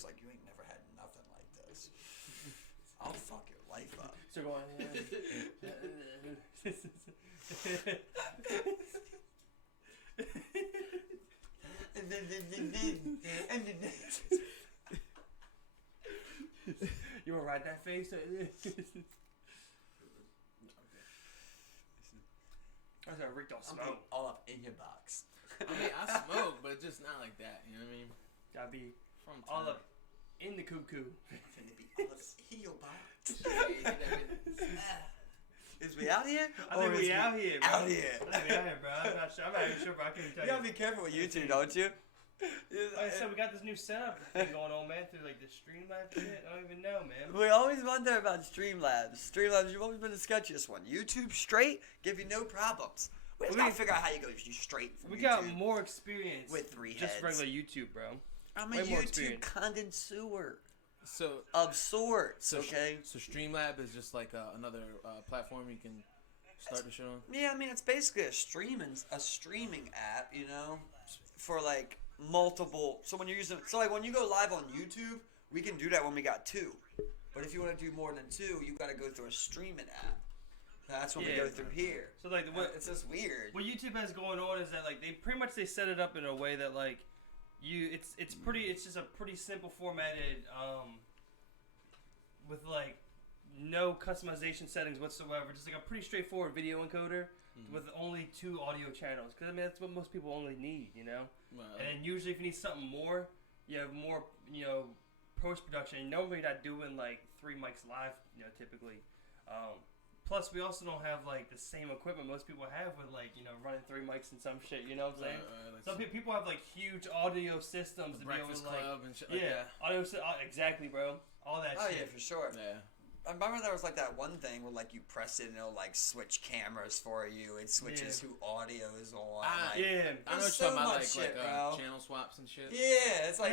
was like, you ain't never had nothing like this. I'll fuck your life up. So go on. You wanna ride that face? I said Rick don't smoke. All up in your box. I mean, I smoke, but just not like that. You know what I mean? Gotta be From all up in the cuckoo. Finna be all up in your box. Is we out here? I think we out here, bro. Out here. I think we out here, bro. I'm not sure. I'm not even sure, bro. I can't tell You you. gotta be careful with YouTube, don't you? Like I said, we got this new setup thing going on, man, through like the Streamlabs shit. I don't even know, man. We always wonder about Streamlabs. Streamlabs, you've always been the sketchiest one. YouTube straight, give you no problems. We just gotta figure out how you go straight from We YouTube got more experience with 3 heads. just regular YouTube, bro. I'm a Way more YouTube experience. connoisseur So of sorts, okay? So Streamlab is just like another platform you can start the show on? Yeah, I mean, it's basically a streaming app, you know, for like multiple. So when you're using, so like when you go live on YouTube, we can do that when we got 2. But if you want to do more than 2, you got to go through a streaming app. That's when we go through here. So like It's just weird. What YouTube has going on is that like they set it up in a way that like it's just a pretty simple formatted with like no customization settings whatsoever, just like a pretty straightforward video encoder with only 2 audio channels, because I mean that's what most people only need, you know. And then usually if you need something more, you have more, you know, post production. Normally you're not doing like 3 mics live, you know, typically. Plus, we also don't have, like, the same equipment most people have with, like, you know, running 3 mics and some shit, you know what I'm saying? Like some people have, like, huge audio systems to be able to, like... Club and shit like that. Audio exactly, bro. All that shit. Oh, yeah, for sure. Yeah. I remember there was, like, that one thing where, like, you press it and it'll, like, switch cameras for you. It switches who audio is on. Like, yeah. I know what you're talking about, like channel swaps and shit. Yeah, it's like...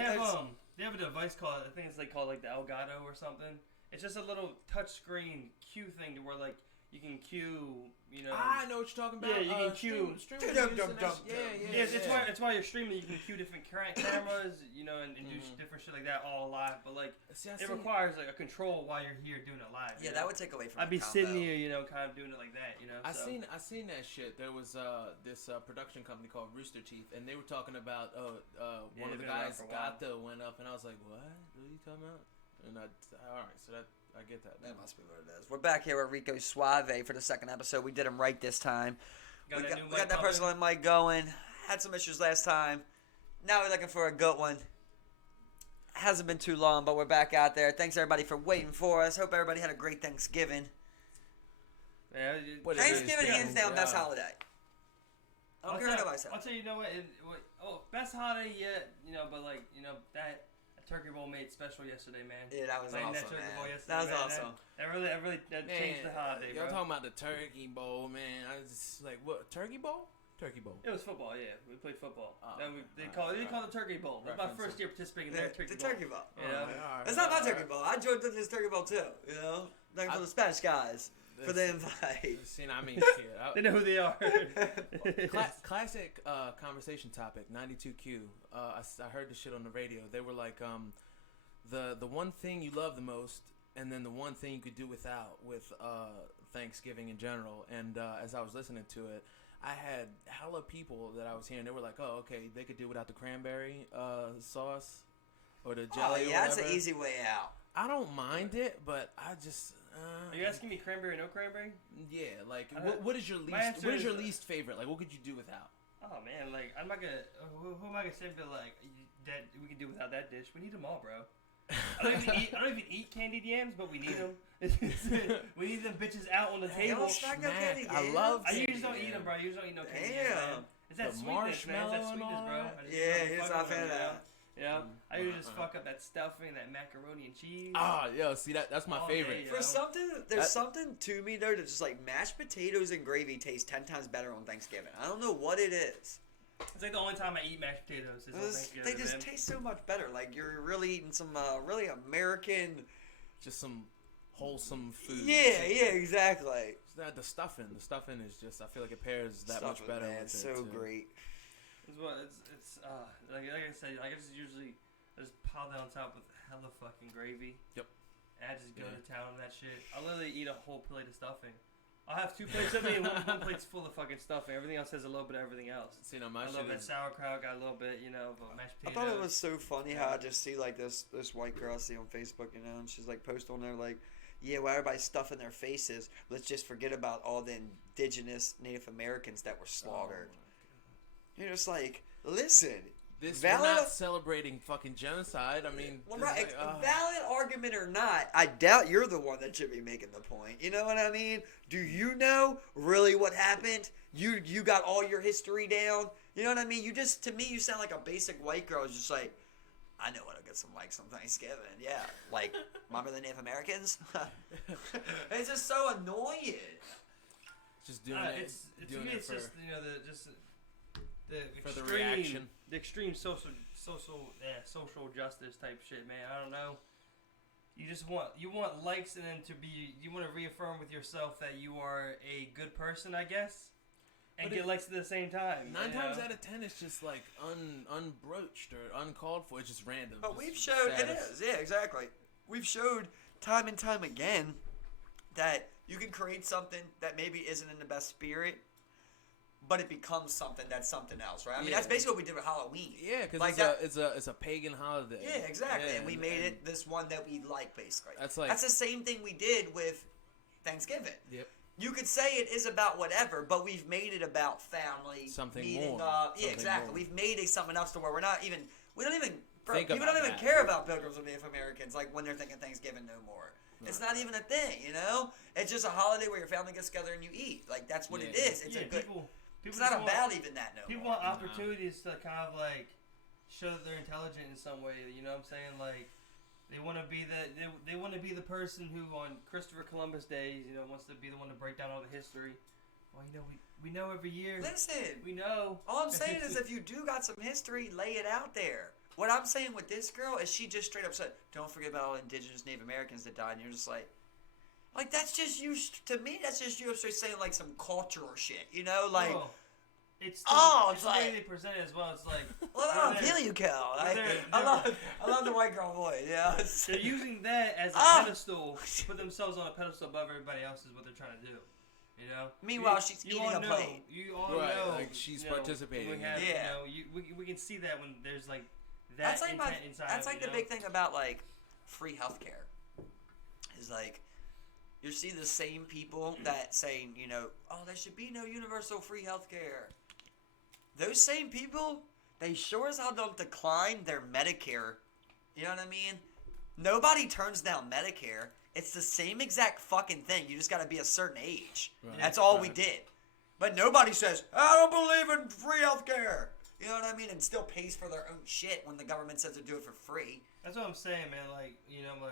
They have a device called, I think it's, like, called, like, the Elgato or something. It's just a little touchscreen cue thing to where, like, you can cue, you know. I know what you're talking about. Yeah, you can cue. Yeah. It's why you're streaming. You can cue different cameras, you know, and do different shit like that all live. But like, it requires like a control while you're here doing it live. Yeah, that would take away from. I'd be sitting here, you know, kind of doing it like that, you know. I seen that shit. There was this production company called Rooster Teeth, and they were talking about one of the guys went up, and I was like, what are you talking about? And all right, so that. I get that. That must be what it is. We're back here with Rique Suave for the 2nd episode. We did him right this time. We got that personal mic going. Had some issues last time. Now we're looking for a good one. Hasn't been too long, but we're back out there. Thanks everybody for waiting for us. Hope everybody had a great Thanksgiving. Yeah, Thanksgiving hands down best holiday. I don't care what nobody says. I'll tell you, best holiday yet, you know, but like, you know, that turkey bowl made special yesterday, man. Yeah, that was awesome, that turkey bowl yesterday, that was man. awesome. That really changed the holiday, bro. Y'all talking about the turkey bowl, man. I was just like, what, turkey bowl? Turkey bowl. It was football, yeah. We played football. They call it the turkey bowl. It was my first year participating in their turkey bowl. The turkey bowl. You know? It's not my turkey bowl. I joined this turkey bowl too, you know? Like for the Spanish guys. For the invite. I mean, shit. They know who they are. Classic conversation topic, 92Q. I heard this shit on the radio. They were like, the one thing you love the most, and then the one thing you could do without with Thanksgiving in general. And as I was listening to it, I had hella people that I was hearing. They were like, "Oh, okay, they could do without the cranberry sauce or the jelly." Oh, yeah, that's an easy way out. I don't mind it, but I just. Are you asking me cranberry or no cranberry? Yeah, like what is your least? What is your least favorite? Like, what could you do without? Oh man, like I'm not gonna. Who am I gonna say? But like that we can do without that dish. We need them all, bro. I don't even eat candied yams, but we need them. We need them bitches out on the table. I love. I usually don't eat them, bro. I usually don't eat no candy yams, man. It's that sweetness, man. It's that sweetness, bro. Yeah, he's not a fan of that. You know, I usually just fuck up that stuffing, that macaroni and cheese. See that's my favorite. Day, For something, there's something to me though that just like mashed potatoes and gravy taste 10 times better on Thanksgiving. I don't know what it is. It's like the only time I eat mashed potatoes is on Thanksgiving. They just taste so much better. Like you're really eating some really American, just some wholesome food. Yeah, exactly. The stuffing is just. I feel like it pairs that much better. Man, it's so great. It's like I said, like I just usually I just pile that on top with hella fucking gravy. Yep. And I just go to town on that shit. I literally eat a whole plate of stuffing. I'll have 2 plates of it, and one plate's full of fucking stuffing. Everything else has a little bit of everything else. See, now my a little bit of sauerkraut, got a little bit, of mashed potatoes. I thought it was so funny how I just see like this white girl I see on Facebook, and she's like posting on there like, yeah, while everybody's stuffing their faces, let's just forget about all the indigenous Native Americans that were slaughtered. You're just like, listen. We're not celebrating fucking genocide. I mean, well, right, valid argument or not, I doubt you're the one that should be making the point. You know what I mean? Do you know really what happened? You got all your history down. You know what I mean? To me, you sound like a basic white girl who's just like, I know what'll get some likes on Thanksgiving. Yeah, like, remember the Native Americans? It's just so annoying. Just doing it. To me, it's just for the reaction. The extreme social justice type shit, man. I don't know. You want likes, and then you want to reaffirm with yourself that you are a good person, I guess, and get likes at the same time. 9 times out of 10, it's just like unbroached or uncalled for. It's just random. But we've showed it is, yeah, exactly. We've showed time and time again that you can create something that maybe isn't in the best spirit, but it becomes something that's something else, right? I mean, that's basically what we did with Halloween. Yeah, because like it's a pagan holiday. Yeah, exactly. And we made it this one that we like, basically. That's the same thing we did with Thanksgiving. Yep. You could say it is about whatever, but we've made it about family. Something meeting more. Yeah, exactly. More. We've made it something else to where we don't even people don't even that. care about Pilgrims or Native Americans like when they're thinking Thanksgiving no more. Right. It's not even a thing, It's just a holiday where your family gets together and you eat. Like, that's what it is. It's a good... It's not about even that no People more. want opportunities to kind of like show that they're intelligent in some way. You know what I'm saying? Like they want to be the person who on Christopher Columbus Day, wants to be the one to break down all the history. Well, we know every year. Listen, we know. All I'm saying is if you do got some history, lay it out there. What I'm saying with this girl is she just straight up said, "Don't forget about all the indigenous Native Americans that died," and you're just like. Like, that's just you, to me, that's just you straight saying, like, some cultural shit, like... Oh, it's the way they present it as well. It's like... Well, I don't feel you, Kel. I love the white girl voice, They're using that as a pedestal, to put themselves on a pedestal above everybody else is what they're trying to do, Meanwhile, she's eating a plate. You all know. Like, she's participating. We can see that when there's, like, that intent inside That's like the big thing about, like, free healthcare. Is, like... You see the same people that saying, oh, there should be no universal free healthcare. Those same people, they sure as hell don't decline their Medicare. You know what I mean? Nobody turns down Medicare. It's the same exact fucking thing. You just got to be a certain age. Right. That's all we did. But nobody says, I don't believe in free healthcare. You know what I mean? And still pays for their own shit when the government says to do it for free. That's what I'm saying, man. Like,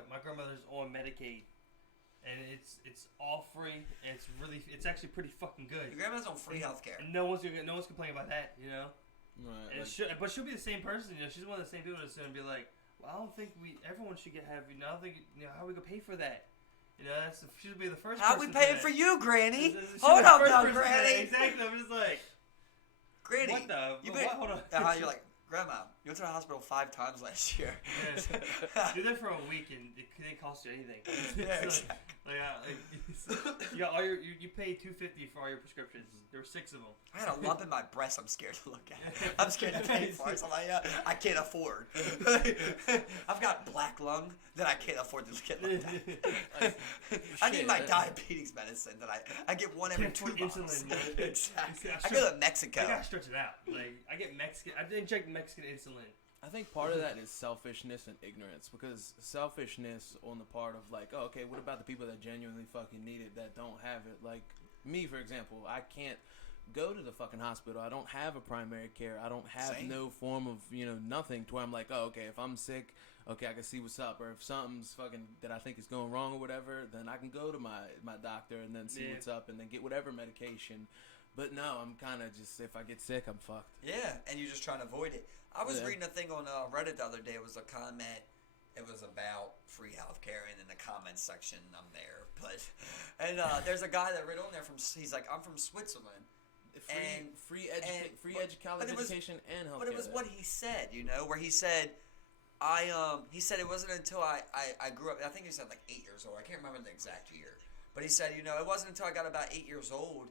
my grandmother's on Medicaid. And it's all free, and it's actually pretty fucking good. Your grandma's on free healthcare. And no one's complaining about that, Right. And but she'll be the same person, She's one of the same people that's gonna be like, well, I don't think everyone should have. I don't think how are we gonna pay for that? She'll be the first. How we paying for you, Granny? Hold up now, Granny. Exactly. I'm just like, Granny. What the? Hold on. You're like, Grandma, you went to the hospital 5 times last year. Yeah. You're there for a week and it didn't cost you anything. Yeah, exactly. You got you paid $250 for all your prescriptions. There were 6 of them. I had a lump in my breast. I'm scared to look at. I'm scared to pay for it. So I'm like, I can't afford. I've got black lung that I can't afford to get like that. I need my diabetes medicine that I get one every 2 months. Insulin. Exactly. I go to Mexico. I gotta stretch it out. Like I get Mexican. I inject Mexican insulin. I think part of that is selfishness and ignorance, because selfishness on the part of like, oh, okay, what about the people that genuinely fucking need it that don't have it? Like me, for example, I can't go to the fucking hospital. I don't have a primary care. I don't have no form of, nothing to where I'm like, oh, okay, if I'm sick, okay, I can see what's up. Or if something's fucking that I think is going wrong or whatever, then I can go to my doctor and then see what's up and then get whatever medication. But no, I'm kind of just, if I get sick, I'm fucked. Yeah, and you're just trying to avoid it. I was reading a thing on Reddit the other day. It was a comment. It was about free healthcare, and in the comments section, I'm there. And there's a guy that wrote on there he's like, I'm from Switzerland. Free education and healthcare. But it was what he said, where he said, He said it wasn't until I grew up. I think he said like 8 years old. I can't remember the exact year, but he said, it wasn't until I got about 8 years old,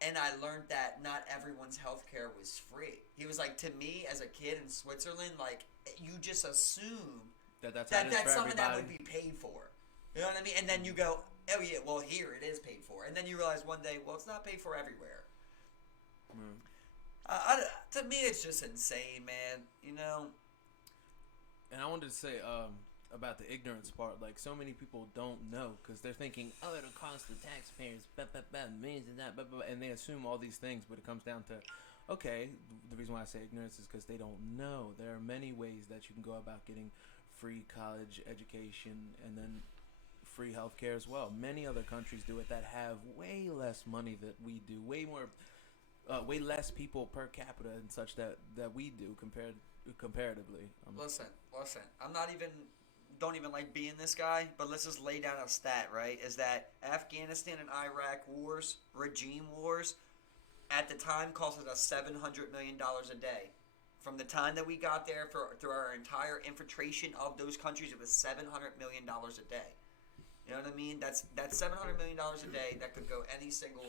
and I learned that not everyone's healthcare was free. He was like, to me as a kid in Switzerland, like you just assume that's something that would be paid for. You know what I mean? And then you go, oh yeah, well here it is paid for, and then you realize one day, well, it's not paid for everywhere. To me, it's just insane, man. And I wanted to say about the ignorance part. Like, so many people don't know because they're thinking, oh, it'll cost the taxpayers millions and that, and they assume all these things. But it comes down to, okay, the reason why I say ignorance is because they don't know. There are many ways that you can go about getting free college education and then free healthcare as well. Many other countries do it that have way less money than we do, way less people per capita and such that we do comparatively. Listen. Don't even like being this guy, but let's just lay down a stat, right? Is that Afghanistan and Iraq wars, regime wars, at the time costed us $700 million a day. From the time that we got there through our entire infiltration of those countries, it was $700 million a day. You know what I mean? That's $700 million a day that could go any single.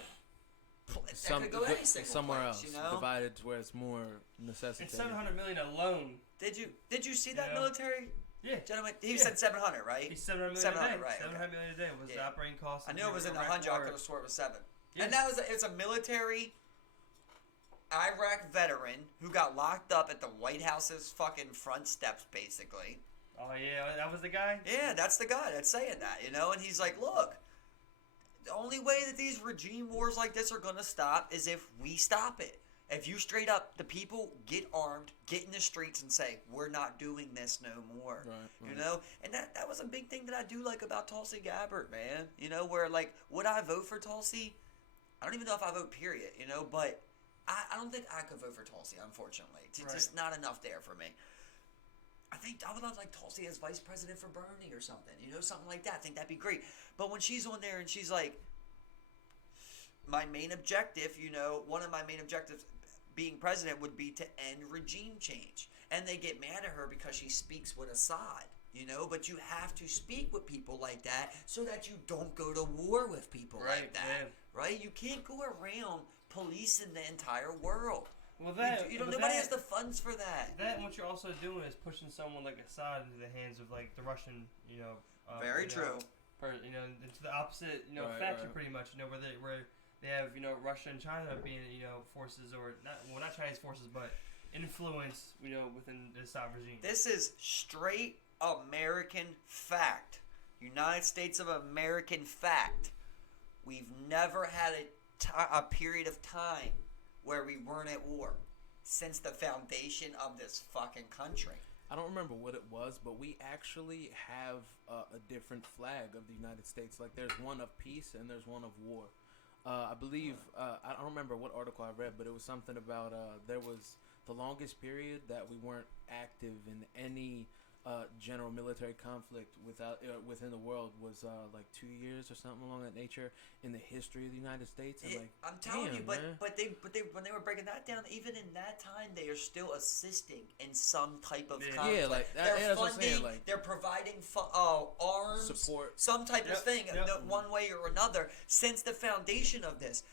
Somewhere place, else, divided to where it's more necessitated. It's $700 million alone. Did you see that military? Yeah, gentlemen. He said 700, right? He's $700 million a day. Right? $700 million a day was the operating cost. I knew it was in the 100. I could have swore it was 7. Yeah. And it's a military Iraq veteran who got locked up at the White House's fucking front steps, basically. Oh yeah, that was the guy. Yeah, that's the guy that's saying that, and he's like, look. The only way that these regime wars like this are going to stop is if we stop it. If you straight up, the people get armed, get in the streets and say, we're not doing this no more. Right. And that was a big thing that I do like about Tulsi Gabbard, man. Where like, would I vote for Tulsi? I don't even know if I vote, period, but I don't think I could vote for Tulsi, unfortunately. It's just not enough there for me. I think I would love like Tulsi as vice president for Bernie or something, something like that. I think that'd be great. But when she's on there and she's like, my main objective, one of my main objectives being president would be to end regime change. And they get mad at her because she speaks with Assad, but you have to speak with people like that so that you don't go to war with people like that, man. Right? You can't go around policing the entire world. Well, nobody has the funds for that. That and what you're also doing is pushing someone like Assad into the hands of like the Russian, very true. Into the opposite, faction pretty much. Where they have Russia and China being forces or not Chinese forces, but influence within the Assad regime. This is straight American fact. United States of American fact. We've never had a period of time where we weren't at war since the foundation of this fucking country. I don't remember what it was, but we actually have a different flag of the United States. Like, there's one of peace and there's one of war. I believe, I don't remember what article I read, but it was something about there was the longest period that we weren't active in any general military conflict within the world was like 2 years or something along that nature in the history of the United States. And I'm telling you, but they when they were breaking that down, even in that time, they are still assisting in some type of conflict. Yeah, like that, they're funding, they're providing arms, support, some type of thing, one way or another. Since the foundation of this,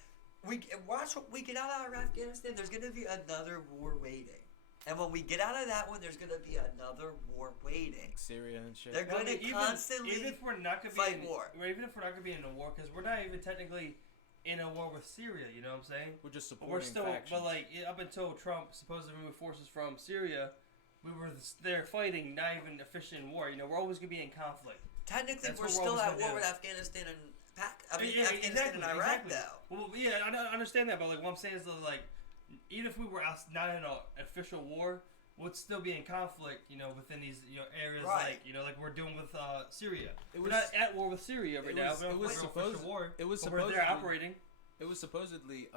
watch what we get out of Afghanistan. There's going to be another war waiting. And when we get out of that one, there's going to be another war waiting. Syria and shit. They're going to constantly even if we're not going to fight war. Even if we're not going to be in a war, because we're not even technically in a war with Syria. You know what I'm saying? We're just supporting factions. But like up until Trump supposedly removed forces from Syria, we were there fighting, not even officially in war. We're always going to be in conflict. Technically, we're still at war with Afghanistan and Afghanistan and Iraq, though. Well, yeah, I understand that, but like what I'm saying is that, like, even if we were not in an official war, we'd still be in conflict, within these, areas, right. like we're doing with Syria. We're not at war with Syria right now. It was supposed war. It was supposedly they're operating. It was supposedly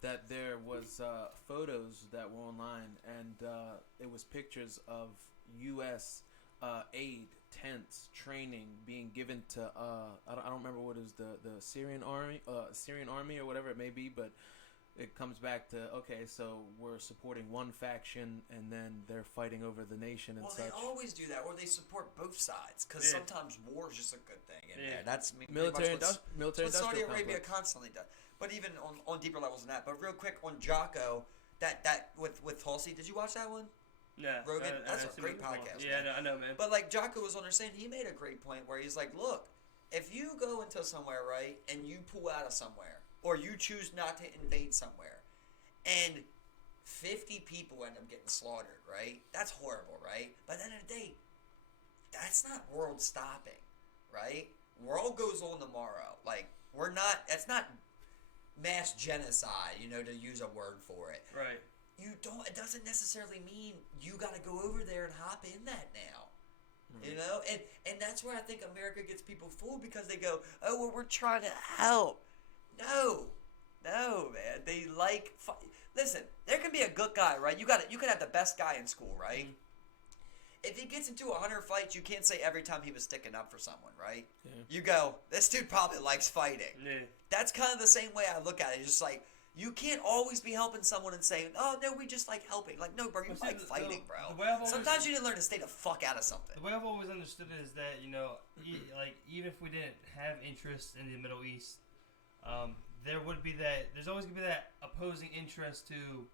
that there was photos that were online, and it was pictures of U.S. Aid tents training being given to I don't remember what is the Syrian army or whatever it may be, but it comes back to, okay, so we're supporting one faction and then they're fighting over the nation and such. Well, they always do that, or they support both sides, because sometimes war is just a good thing in there. That's military what Saudi Arabia complex. constantly does. But even on deeper levels than that. But real quick on Jocko, that with Halsey, did you watch that one? Yeah, Rogan, that's a great podcast. Yeah, I know, man. But like Jocko was understanding, he made a great point where he's like, look, if you go into somewhere, right, and you pull out of somewhere, or you choose not to invade somewhere, and 50 people end up getting slaughtered, right? That's horrible, right? But at the end of the day, that's not world stopping, right? World goes on tomorrow. Like, that's not mass genocide, to use a word for it. Right. It doesn't necessarily mean you got to go over there and hop in that now. And that's where I think America gets people fooled, because they go, oh, well, we're trying to help. No, man. They listen, there can be a good guy, right? You could have the best guy in school, right? Mm-hmm. If he gets into 100 fights, you can't say every time he was sticking up for someone, right? Yeah. You go, this dude probably likes fighting. Yeah. That's kind of the same way I look at it. It's just like, you can't always be helping someone and saying, oh, no, we just like helping. Like, no, bro, you like fighting, bro. Sometimes you need to learn to stay the fuck out of something. The way I've always understood it is that, like, even if we didn't have interest in the Middle East, there's always going to be that opposing interest to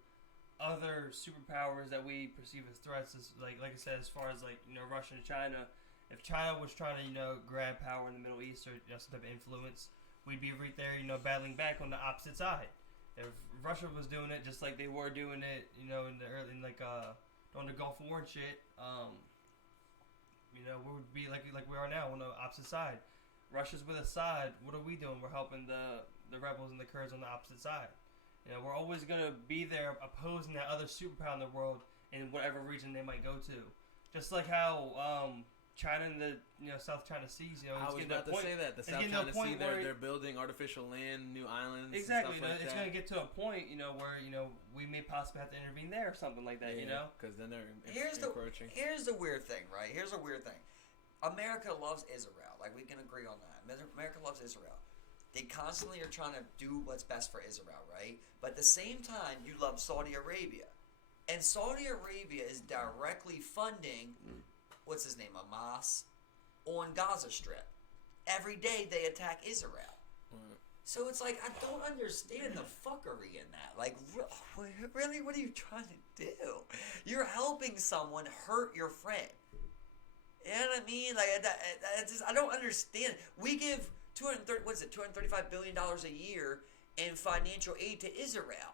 other superpowers that we perceive as threats. Like I said, as far as, like, Russia and China. If China was trying to, grab power in the Middle East or some type of influence, we'd be right there, battling back on the opposite side. If Russia was doing it just like they were doing it, in the early, on the Gulf War and shit, we would be like we are now on the opposite side. Russia's with a side. What are we doing? We're helping the rebels and the Kurds on the opposite side. We're always gonna be there opposing that other superpower in the world in whatever region they might go to. Just like how China and the South China Seas, I was about to say that the South China Sea, they're building artificial land, new islands. Exactly, and stuff like it's that. going to get to a point, where we may possibly have to intervene there or something like that. Because then they're encroaching. Here's the weird thing, right? Here's a weird thing. America loves Israel. Like, we can agree on that. America loves Israel. They constantly are trying to do what's best for Israel, right? But at the same time, you love Saudi Arabia, and Saudi Arabia is directly funding. What's his name, Hamas, on Gaza Strip. Every day they attack Israel. So it's like, I don't understand the fuckery in that. Like, really, what are you trying to do? You're helping someone hurt your friend. You know what I mean? Like, I don't understand. We give $235 billion a year in financial aid to Israel.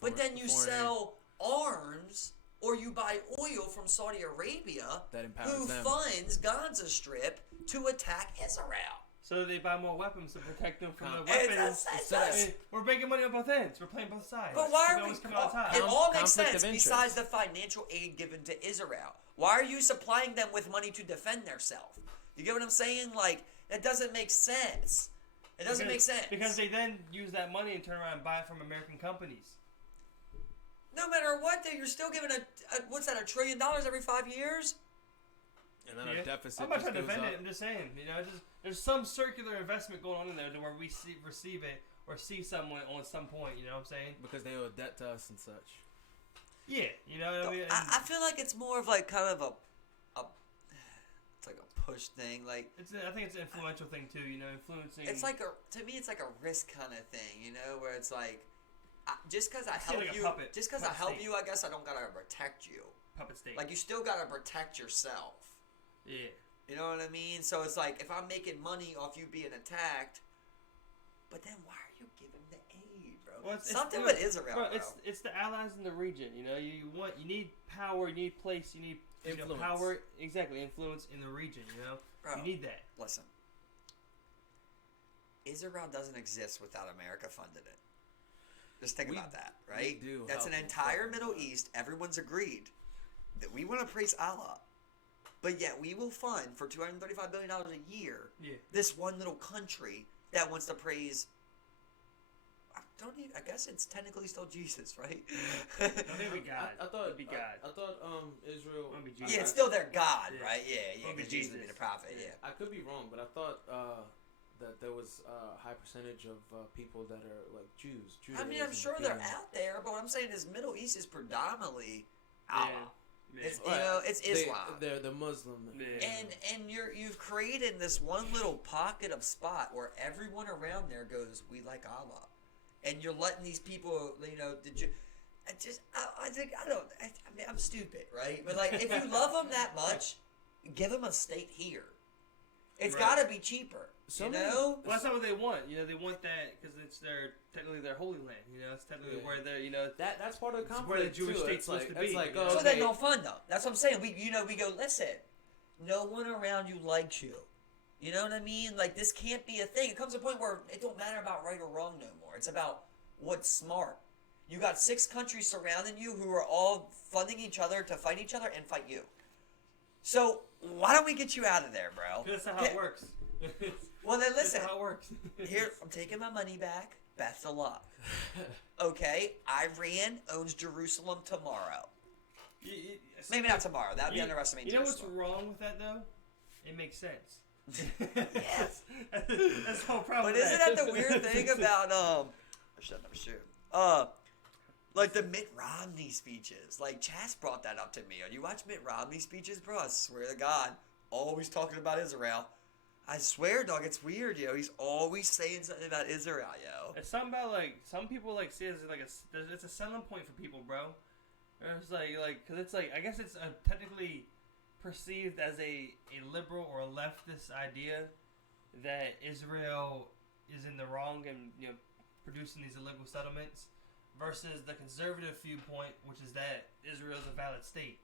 But then you sell arms, or you buy oil from Saudi Arabia, who funds Gaza Strip to attack Israel. So they buy more weapons to protect them from the weapons. We're making money on both ends. We're playing both sides. But why are we? It all makes sense besides the financial aid given to Israel. Why are you supplying them with money to defend themselves? You get what I'm saying? Like, that doesn't make sense. It doesn't make sense. Because they then use that money and turn around and buy it from American companies. No matter what, you're still giving $1 trillion every 5 years? And then our deficit. I'm not trying to defend it. I'm just saying, there's some circular investment going on in there to where we receive it or see someone on some point. You know what I'm saying? Because they owe a debt to us and such. Yeah, you know what I mean. I feel like it's more of like kind of it's like a push thing. Like, I think it's an influential thing too. Influencing. It's like to me, it's like a risk kind of thing. Where it's like. Just because I help you, I guess I don't gotta protect you. Puppet state. Like, you still gotta protect yourself. Yeah. You know what I mean? So it's like, if I'm making money off you being attacked, but then why are you giving the aid, bro? Well, something with Israel, bro. It's the allies in the region. You need power, you need place, you need power. Exactly, influence in the region. Bro, you need that. Listen, Israel doesn't exist without America funding it. Just think about that, right? That's an entire Middle East. Everyone's agreed that we want to praise Allah, but yet we will fund for $235 billion a year this one little country that wants to praise. I guess it's technically still Jesus, right? I think it'd be God. I thought it'd be God. I thought Israel. Yeah, it's still their God, right? Yeah. Because Jesus would be the prophet. Yeah. I could be wrong, but I thought that there was a high percentage of people that are like Jews. I mean, I'm sure they're out there, but what I'm saying is Middle East is predominantly Allah. Yeah. It's, it's Islam. They're the Muslim. Yeah. And you've created this one little pocket of spot where everyone around there goes, we like Allah. And you're letting these people, I'm stupid, right? But like, if you love them that much, give them a state here. It's got to be cheaper. Well, that's not what they want. They want that because it's technically their holy land. It's technically where they're, that's part of the conflict. Where the Jewish state's supposed to be. Like, so that's no fun though. That's what I'm saying. We go, listen, no one around you likes you. You know what I mean? Like, this can't be a thing. It comes to a point where it don't matter about right or wrong no more. It's about what's smart. You got 6 countries surrounding you who are all funding each other to fight each other and fight you. So why don't we get you out of there, bro? That's not how it works. Well, then listen. That's how it works. Here, I'm taking my money back. Best of luck. Okay, Iran owns Jerusalem tomorrow. Maybe not tomorrow. That would be underestimating You Jerusalem. know what's wrong with that, though? It makes sense. Yes. That's the whole problem. But isn't that the weird thing about like the Mitt Romney speeches? Like, Chas brought that up to me. You watch Mitt Romney speeches, bro? I swear to God, always talking about Israel. I swear, dog, it's weird, yo. He's always saying something about Israel, yo. It's something about, like, some people, like, see it as, like, it's a selling point for people, bro. It's because it's, like, I guess it's technically perceived as a liberal or a leftist idea that Israel is in the wrong and, producing these illegal settlements versus the conservative viewpoint, which is that Israel is a valid state.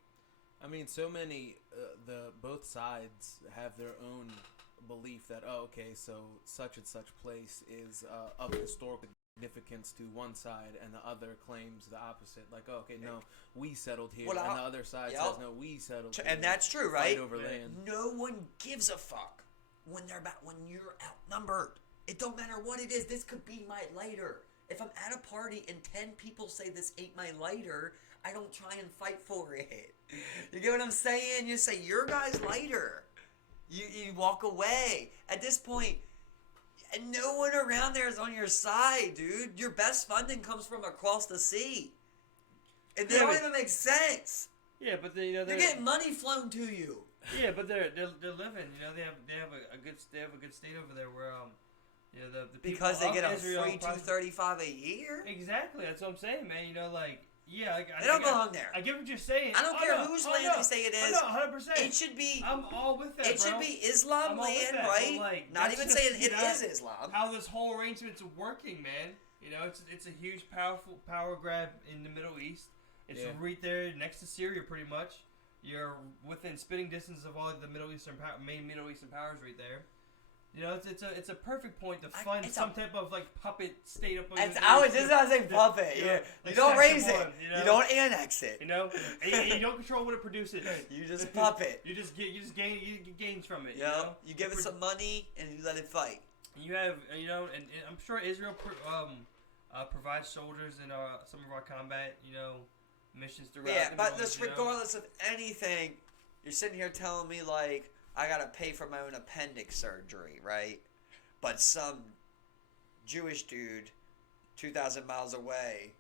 I mean, so many, both sides have their own belief that, so such and such place is of historical significance to one side, and the other claims the opposite. Like, no, we settled here, and the other side says, no, we settled here. And that's true, right? Over land. No one gives a fuck when you're outnumbered. It don't matter what it is. This could be my lighter. If I'm at a party and 10 people say this ain't my lighter, I don't try and fight for it. You get what I'm saying? You say, your guy's lighter. You walk away. At this point, no one around there is on your side, dude. Your best funding comes from across the sea. And they don't even make sense. Yeah, but they're getting money flown to you. Yeah, but they're living. They have a good state over there where the because they get a Israel free $235 a year. Exactly, that's what I'm saying, man. They don't belong there. I get what you're saying. I don't care whose land they say it is. 100%. It should be. I'm all with that. It should be Islam land, right? Not even saying it is Islam. How this whole arrangement's working, man. It's a huge, powerful power grab in the Middle East. It's right there next to Syria, pretty much. You're within spitting distance of all the main Middle Eastern powers right there. It's a perfect point to fund some type of puppet state up. I was just gonna say puppet. You don't raise it. You don't annex it. And you don't control what it produces. You just puppet. You get gains from it. You give it some money and you let it fight. You have and I'm sure Israel provides soldiers in some of our combat missions throughout. Yeah, but regardless of anything, you're sitting here telling me I gotta pay for my own appendix surgery, right? But some Jewish dude 2,000 miles away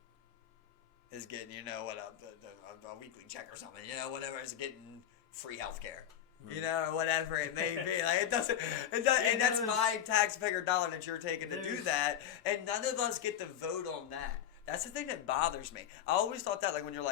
is getting, a weekly check or something, whatever, is getting free healthcare. Whatever it may be. It doesn't, and that's my taxpayer dollar that you're taking to do that, and none of us get to vote on that. That's the thing that bothers me. I always thought that, when you're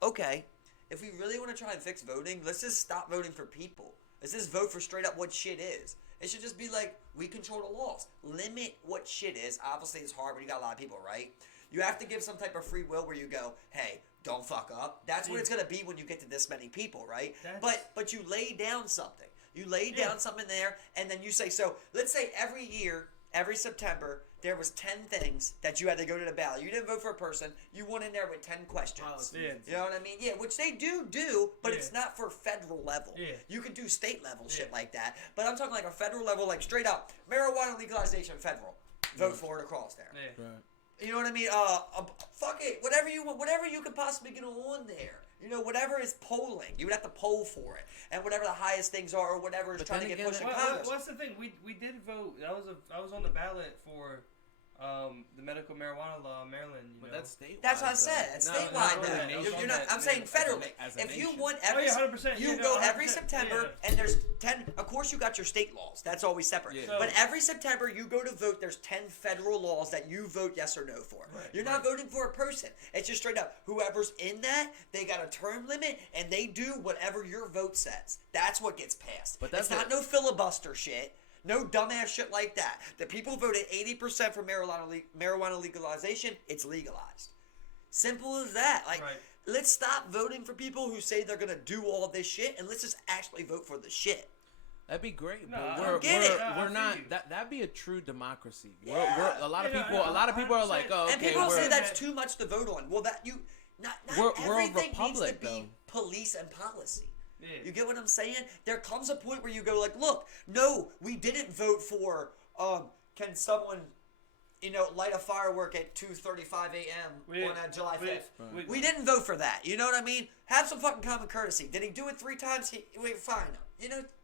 okay, if we really want to try and fix voting, let's just stop voting for people. Let's just vote for straight up what shit is. It should just be we control the laws. Limit what shit is. Obviously, it's hard when you got a lot of people, right? You have to give some type of free will where you go, hey, don't fuck up. That's what it's going to be when you get to this many people, right? But you lay down something. You lay down something there, and then you say, so let's say every year, every September, there was 10 things that you had to go to the ballot. You didn't vote for a person. You went in there with 10 questions. You know what I mean? Yeah, which they do, but it's not for federal level. Yeah. You can do state level shit like that. But I'm talking a federal level, straight up, marijuana legalization federal. Vote for it across there. Yeah. Right. You know what I mean? Fuck it. Whatever you could possibly get on there. whatever is polling. You would have to poll for it, and whatever the highest things are, or whatever is trying to get pushed in Congress. What's the thing? We did vote. I was on the ballot for the medical marijuana law in Maryland. But that's statewide. That's what I said. It's statewide. You're not. I'm saying federally. If you want every, 100%. You go every September, and there's 10. Of course, you got your state laws. That's always separate. Yeah. But every September, you go to vote. There's 10 federal laws that you vote yes or no for. Right, You're not voting for a person. It's just straight up. Whoever's in that, they got a term limit, and they do whatever your vote says. That's what gets passed. But that's not no filibuster shit. No dumbass shit like that. The people voted 80% for marijuana legalization. It's legalized. Simple as that. Let's stop voting for people who say they're gonna do all of this shit, and let's just actually vote for the shit. That'd be great, No, but we're not. That'd be a true democracy. Yeah. A lot of people are like, oh, okay. And people say that's too much to vote on. Well, not we're a everything republic, needs to be police and policy. Yeah. You get what I'm saying? There comes a point where you go like, look, no, we didn't vote for, can someone, light a firework at 2:35 a.m. on July 5th. We didn't vote for that. You know what I mean? Have some fucking common courtesy. Did he do it 3 times? Fine.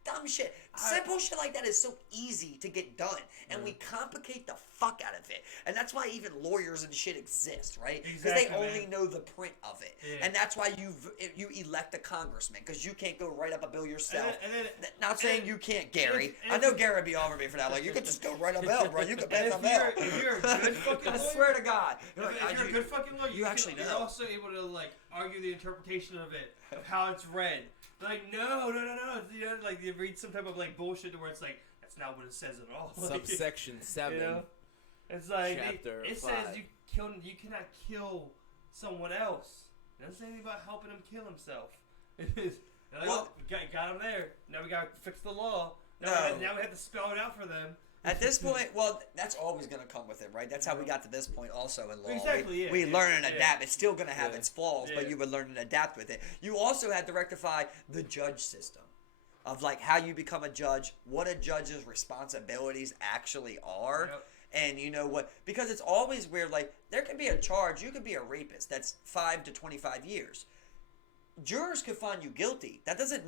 Dumb shit. Simple shit like that is so easy to get done. And we complicate the fuck out of it. And that's why even lawyers and shit exist, right? Because they only know the print of it. Yeah. And that's why you elect a congressman, because you can't go write up a bill yourself. Not saying you can't, Gary. I know Gary would be all over me for that. Like, you could just go write a bill, bro. You could pass a bill. If you're a good fucking lawyer, I swear to God. If you're a good fucking lawyer, you actually know. You're also able to, argue the interpretation of it, of how it's read. Like, no. You read some type of, bullshit to where it's like, that's not what it says at all. Subsection 7. It's like, Chapter it 5. says you cannot kill someone else. It doesn't say anything about helping him kill himself. Got him there. Now we got to fix the law. Now we have to spell it out for them. At this point, that's always going to come with it, right? That's how we got to this point also in law. Exactly, we learn and adapt. It's still going to have its flaws, but you would learn and adapt with it. You also had to rectify the judge system of, how you become a judge, what a judge's responsibilities actually are. Yep. And you know what? Because it's always weird, there could be a charge. You could be a rapist. That's 5 to 25 years. Jurors could find you guilty. That doesn't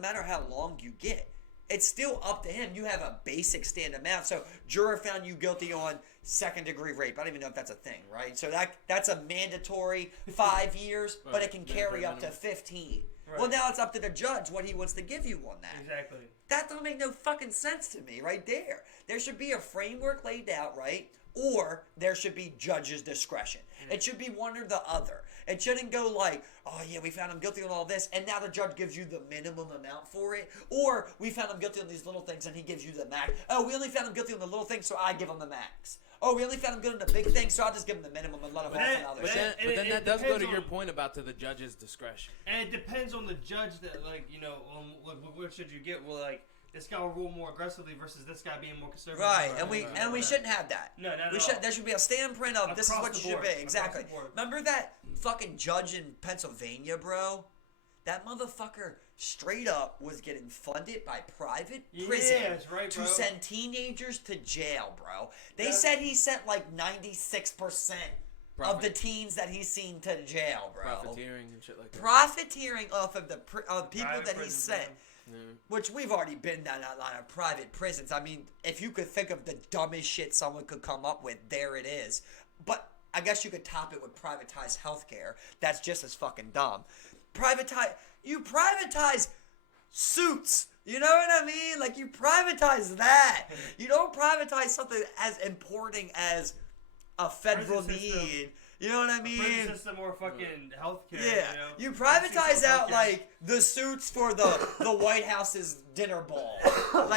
matter how long you get. It's still up to him. You have a basic stand amount. So, juror found you guilty on 2nd-degree rape. I don't even know if that's a thing, right? So, that's a mandatory 5 years, right, but it can carry up to 15. Right. Well, now it's up to the judge what he wants to give you on that. Exactly. That don't make no fucking sense to me right there. There should be a framework laid out, right? Or there should be judge's discretion. Mm-hmm. It should be one or the other. It shouldn't go we found him guilty on all this, and now the judge gives you the minimum amount for it. Or we found him guilty on these little things, and he gives you the max. Oh, we only found him guilty on the little things, so I give him the max. Oh, we only found him guilty on the big things, so I'll just give him the minimum and let him off on other shit. But then that does go to your point about to the judge's discretion. And it depends on the judge that, what should you get? Well, this guy will rule more aggressively versus this guy being more conservative. Right, and we shouldn't have that. No, not at all. There should be a standprint of this is what you should be. Exactly. Remember that fucking judge in Pennsylvania, bro? That motherfucker straight up was getting funded by private prison to send teenagers to jail, bro. They said he sent 96% of the teens that he's seen to jail, bro. Profiteering and shit like that. Profiteering off of the people private that he sent. Yeah. Which we've already been down that line of private prisons. I mean, if you could think of the dumbest shit someone could come up with, there it is. But I guess you could top it with privatized healthcare. That's just as fucking dumb. You privatize suits. You know what I mean? You privatize that. You don't privatize something as important as a federal need. You know what I mean? Prison system or fucking healthcare. Yeah. You privatize out the suits for the White House's dinner ball.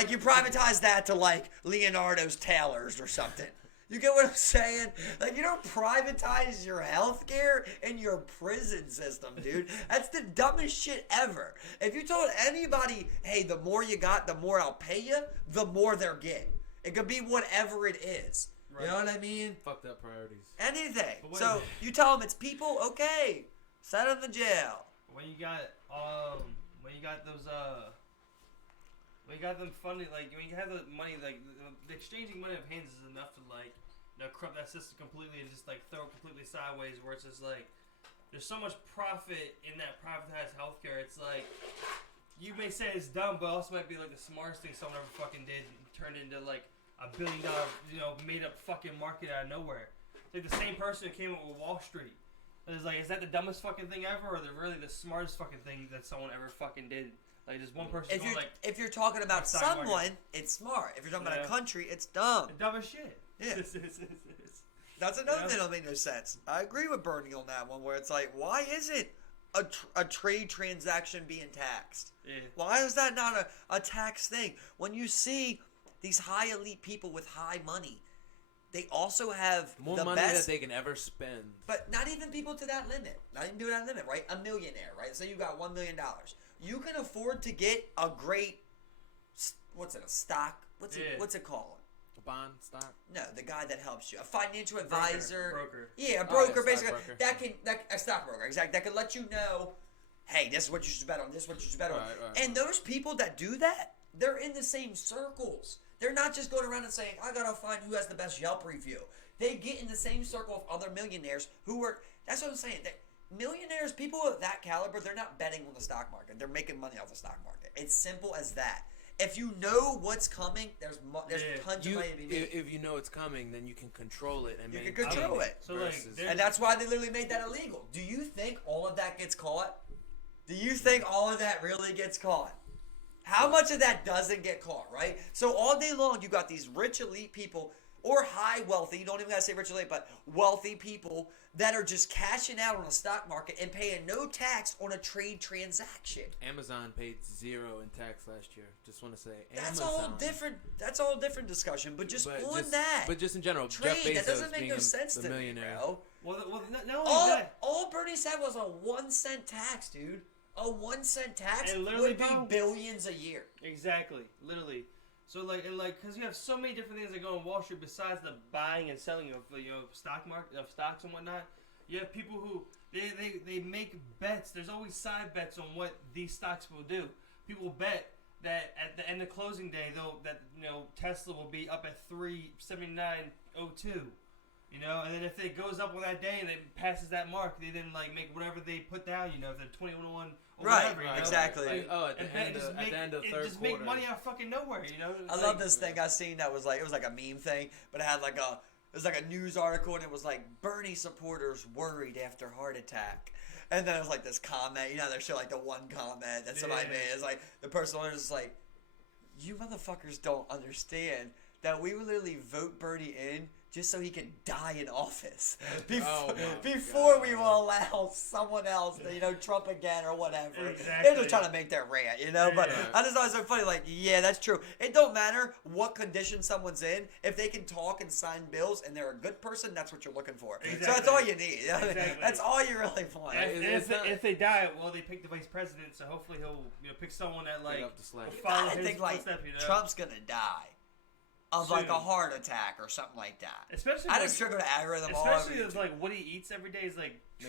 You privatize that to Leonardo's tailors or something. You get what I'm saying? You don't privatize your healthcare and your prison system, dude. That's the dumbest shit ever. If you told anybody, hey, the more you got, the more I'll pay you, the more they're getting. It could be whatever it is. Right. You know what I mean? Fucked up priorities. Anything. So you tell them it's people, okay, send them to jail. When you got those when you got them funding, when you have the money, the exchanging money of hands is enough to corrupt that system completely and just throw it completely sideways, where it's just there's so much profit in that privatized healthcare. It's like, you may say it's dumb, but it also might be like the smartest thing someone ever fucking did, and turned into like $1 billion, made up fucking market out of nowhere. It's like the same person who came up with Wall Street. It's like, is that the dumbest fucking thing ever, or really the smartest fucking thing that someone ever fucking did? Like, just one person. If you're talking about someone, it's smart. If you're talking about a country, it's dumb. Dumb as shit. Yeah. That's another thing that make no sense. I agree with Bernie on that one, where it's like, why isn't a trade transaction being taxed? Yeah. Why is that not a tax thing? When you see these high elite people with high money, they also have more the money best, that they can ever spend. But not even people to that limit. Not even to that limit, right? A millionaire, right? Say you got $1 million. You can afford to get a great, what's it, a stock? What's it called? A bond, stock? No, the guy that helps you. A financial advisor. Broker. Yeah, a broker, basically. Broker. A stockbroker, exactly. That can let you know, hey, this is what you should bet on, this is what you should bet on. Right. And those people that do that, they're in the same circles. They're not just going around and saying, I gotta find who has the best Yelp review. They get in the same circle of other millionaires who are, that's what I'm saying. Millionaires, people of that caliber, they're not betting on the stock market. They're making money off the stock market. It's simple as that. If you know what's coming, there's tons of money to be made. If you know it's coming, then you can control it. You can control it. So and that's why they literally made that illegal. Do you think all of that gets caught? Do you think all of that really gets caught? How much of that doesn't get caught, right? So all day long, you got these rich elite people or high wealthy, you don't even got to say rich elite, but wealthy people that are just cashing out on the stock market and paying no tax on a trade transaction. Amazon paid 0 in tax last year. Just want to say, That's Amazon. all different discussion. But just But just in general, trade, Jeff Bezos that doesn't make no sense to me, bro. Well, not only that. All Bernie said was a 1 cent tax, dude. A 1 cent tax and literally, would be billions a year. Exactly, literally. So because you have so many different things that go on Wall Street besides the buying and selling of stock market of stocks and whatnot. You have people who they make bets. There's always side bets on what these stocks will do. People bet that at the end of closing day, Tesla will be up at 379.02. And then if it goes up on that day and it passes that mark, they then make whatever they put down. The 21 or whatever. Exactly. At the end of third quarter, just make money out of fucking nowhere. I love this thing I seen that was it was like a meme thing, but it had it was like a news article, and it was like Bernie supporters worried after heart attack. And then it was like this comment, they show the one comment that somebody made. It's like the person was just like, you motherfuckers don't understand that we would literally vote Bernie in just so he can die in office before we will allow someone else, Trump again or whatever. Exactly. They're just trying to make their rant, But I just thought it was so funny. Yeah, that's true. It don't matter what condition someone's in. If they can talk and sign bills and they're a good person, that's what you're looking for. Exactly. So that's all you need. Exactly. That's all you really want. If they die, they pick the vice president. So hopefully he'll pick someone that will follow his footsteps. Trump's gonna die of a heart attack or something like that. Especially I just triggered an algorithm all over. Especially what he eats every day is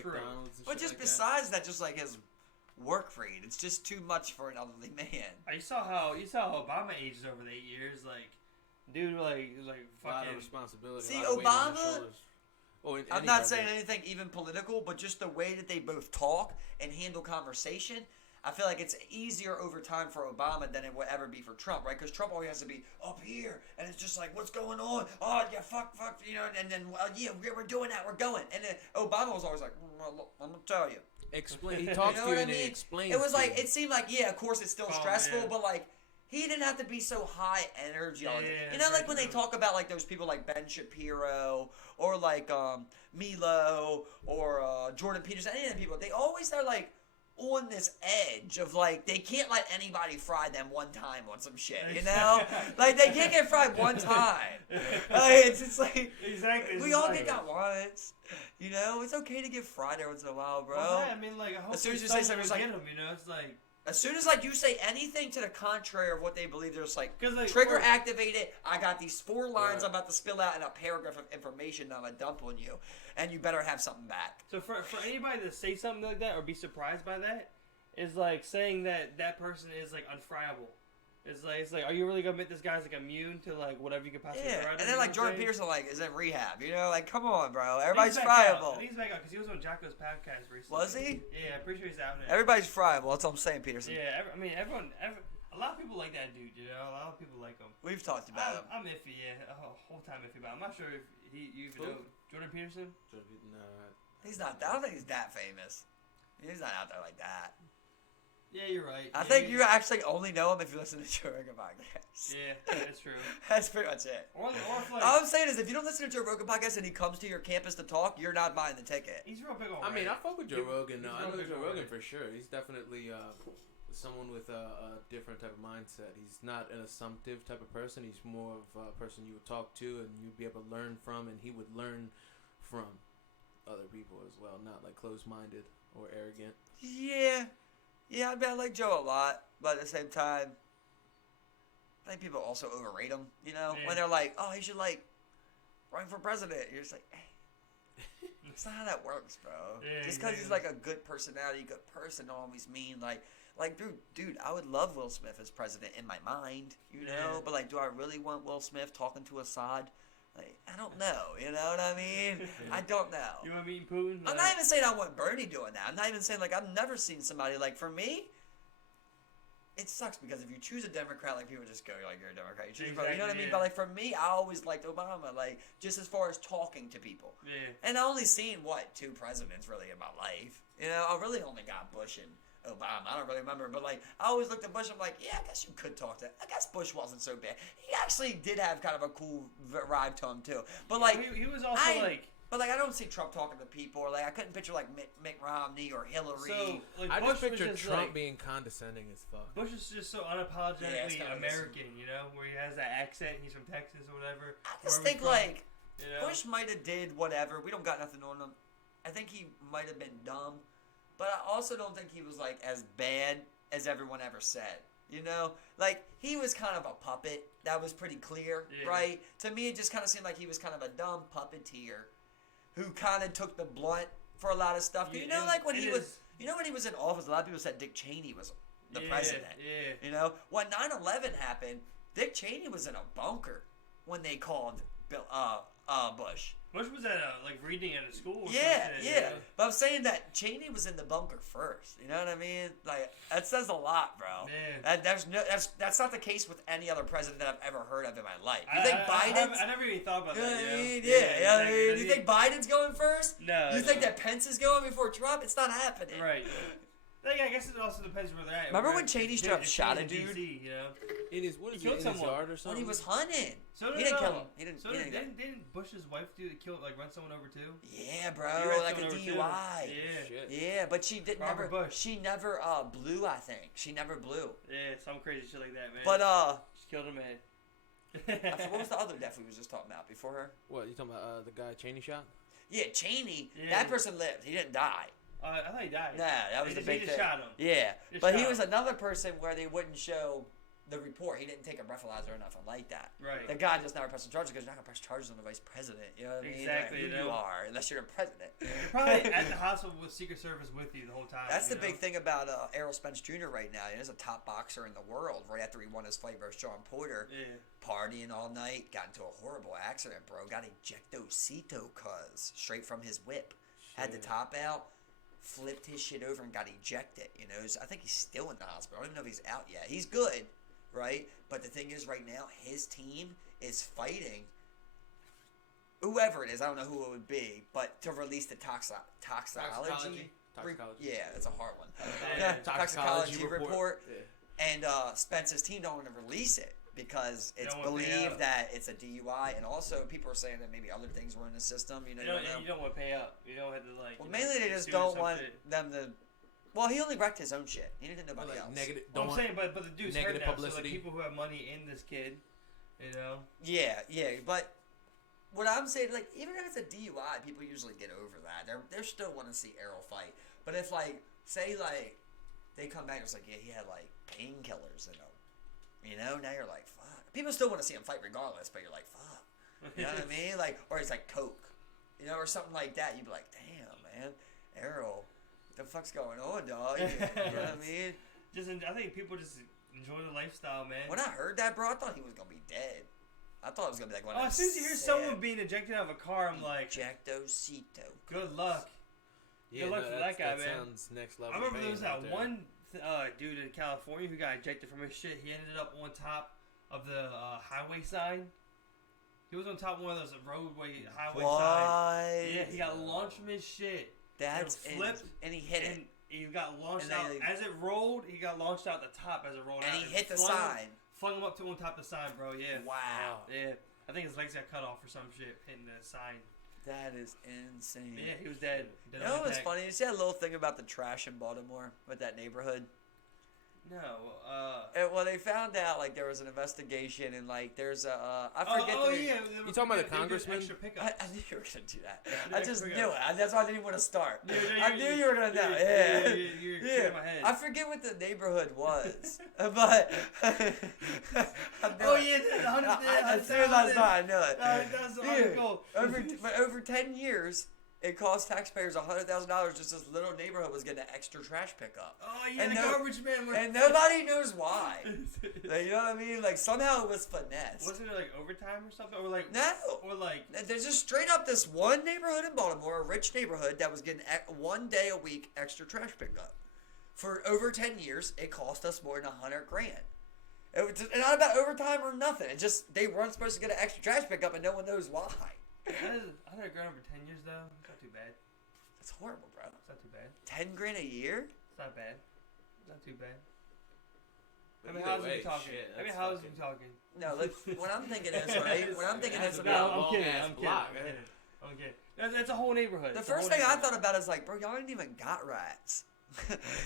true. But just besides that, just his work rate, it's just too much for an elderly man. You saw how Obama ages over the 8 years, dude, fucking a lot of responsibility. See, Obama. I'm not saying anything even political, but just the way that they both talk and handle conversation. I feel like it's easier over time for Obama than it would ever be for Trump, right? Because Trump always has to be up here, and it's just what's going on? Oh, yeah, fuck, and then, we're doing that, we're going. And then Obama was always well, I'm going to tell you. Explain. He talks to you and he explains. It was it seemed of course it's still stressful, but he didn't have to be so high energy on it. When they talk about those people like Ben Shapiro or Milo or Jordan Peterson, any of them people, they always are on this edge of they can't let anybody fry them one time on some shit, they can't get fried one time. It's just exactly. We all get got once, It's okay to get fried every once in a while, bro. Well, yeah, I hope as soon as you say something, it's get them, it's as soon as you say anything to the contrary of what they believe, they're just trigger activated. I got these 4 lines I'm about to spill out in a paragraph of information that I'm gonna dump on you, and you better have something back. So for anybody to say something like that or be surprised by that is saying that person is unfriable. It's like, are you really gonna admit this guy's like immune to like whatever you could possibly Yeah, throw at him? and then like Jordan say? Peterson like is in rehab. You know, like come on, bro. Everybody's friable. He's back out because he was on Jocko's podcast recently. Was he? Yeah, I'm pretty sure he's out now. Everybody's friable. That's all I'm saying, Peterson. Yeah, everyone, a lot of people like that dude. You know, a lot of people like him. We've talked about him. I'm iffy. Yeah, whole time iffy about him. I'm not sure if you even know Jordan Peterson. No. He's not. I don't think he's that famous. He's not out there like that. Yeah, you're right. I think you actually only know him if you listen to Joe Rogan podcast. Yeah, that's true. That's pretty much it. Or like, all I'm saying is, if you don't listen to Joe Rogan podcast and he comes to your campus to talk, you're not buying the ticket. He's real big on. I mean, I fuck with Joe Rogan. No, I know Joe Rogan Reddit. for sure. He's definitely someone with a different type of mindset. He's not an assumptive type of person. He's more of a person you would talk to and you'd be able to learn from, and he would learn from other people as well. Not like closed-minded or arrogant. Yeah, I mean, I like Joe a lot, but at the same time, I think people also overrate him, you know? Yeah. When they're like, oh, he should, like, run for president. You're just like, hey, that's not how that works, bro. Yeah, just because he's, like, a good personality, good person, don't always mean, like, dude, I would love Will Smith as president in my mind, you know? Yeah. But, like, do I really want Will Smith talking to Assad? Like, I don't know, you know what I mean? I don't know. You want meeting Putin? I'm not even saying I want Bernie doing that. I'm not even saying, like, I've never seen somebody, like, for me, it sucks because if you choose a Democrat, like, people just go, like, you're a Democrat. You choose Exactly, you know what I mean? yeah. But, like, for me, I always liked Obama, like, just as far as talking to people. Yeah. And I only seen, 2 presidents, really, in my life. You know, I really only got Bush and Obama. I don't really remember. But, like, I always looked at Bush, I'm like, yeah, I guess you could talk to I guess Bush wasn't so bad. He actually did have kind of a cool vibe to him, too. But, like, he was also, But, like, I don't see Trump talking to people, or, like, I couldn't picture, like, Mitt Romney or Hillary. So, like, I Bush just picture was just, Trump like, being condescending as fuck. Bush is just so Yeah, unapologetically it's kinda American, you know, where he has that accent. He's from Texas or whatever. I just wherever he's think, from, like, you know? Bush might have did whatever. We don't got nothing on him. I think he might have been dumb. But I also don't think he was, like, as bad as everyone ever said. You know? Like, he was kind of a puppet. That was pretty clear, Yeah. right? To me, it just kind of seemed like he was kind of a dumb puppeteer who kind of took the blunt for a lot of stuff. Yeah, You know, like, when it he is- was... You know, when he was in office, a lot of people said Dick Cheney was the president. Yeah. You know? When 9/11 happened, Dick Cheney was in a bunker when they called Bush. Bush was at reading at a school. Or Yeah, something, yeah. You know? But I'm saying that Cheney was in the bunker first. You know what I mean? Like, that says a lot, bro. Man. That's not the case with any other president that I've ever heard of in my life. You think Biden's? I never even thought about You know that. what You I know? mean? Yeah, Yeah. exactly. You think Biden's going first? No. You think that Pence is going before Trump? It's not happening. Right. Like, I guess it also depends where they're at. Remember when Cheney If straight up it's shot a in dude? DC, you know? In his, what is He it, killed in his someone. yard or When something? he was hunting. So He didn't kill him. He didn't. Didn't Bush's wife run someone over too? Yeah, bro. He ran Like a someone over, too. DUI. Yeah. Shit. Yeah, but she did Robert never. Bush. She never blew. I think she never blew. Yeah, some crazy shit like that, man. But She killed a man. what was the other death we was just talking about before her? What, you talking about the guy Cheney shot? Yeah, Cheney. Yeah. That person lived. He didn't die. I thought he died. Nah, that was They the just- big He just thing. shot him. Yeah, Just but he shot was him. another person where they wouldn't show the report. He didn't take a breathalyzer or nothing like that. Right. The guy just never pressed charges because you're not gonna press charges on the vice president. You know what I mean? Exactly, Like, you who you know. are, unless you're a president. You're probably at the hospital with Secret Service with you the whole time. That's you the know? big thing about Errol Spence Jr. right now. He's a top boxer in the world. Right after he won his fight versus John Porter, Yeah. partying all night, got into a horrible accident, bro. Got ejectocito, straight from his whip. Had the Shit. top out, flipped his shit over and got ejected. You know, I think he's still in the hospital. I don't even know if he's out yet. He's good, right? But the thing is, right now, his team is fighting whoever it is. I don't know who it would be, but to release the toxicology. Toxicology. Yeah, it's a hard one. Yeah, Toxicology report. Yeah. And Spence's team don't want to release it because it's Don't wanna pay believed out. that it's a DUI, and also people are saying that maybe other things were in the system. You know, You don't want to pay up. You don't have to like. Well, you know, mainly they just sue or don't some want shit. them to. Well, he only wrecked his own shit. He didn't nobody Like else. negative. Well, Don't I'm want, saying, but the dude's hurt negative now. So publicity. like people who have money in this kid, you know. Yeah, but what I'm saying, like, even if it's a DUI, people usually get over that. They're still want to see Errol fight. But if like, say like, they come back and it's like, yeah, he had like painkillers in him. You know, now you're like, fuck. People still want to see him fight regardless, but you're like, fuck. You know what I mean? Like, or it's like coke, you know, or something like that. You'd be like, damn, man, Errol, what the fuck's going on, dog? You know what I mean? I think people just Enjoy the lifestyle, man. When I heard that, bro, I thought he was gonna be dead. I thought it was gonna be like one of those. As soon as you hear someone being ejected out of a car, I'm like, Ejectocito. Good luck. Yeah, good luck for that guy, man. Sounds next level. I remember there was that one dude in California who got ejected from his shit. He ended up on top of the highway sign. He was on top of one of those highway signs. Yeah, he got launched from his shit. That's flipped, and he hit it. He got launched out as it rolled. He got launched out the top as it rolled out. And he hit the sign. Flung him up to on top of the sign, bro. Yeah. Wow. Yeah. I think his legs got cut off or some shit hitting the sign. That is insane. Yeah, he was dead. You know what's funny? You see that little thing about the trash in Baltimore with that neighborhood? No. Well, they found out like there was an investigation and like there's a I forget. Yeah. You talking about the congressman? I knew you were gonna do that. I just knew it. That's why I didn't want to start. I knew you were gonna know. You're my head. I forget what the neighborhood was, but yeah, as soon as I saw, I knew it. That's cool. Over 10 years. It cost taxpayers $100,000 just this little neighborhood was getting an extra trash pickup. Oh yeah, and the garbage man. And nobody knows why. Like, you know what I mean? Like somehow it was finesse. Wasn't it like overtime or something? Or like no. Or like there's just straight up this one neighborhood in Baltimore, a rich neighborhood that was getting 1 day a week extra trash pickup. For over 10 years, it cost us more than $100,000. It was not about overtime or nothing. It just they weren't supposed to get an extra trash pickup, and no one knows why. $100,000 over 10 years though. It's not too bad. It's horrible, bro. It's not too bad. $10,000 a year? It's not bad. It's not too bad. How many houses are we talking? How many houses are we talking? No, look, when I'm thinking this, right? When I'm thinking this no, about... I'm kidding. That's a whole neighborhood. The first thing I thought about is like, bro, y'all ain't even got rats.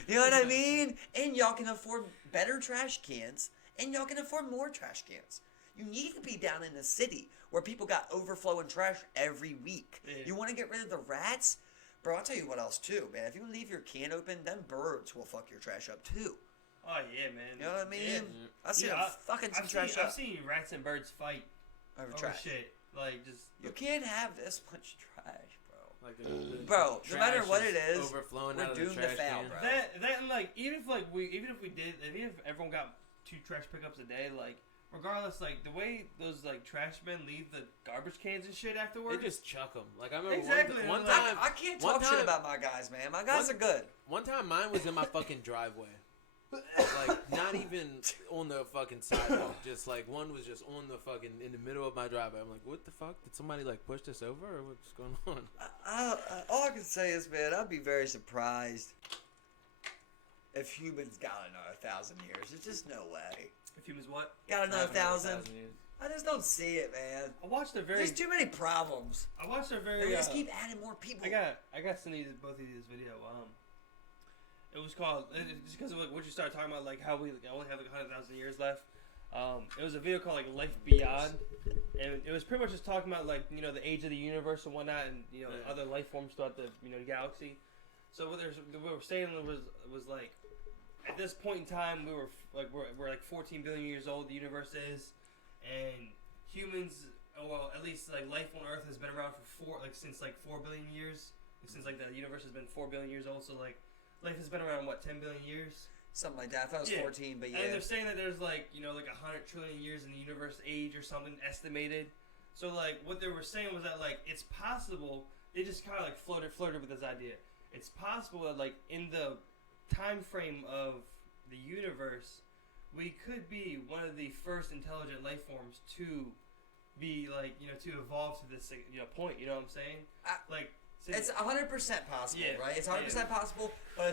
You know what I mean? And y'all can afford better trash cans, and y'all can afford more trash cans. You need to be down in the city where people got overflowing trash every week. Yeah. You want to get rid of the rats? Bro, I'll tell you what else too, man. If you leave your can open, them birds will fuck your trash up too. Oh, yeah, man. You know what I mean? Yeah. I've seen them fucking some trash up. I've seen rats and birds fight over trash. Shit. Like, just... You can't have this much trash, bro. Like bro, no matter what it is, overflowing we're out of doomed the trash to fail, can. bro. That and, like, even if everyone got 2 trash pickups a day, like, regardless, like, the way those, like, trash men leave the garbage cans and shit afterwards. They just chuck them. Like, I remember exactly. one time... I can't talk shit about my guys, man. My guys are good. One time mine was in my fucking driveway. Like, not even on the fucking sidewalk. Just, like, one was just on the fucking... in the middle of my driveway. I'm like, what the fuck? Did somebody, like, push this over? Or what's going on? All I can say is, man, I'd be very surprised if humans got another 1,000 years. There's just no way. If humans what? Got another 1,000? I just don't see it, man. There's too many problems. I watched a very... They just keep adding more people. I got sent both of these video. It was called... Just because of like, what you started talking about, like, how we only have, like, 100,000 years left. It was a video called, like, Life Beyond. And it was pretty much just talking about, like, you know, the age of the universe and whatnot. And, you know, other life forms throughout the, you know, galaxy. So what we were saying was like... At this point in time, we're like 14 billion years old. The universe is, and humans, well, at least like life on Earth has been around for since 4 billion years. Since like the universe has been 4 billion years old, so like life has been around 10 billion years, something like that. I thought it was 14, but yeah. And they're saying that there's like 100 trillion years in the universe age or something estimated. So like what they were saying was that like it's possible. They just kind of like flirted with this idea. It's possible that like in the time frame of the universe, we could be one of the first intelligent life forms to be like to evolve to this point. You know what I'm saying? It's 100% possible, right? It's 100% possible, but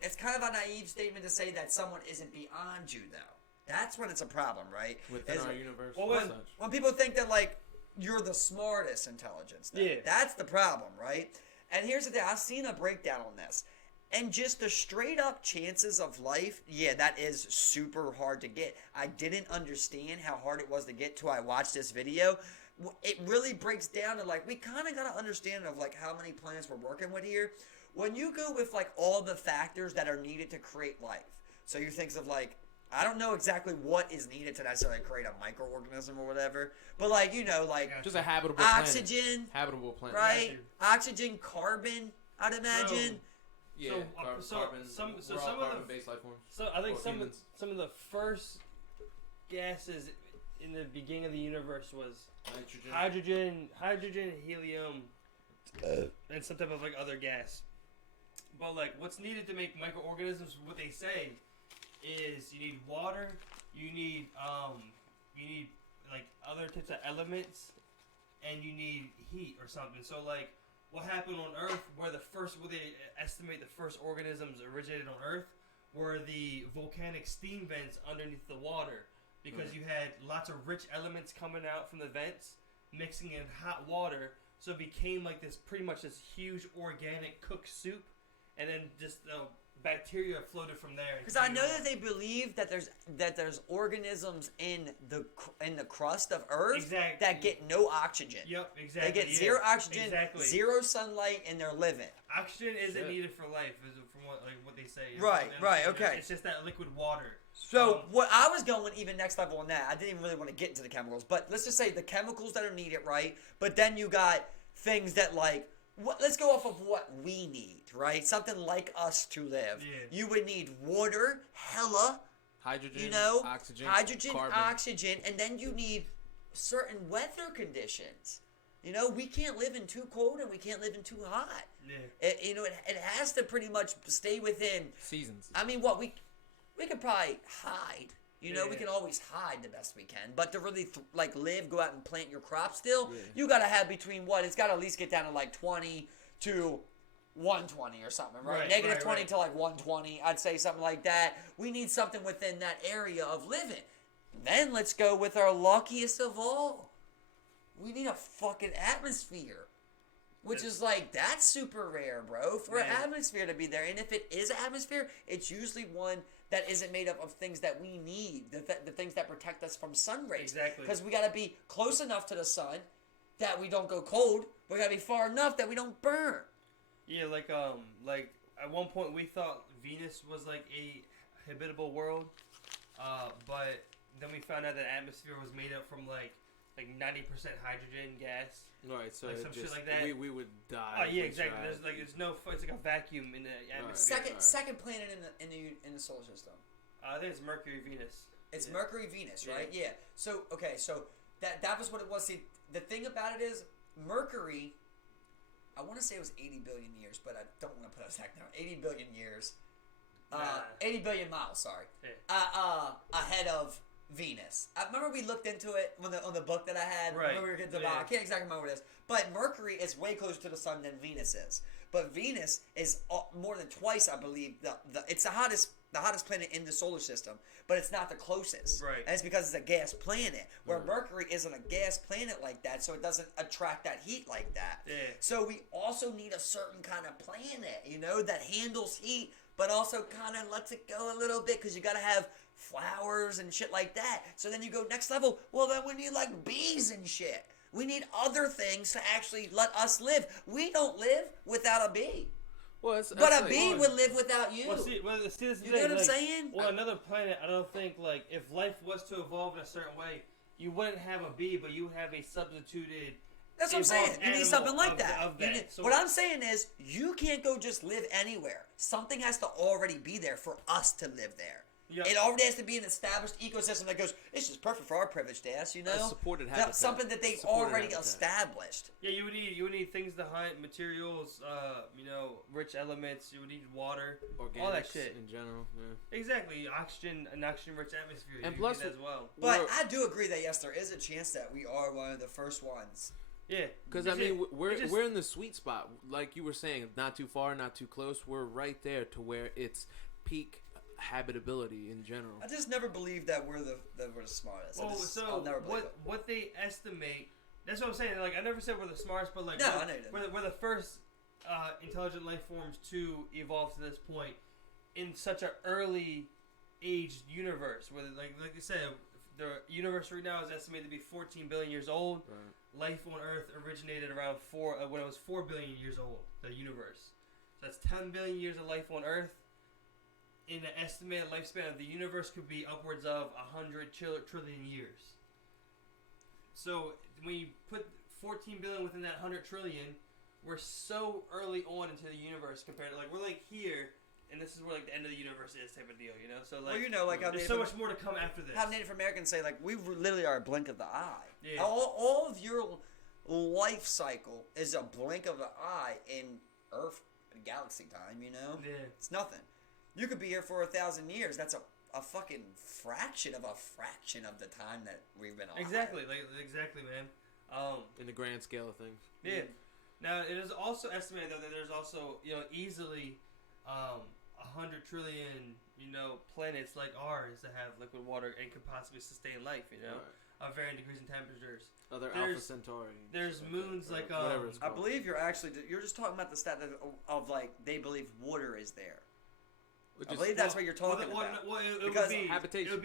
it's kind of a naive statement to say that someone isn't beyond you, though. That's when it's a problem, right? Within our universe. Well, when people think that like you're the smartest intelligence, that's the problem, right? And here's the thing: I've seen a breakdown on this. And just the straight up chances of life, that is super hard to get. I didn't understand how hard it was to get till I watched this video. It really breaks down to like, we kind of got to understand of like how many planets we're working with here. When you go with like all the factors that are needed to create life. So you think of like, I don't know exactly what is needed to necessarily create a microorganism or whatever. But like, just a habitable oxygen. Planet. Habitable planet. Right? Oxygen, carbon, I'd imagine. Yeah, some of the carbon-based life forms. So I think some of the first gases in the beginning of the universe was hydrogen, helium, and some type of like other gas. But like, what's needed to make microorganisms? What they say is you need water, you need like other types of elements, and you need heat or something. So like, what happened on Earth, where they estimate the first organisms originated on Earth, were the volcanic steam vents underneath the water, because you had lots of rich elements coming out from the vents, mixing in hot water, so it became like this pretty much this huge organic cooked soup, and then just bacteria floated from there. Because I know that they believe that there's organisms in the crust of Earth that get no oxygen. Yep, exactly. They get zero oxygen, zero sunlight, and they're living. Oxygen isn't needed for life, from what they say. Right, okay. It's just that liquid water. So what I was going even next level on that, I didn't even really want to get into the chemicals, but let's just say the chemicals that are needed, right? But then you got things that like, let's go off of what we need, right? Something like us to live. Yeah. You would need water, hella, hydrogen, oxygen, carbon. oxygen, and then you need certain weather conditions. We can't live in too cold and we can't live in too hot. Yeah. It has to pretty much stay within seasons. I mean, we could probably hide. We can always hide the best we can. But to really live, go out and plant your crop still, you got to have between it's got to at least get down to like 20 to 120 or something, right? Negative 20 to like 120, I'd say something like that. We need something within that area of living. Then let's go with our luckiest of all. We need a fucking atmosphere. Which is like, that's super rare, bro, for an atmosphere to be there. And if it is an atmosphere, it's usually one that isn't made up of things that we need, the things that protect us from sun rays. Exactly. Because we got to be close enough to the sun that we don't go cold. We got to be far enough that we don't burn. Yeah, like at one point we thought Venus was like a habitable world, but then we found out that atmosphere was made up from like 90% hydrogen gas. Right, so like some shit like that. We would die. Oh yeah, exactly. It's like a vacuum in the atmosphere. Second planet in the solar system. I think it's Mercury, Venus. It's Mercury, Venus, right? Yeah. So that was what it was. See, the thing about it is Mercury. I want to say it was 80 billion years, but I don't want to put a exact number. 80 billion years. 80 billion miles. Sorry. Yeah. Ahead of Venus. I remember we looked into it on the book that I had. Right. When we were getting to the I can't exactly remember what it is. But Mercury is way closer to the sun than Venus is. But Venus is more than twice, I believe. It's the hottest planet in the solar system, but it's not the closest. Right. And it's because it's a gas planet. Where Mercury isn't a gas planet like that, so it doesn't attract that heat like that. Yeah. So we also need a certain kind of planet, that handles heat, but also kind of lets it go a little bit, because you got to have flowers and shit like that. So then you go next level. Well, then we need like bees and shit. We need other things to actually let us live. We don't live without a bee. Well, but a bee would live without you. Well, see this is the you thing, know what I'm saying? Well, another planet, I don't think, if life was to evolve in a certain way, you wouldn't have a bee, but you have a substituted. That's what I'm saying. You need something like that. So what I'm saying is, you can't go just live anywhere. Something has to already be there for us to live there. Yep. It already has to be an established ecosystem that goes, this is perfect for our privileged ass, supported habitat. Something that they've already established. Yeah, you would need things to hunt, materials, rich elements. You would need water, organics, all that shit in general. Yeah. Exactly, an oxygen-rich atmosphere. And plus, as well. But I do agree that yes, there is a chance that we are one of the first ones. Yeah, because we're in the sweet spot, like you were saying, not too far, not too close. We're right there to where it's peak habitability in general. I just never believed that we're the smartest. I'll never believe what they estimate. That's what I'm saying. Like, I never said we're the smartest, but like, no, I know you didn't. We're the first intelligent life forms to evolve to this point in such an early aged universe. Where like you said, the universe right now is estimated to be 14 billion years old. Right. Life on Earth originated around when it was 4 billion years old. The universe. So that's 10 billion years of life on Earth. In the estimated lifespan of the universe could be upwards of 100 trillion years. So when you put 14 billion within that 100 trillion, we're so early on into the universe compared to, like, we're, like, here, and this is where, like, the end of the universe is type of deal, you know? So, like, well, you know, like, there's so much more to come after this. How Native Americans say, like, we literally are a blink of the eye. Yeah. All of your life cycle is a blink of the eye in Earth galaxy time, you know? Yeah. It's nothing. You could be here for 1,000 years. That's a fucking fraction of the time that we've been alive. Exactly, exactly, man. In the grand scale of things. Yeah. Now, it is also estimated, though, that there's also, you know, easily 100 trillion, you know, planets like ours that have liquid water and could possibly sustain life, you know, of varying degrees and temperatures. Other Alpha Centauri. There's moons like whatever it's I called. believe you're just talking about the stat of like they believe water is there. I believe that's what you're talking about. Well, it because would be habitation. It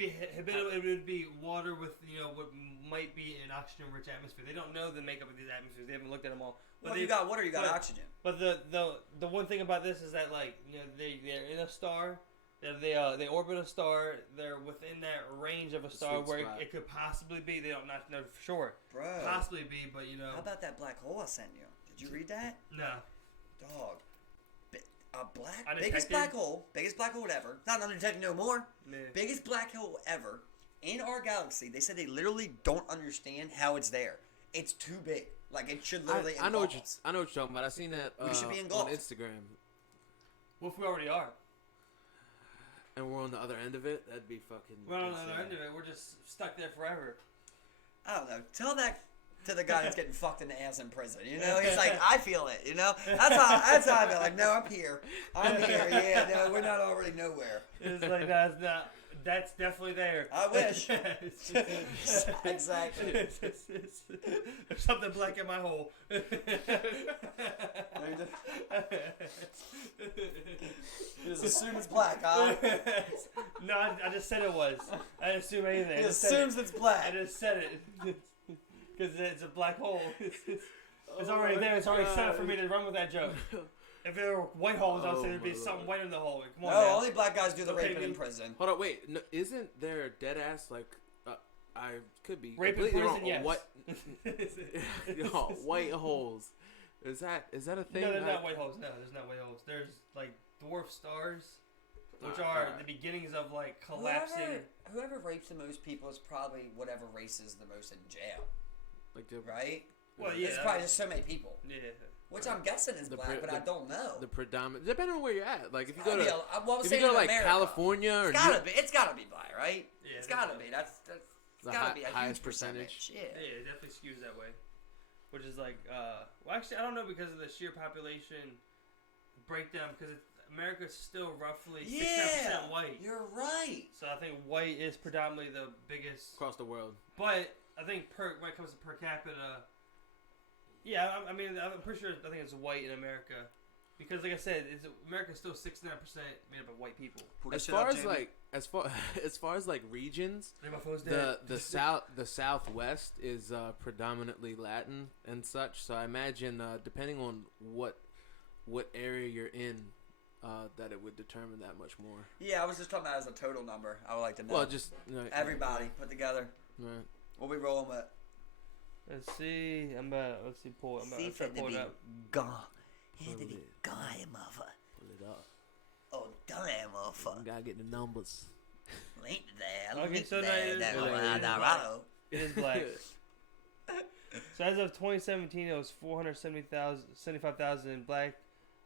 would be water with, you know, what might be an oxygen-rich atmosphere. They don't know the makeup of these atmospheres. They haven't looked at them all. But you got water, you got oxygen. But the one thing about this is that, like, you know, they're in a star. They orbit a star. They're within that range of a star where it could possibly be. They don't not know for sure. Bro. Possibly be, but you know. How about that black hole I sent you? Did you read that? No. Dog. Biggest black hole ever. Not undetected no more. Yeah. Biggest black hole ever in our galaxy. They said they literally don't understand how it's there. It's too big. Like it should literally. I know what you're talking about. I seen that we should be on engulfed. Instagram. Well, if we already are. And we're on the other end of it. That'd be fucking. We're on the other end of it. We're just stuck there forever. I don't know. Tell that to the guy that's getting fucked in the ass in prison. You know, he's like, I feel it. You know, that's how I feel. Like, no, I'm here. Yeah, no, we're not already nowhere. It's like that's not. That's definitely there. I wish. Exactly. There's something black in my hole. Just assume it's black, huh? No, I just said it was. I didn't assume anything. He assumes it's black. I just said it. Because it's a black hole. It's already there. It's already set up for me to run with that joke. If there were white holes, I would say there'd be something white in the hole. Come on, no, man. only black guys do the raping in prison. Hold on, wait. No, isn't there dead ass like? I could be rape in completely prison, wrong. yes. What? White holes. Is that a thing? No, there's not white holes. No, there's not white holes. There's like dwarf stars, which are the beginnings of like collapsing. Whoever rapes the most people is probably whatever race is the most in jail. Like right? Well, yeah. It's probably just so many people. Yeah. Which I'm guessing is black, but I don't know. The predominant, depending on where you're at. Like if you go to, if you go to like America, California, it's gotta be black, right? Yeah, it's gotta be. That's the gotta be a highest huge percentage. Yeah. Yeah, it definitely skews that way. Which is like, well, actually, I don't know because of the sheer population breakdown. Because America's still roughly 6% white. You're right. So I think white is predominantly the biggest across the world. But I think when it comes to per capita. Yeah, I mean, I'm pretty sure. I think it's white in America, because like I said, America's still 69% made up of white people. As far as like regions, the Southwest is predominantly Latin and such. So I imagine depending on what area you're in, that it would determine that much more. Yeah, I was just talking about as a total number. I would like to know. Well, just everybody put together. Right. What we rolling with? Let's see. Pull it up. Gone. Had to be gone, motherfucker. Pull it up. Oh, damn, motherfucker. You gotta get the numbers. Link there. Okay, so it is black. So as of 2017, it was 475,000 black,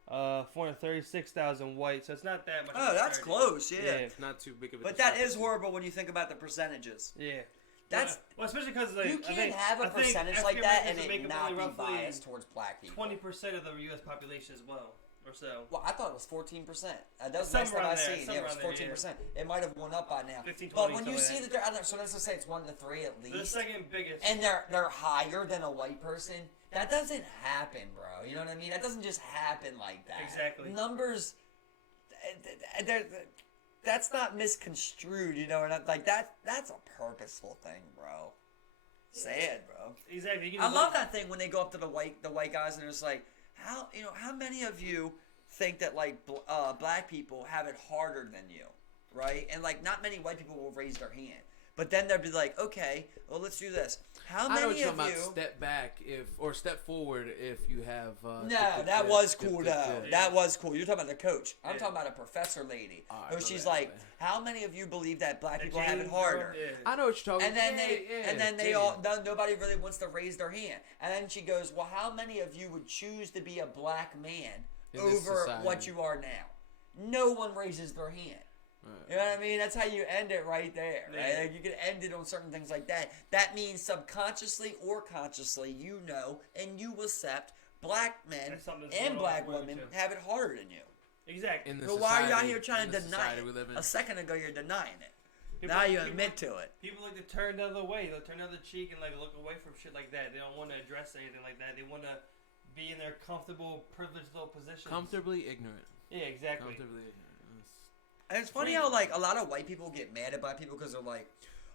436,000 white. So it's not that much. Oh, that's close. Yeah. It's not too big of a. But that is horrible when you think about the percentages. Yeah. That's well, especially because like, you can't have a percentage like that and it not be biased towards black people. 20% of the U.S. population as well, or so. Well, I thought it was 14%. That was the last time I seen. Yeah, it was 14%. It might have went up by now. 15, 20, but when you see that they're, so let's just say it's 1 to 3 at least. They're the second biggest. And they're higher than a white person. That doesn't happen, bro. You know what I mean? That doesn't just happen like that. Exactly. Numbers, that's not misconstrued, you know, and like that's a purposeful thing, bro. Sad, bro. Exactly. I love that thing when they go up to the white guys and it's like, how many of you think that like black people have it harder than you, right? And like not many white people will raise their hand, But then they'd be like, okay, well, let's do this. How I know what many you're of talking you? about. Step back or step forward if you have. No, that was cool though. That was cool. You're talking about the coach. I'm talking about a professor lady. Who she's like, how many of you believe that black people have it harder? I know what you're talking about. And then they all, nobody really wants to raise their hand. And then she goes, well, how many of you would choose to be a black man over what you are now? No one raises their hand. Right. You know what I mean? That's how you end it right there, right? Yeah. Like you can end it on certain things like that. That means subconsciously or consciously, you know, and you accept black men and black women have it harder than you. Exactly. So why are you out here trying to deny it? A second ago, you're denying it. Now you admit to it. People like to turn the other way. They'll turn the other cheek and like look away from shit like that. They don't want to address anything like that. They want to be in their comfortable, privileged little positions. Comfortably ignorant. Yeah, exactly. Comfortably ignorant. And it's funny how, like, a lot of white people get mad at black people because they're like,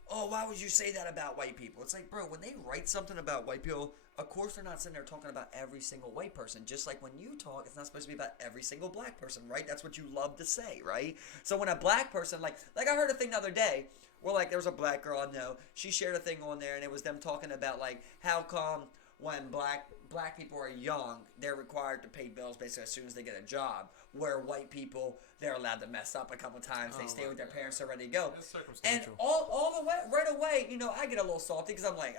oh, why would you say that about white people? It's like, bro, when they write something about white people, of course they're not sitting there talking about every single white person. Just like when you talk, it's not supposed to be about every single black person, right? That's what you love to say, right? So when a black person, like I heard a thing the other day where, like, there was a black girl I know. She shared a thing on there, and it was them talking about, like, how come when black people are young, they're required to pay bills basically as soon as they get a job, where white people, they're allowed to mess up a couple times. They stay with their parents, they're ready to go. And all the way, right away, you know, I get a little salty because I'm like,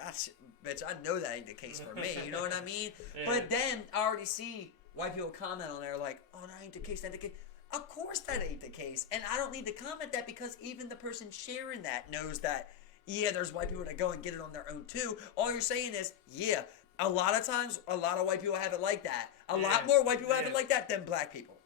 bitch, I know that ain't the case for me. You know what I mean? Yeah. But then I already see white people comment on there like, oh, that ain't the case, that ain't the case. Of course that ain't the case. And I don't need to comment that because even the person sharing that knows that, yeah, there's white people that go and get it on their own too. All you're saying is, yeah, a lot of times, a lot of white people have it like that. A lot more white people have it like that than black people.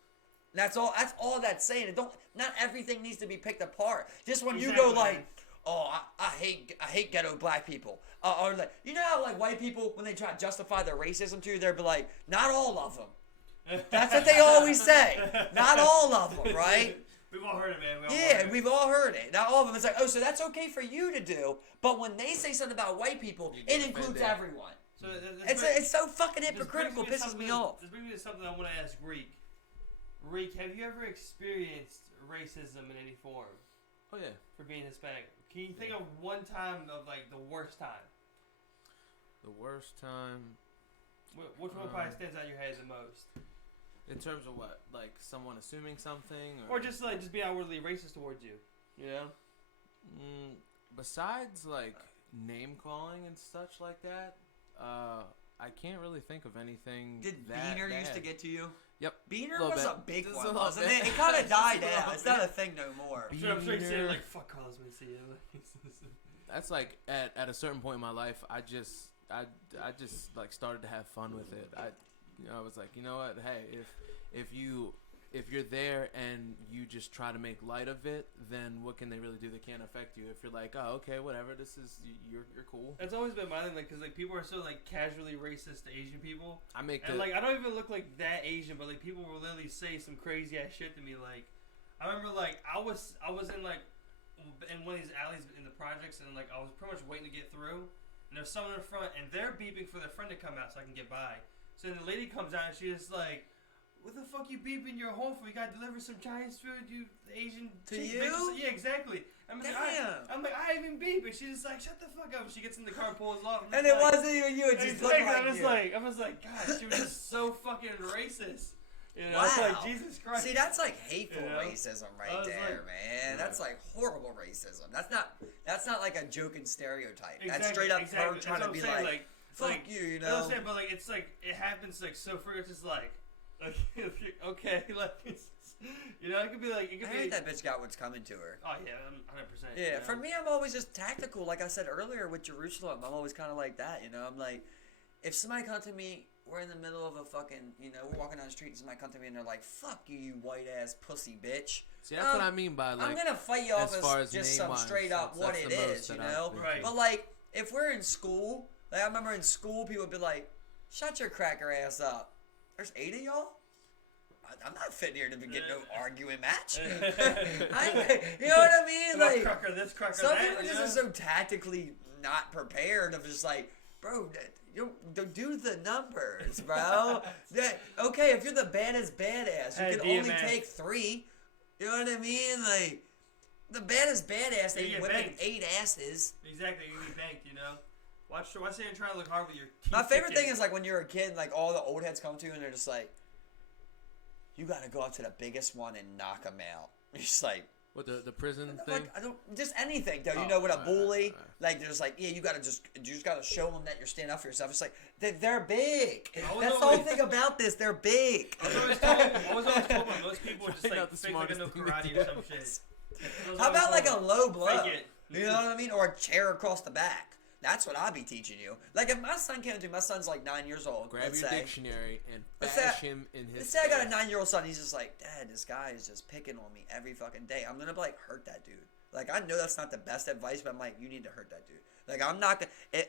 That's all that's saying. Not everything needs to be picked apart. Just when you go like, oh, I hate ghetto black people. Or like, you know how like white people, when they try to justify their racism to you, they'll be like, not all of them. That's what they always say. Not all of them, right? We've all heard it, man. We've all heard it. Not all of them. It's like, oh, so that's okay for you to do. But when they say something about white people, it includes everyone. So it's so fucking hypocritical. It pisses me off. This brings me to something I want to ask Rique. Rique, have you ever experienced racism in any form? Oh yeah. For being Hispanic, can you think of one time of like the worst time? The worst time. Which one probably stands out in your head the most? In terms of what, like someone assuming something, or just be outwardly racist towards you, you know? Besides like name calling and such like that, I can't really think of anything. Did Beaner used to get to you? Yep. Beaner was a big one, wasn't it? It kind of died out. It's not a thing no more. I'm sure you're saying like, fuck Carlos Mencia. That's like at a certain point in my life, I just like started to have fun with it. I was like, you know what? Hey, if you're there and you just try to make light of it, then what can they really do? They can't affect you. If you're like, oh, okay, whatever, this is you're cool. That's always been my thing, like, because like people are so like casually racist to Asian people. I don't even look like that Asian, but like people will literally say some crazy ass shit to me. Like, I remember like I was in like in one of these alleys in the projects, and like I was pretty much waiting to get through, and there's someone in front, and they're beeping for their friend to come out so I can get by. So then the lady comes out, and she's like, what the fuck you beeping your home for? You gotta deliver some Chinese food, you Asian to you? Yeah, exactly. I'm like, I even beep, and she's just like, shut the fuck up. And she gets in the car and pulls off. And it wasn't even you. It just looked like I was like, God, she was just so fucking racist. You know, wow. It's like, Jesus Christ. See, that's like hateful racism right there, man. That's like horrible racism. That's not like a joking stereotype. Exactly, that's straight up her trying to be like, fuck you, you know. I'm saying, but like, it's like it happens like so frequently. It's just like. Okay, like you know, it could be like I think that bitch got what's coming to her. Oh yeah, 100%. Yeah, you know? For me, I'm always just tactical. Like I said earlier with Jerusalem, I'm always kind of like that. You know, I'm like, if somebody comes to me, we're in the middle of a fucking, you know, we're walking down the street and somebody comes to me and they're like, "Fuck you, you white ass pussy bitch." See, that's what I mean by like. I'm gonna fight you off as just some straight up what it is, you know. Right. But like, if we're in school, like I remember in school, people would be like, "Shut your cracker ass up." There's 8 of y'all? I'm not fitting here to get no arguing match. You know what I mean? Like, cracker this, cracker some that. people just are so tactically not prepared of just like, bro, you do the numbers, bro. Okay, if you're the baddest badass, you can only take 3. You know what I mean? Like, The baddest badass, they get whip banked. 8 asses. Exactly, you get banked, you know? Watch say you're trying to look hard with your teeth. My favorite thing is like when you're a kid, like all the old heads come to you and they're just like, you gotta go up to the biggest one and knock them out. You're just like, what the prison thing? like, I don't just anything though. You know, with a bully, like they're just like, yeah, you just gotta show them that you're standing up for yourself. It's like they're big. That's the whole thing about this. They're big. I was always told by most people just like fake like a no karate or some shit. How about like a low blow? You know what I mean? Or a chair across the back. That's what I'll be teaching you. Like if my son came to me, my son's like 9 years old. Grab your dictionary and bash him in his. Let's say I got a 9-year-old son. He's just like, Dad, this guy is just picking on me every fucking day. I'm gonna like hurt that dude. Like I know that's not the best advice, but I'm like, you need to hurt that dude. Like I'm not gonna.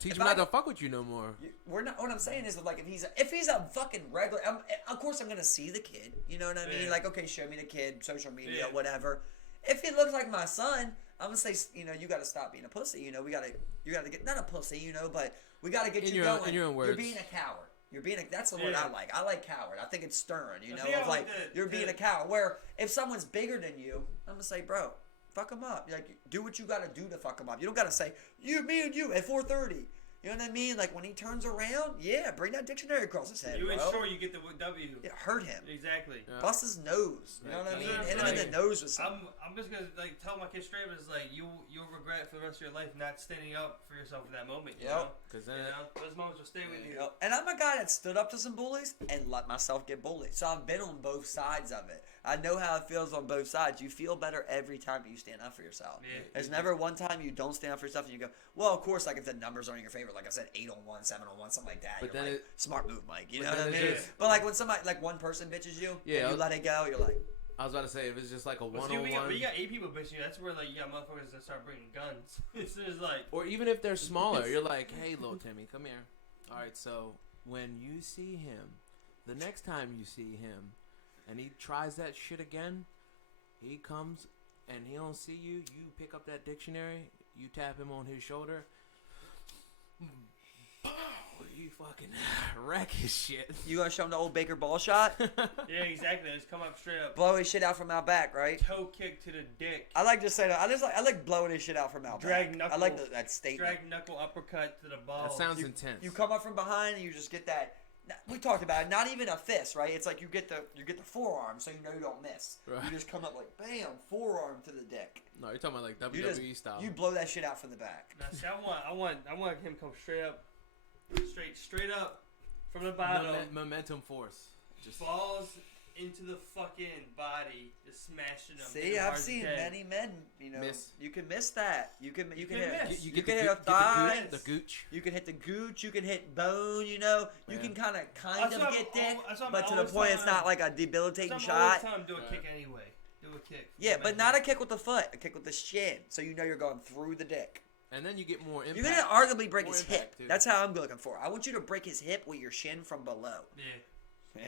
Teach him not to fuck with you no more. We're not. What I'm saying is that like if he's a fucking regular, of course I'm gonna see the kid. You know what I mean? Like okay, show me the kid, social media, whatever. If he looks like my son, I'm gonna say, you know, you gotta stop being a pussy. You know, you gotta get not a pussy, you know, but we gotta get you going. In your own words. You're being a coward. That's the word I like. I like coward. I think it's stern. You know, of like you're being a coward. Where if someone's bigger than you, I'm gonna say, bro, fuck him up. Like do what you gotta do to fuck him up. You don't gotta say me and you at 4:30. You know what I mean? Like when he turns around, yeah, bring that dictionary across his head. You bro. ensure you get the W. Yeah, hurt him. Exactly. Yeah. Bust his nose. You know what I mean? Hit him in the nose with something. I'm just gonna like tell my kid straight up, it's like you'll regret for the rest of your life not standing up for yourself in that moment. You know? Because then those moments will stay with you. Yep. And I'm a guy that stood up to some bullies and let myself get bullied. So I've been on both sides of it. I know how it feels on both sides. You feel better every time you stand up for yourself. Yeah. There's never one time you don't stand up for yourself and you go, well, of course, like if the numbers aren't in your favor, like I said, 8-on-1, 7-on-1, something like that. But you're then like, smart move, Mike. You know what I mean? But like when somebody, like one person bitches you, and you let it go, you're like. I was about to say, if it's just like a one-on-one. You got 8 people bitching you, that's where like you got motherfuckers that start bringing guns. It's just like. Or even if they're smaller, you're like, hey, little Timmy, come here. All right, so when you see him, the next time you see him, and he tries that shit again, he comes and he don't see you, you pick up that dictionary, you tap him on his shoulder, you fucking wreck his shit. You gonna show him the old Baker ball shot? Yeah, exactly. Just come up straight up. Blow his shit out from out back, right? Toe kick to the dick. I like to say that. I like blowing his shit out from out back. Knuckle. I like that statement. Drag knuckle uppercut to the balls. That sounds intense. You come up from behind and you just get that. We talked about it. Not even a fist, right? It's like you get the forearm, so you know you don't miss. Right. You just come up like bam, forearm to the dick. No, you're talking about like WWE style. You blow that shit out from the back. Now, see, I want him to come straight up, straight up from the bottom. Momentum force. Just falls into the fucking body, just smashing them. See, I've seen many men, you know, you can miss that. You can hit a thigh, the gooch. You can hit the gooch. You can hit bone. You know, you can kind of get dick, but to the point it's not like a debilitating shot. Do a kick anyway. Do a kick. Yeah, but not a kick with the foot. A kick with the shin, so you know you're going through the dick. And then you get more impact. You're gonna arguably break his hip. Too. That's how I'm looking for. I want you to break his hip with your shin from below. Yeah.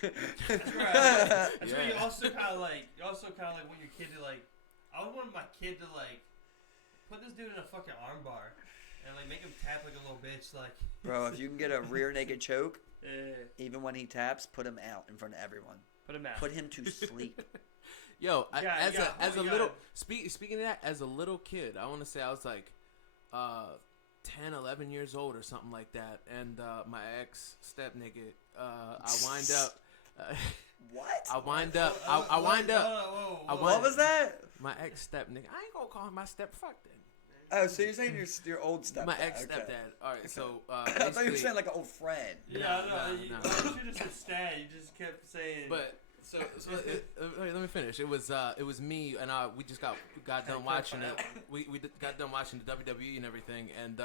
That's right. That's where you also kind of like want your kid to like. I would want my kid to like put this dude in a fucking armbar and like make him tap like a little bitch. Like, bro, if you can get a rear naked choke, even when he taps, put him out in front of everyone. Put him out. Put him to sleep. Yo, speaking of that, as a little kid, I want to say I was like 10, 11 years old or something like that, and my ex step nigga, I wind up. What? I wind up. I wind up. What was that? My ex step nigga. I ain't gonna call him my step. Fuck that. Oh, so you're saying your old stepdad? My ex stepdad. All right, so I thought you were saying like an old friend. Yeah, no. You should have said Stan. You just kept saying. But so let me finish. It was me and we just got done watching it. We got done watching the WWE and everything, and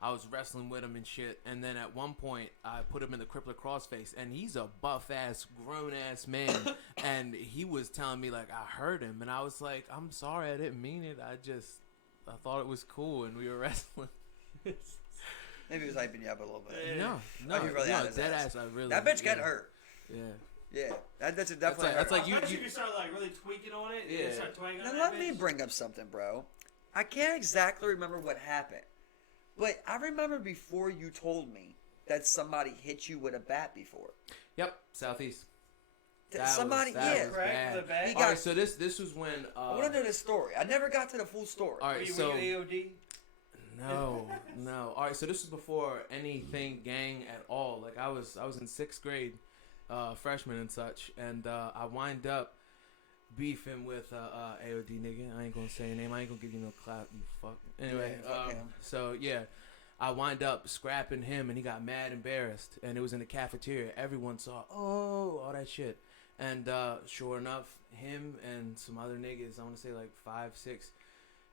I was wrestling with him and shit. And then at one point, I put him in the crippler crossface, and he's a buff ass, grown ass man, and he was telling me like I hurt him, and I was like, I'm sorry, I didn't mean it. I thought it was cool, and we were wrestling. Maybe he was hyping you up a little bit. No, really dead ass. I really. That bitch got hurt. Yeah, that's definitely. That's like you start like really tweaking on it. Yeah. You start twanging now on let that me bitch. bring up something, bro. I can't exactly remember what happened, but I remember before you told me that somebody hit you with a bat before. Yep, Southeast. Somebody, that was bad. All right, so this was when. I want to know this story. I never got to the full story. All right, so. Were you AOD? No. All right, so this was before anything gang at all. Like I was in 6th grade, freshman and such, and I wind up beefing with AOD nigga. I ain't gonna say your name. I ain't gonna give you no clout. You fuck. Anyway, so yeah. I wind up scrapping him, and he got mad, embarrassed, and it was in the cafeteria. Everyone saw, all that shit. And sure enough, him and some other niggas, I want to say like 5, 6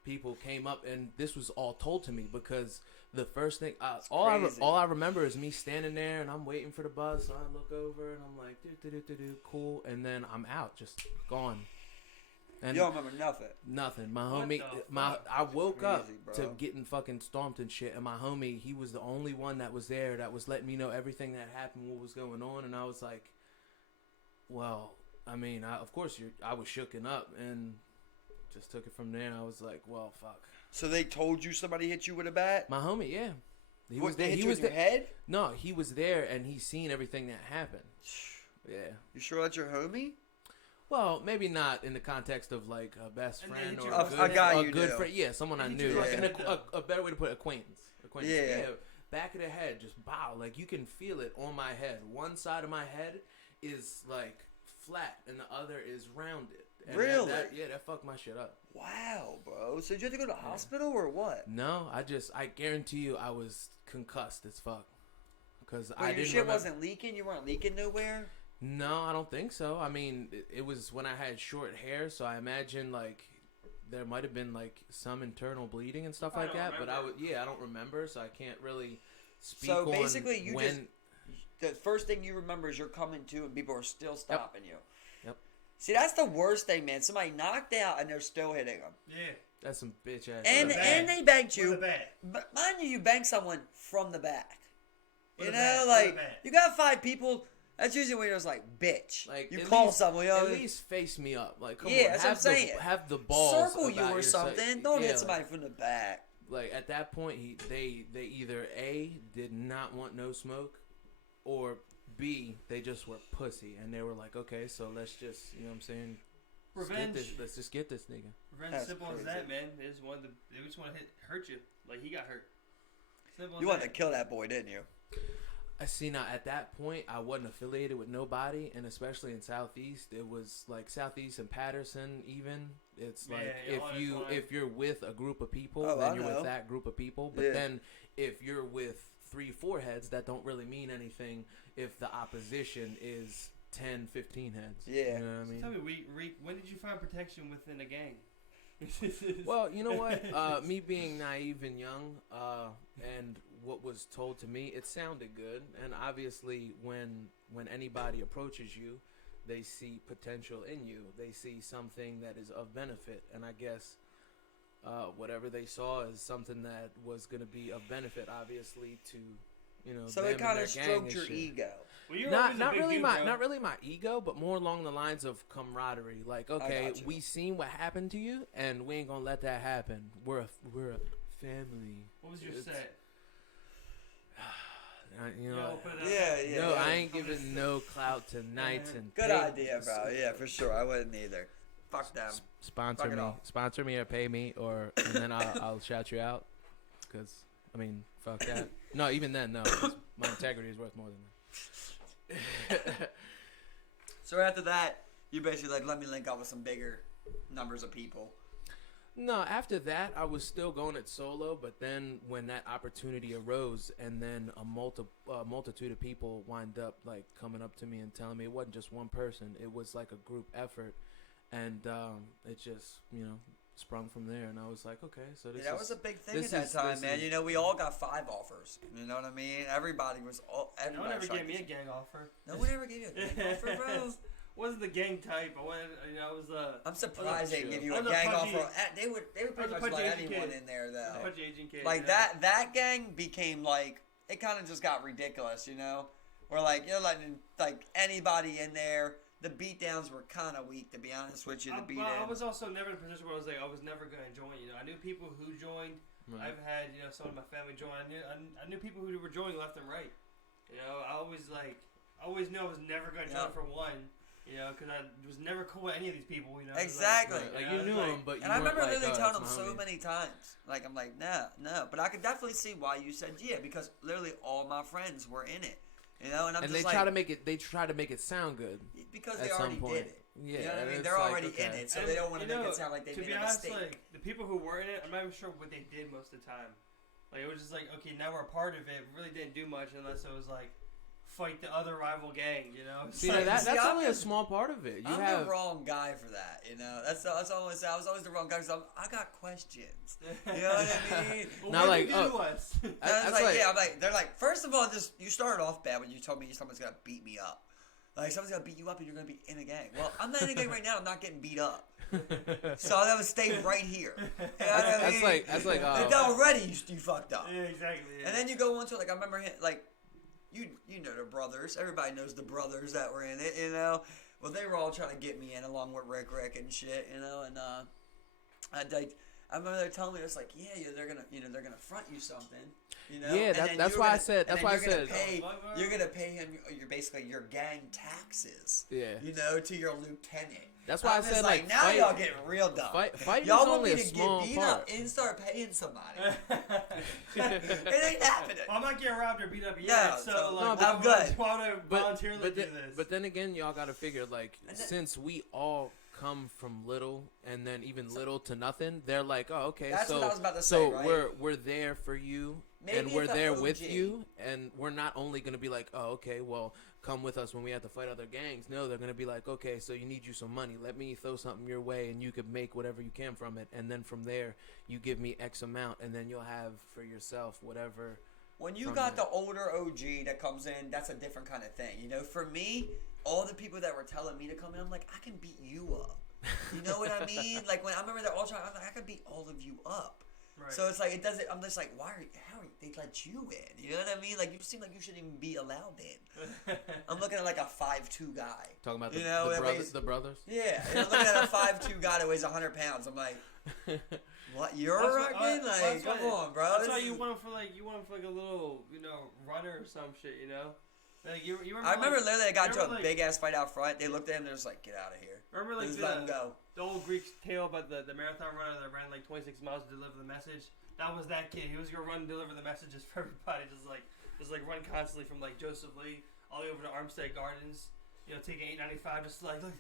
people came up, and this was all told to me because the first thing, all I remember is me standing there, and I'm waiting for the bus. So I look over, and I'm like, cool, and then I'm out, just gone. And you don't remember nothing. Nothing. My homie, I woke up to getting fucking stomped and shit, and my homie, he was the only one that was there that was letting me know everything that happened, what was going on, and I was like, well, I mean, of course, I was shooken up, and just took it from there. I was like, well, fuck. So they told you somebody hit you with a bat? My homie, yeah. He was there. He was in your head? No, he was there, and he seen everything that happened. Yeah. You sure that's your homie? Well, maybe not in the context of like a best friend or a guy you good knew. friend. Yeah, someone I knew. Like a better way to put it, acquaintance. Yeah. Back of the head, just bow. Like you can feel it on my head. One side of my head is like flat, and the other is rounded. And really? That fucked my shit up. Wow, bro. So did you have to go to the hospital or what? No, I guarantee you, I was concussed as fuck. Because your shit wasn't leaking. You weren't leaking nowhere. No, I don't think so. I mean, it was when I had short hair, so I imagine like there might have been like some internal bleeding and stuff like that. But I don't remember, so I can't really speak. So basically, the first thing you remember is you're coming to, and people are still stopping you. Yep. See, that's the worst thing, man. Somebody knocked out, and they're still hitting them. Yeah. That's some bitch ass. And they banked you. But mind you bang someone from the back. You got 5 people. That's usually when you're just like, bitch. Like you call someone. You know, at least face me up. Like, come on, that's what I'm saying. Have the balls. Circle you or something. Don't hit somebody from the back. Like at that point, they either A, did not want no smoke, or B, they just were pussy, and they were like, okay, so let's just, you know what I'm saying? Revenge. Let's just get this nigga. Revenge, simple as that, man. They just want to hurt you, like he got hurt. You wanted to kill that boy, didn't you? I see. Now at that point, I wasn't affiliated with nobody, and especially in Southeast, it was like Southeast and Patterson. Even it's like if you're with a group of people, then you're with that group of people. But then if you're with 3-4 heads, that don't really mean anything if the opposition is 10, 15 heads. Yeah. You know what I mean? Tell me, Rique, when did you find protection within a gang? Well, you know what? Me being naive and young, and what was told to me, it sounded good. And obviously, when anybody approaches you, they see potential in you. They see something that is of benefit. And I guess whatever they saw is something that was going to be of benefit, obviously, to, you know. So it kind of stroked your ego. Well, not really my ego, but more along the lines of camaraderie. Like, okay, we seen what happened to you, and we ain't gonna let that happen. We're a family. What was your set? You know, no, I ain't giving no clout to Knights and. Good idea, bro. Yeah, for sure. I wouldn't either. Fuck them. Sponsor me or pay me, and then I'll shout you out. Because I mean, fuck that. No, even then, no. My integrity is worth more than that. So after that, you basically like, let me link up with some bigger numbers of people. No, after that, I was still going it solo, but then when that opportunity arose, and then a multitude of people wind up like coming up to me and telling me it wasn't just one person, it was like a group effort, and it just, you know, sprung from there, and I was like, okay, so this that was a big thing at that time, man. You know, we all got 5 offers. You know what I mean? Everybody was no one ever gave me a gang offer. No one ever gave you a gang offer, bro. Wasn't the gang type. I was I'm surprised they give you a gang offer. They would pretty much let anyone in there though. Like that gang became like, it kind of just got ridiculous, you know. Where like you're letting like anybody in there. The beatdowns were kind of weak, to be honest with you. I was also never in a position where I was like, I was never going to join. You know, I knew people who joined. Right. I've had, you know, some of my family join. I knew people who were joining left and right. You know, I always knew I was never going to join for one. You know, because I was never cool with any of these people. You know, exactly. Like you knew them, but you and I remember like, literally telling them so many times. Like I'm like, no. But I could definitely see why you said yeah, because literally all my friends were in it. You know, and I'm just they try to make it. They try to make it sound good because they already did it. Yeah, you know what I mean. They're already in it, so they don't want to make it sound like they made a mistake. Like the people who were in it, I'm not even sure what they did most of the time. Like it was just like, okay, now we're a part of it. We really didn't do much unless it was like fight the other rival gang. You know, see, that's only a small part of it. I'm the wrong guy for that. You know, that's all I want to say. I was always the wrong guy because I got questions. You know what I mean? Well, not like us. I'm like, they're like, first of all, just you started off bad when you told me someone's gonna beat me up. Like, someone's gonna beat you up and you're gonna be in a gang. Well, I'm not in a gang right now. I'm not getting beat up. So I'm gonna stay right here. You know what I mean? That's like. And already you fucked up. Yeah, exactly. Yeah. And then you go on to like, I remember him, like, you know the brothers. Everybody knows the brothers that were in it. You know. Well, they were all trying to get me in along with Rick and shit. You know, and I remember they telling me it's like, yeah, they're gonna front you something. You know? Yeah, that's why I said. That's why I said. You're gonna pay him. You're basically your gang taxes. Yeah. You know, to your lieutenant. That's why I said like now y'all getting real dumb. Fight y'all is only a small get beat part. up and start paying somebody. It ain't happening. Well, I'm not getting robbed or beat up yet, I'm good. Why would I voluntarily do this? But then again, y'all gotta figure like since we all come from little and then even little to nothing, they're like, oh, okay, that's so what I was about to say, so right? we're there for you. Maybe and we're there OG. with you, and we're not only gonna be like, oh, okay, well, come with us when we have to fight other gangs. No, they're gonna be like, okay, so you need you some money. Let me throw something your way, and you could make whatever you can from it. And then from there, you give me X amount, and then you'll have for yourself whatever. When you got the older OG that comes in, that's a different kind of thing. You know, for me, all the people that were telling me to come in, I'm like, I can beat you up. You know what I mean? Like when I remember they're all trying, I'm like, I can beat all of you up. Right. So it's like it doesn't. I'm just like, how are they let you in? You know what I mean? Like you seem like you shouldn't even be allowed in. I'm looking at like a 5'2" guy. Talking about the brothers. Yeah, and I'm looking at a 5'2" guy that weighs 100 pounds. I'm like, what? You're rocking? Like, come on, bro. That's why you want him for like a little, runner or some shit, Like you remember, I remember literally I got into a big ass fight out front. They looked at him and they're just like, get out of here. Remember like just let him go. The old Greek tale about the marathon runner that ran like 26 miles to deliver the message? That was that kid. He was gonna run and deliver the messages for everybody. Just run constantly from like Joseph Lee all the way over to Armstead Gardens. Taking 895 just like look.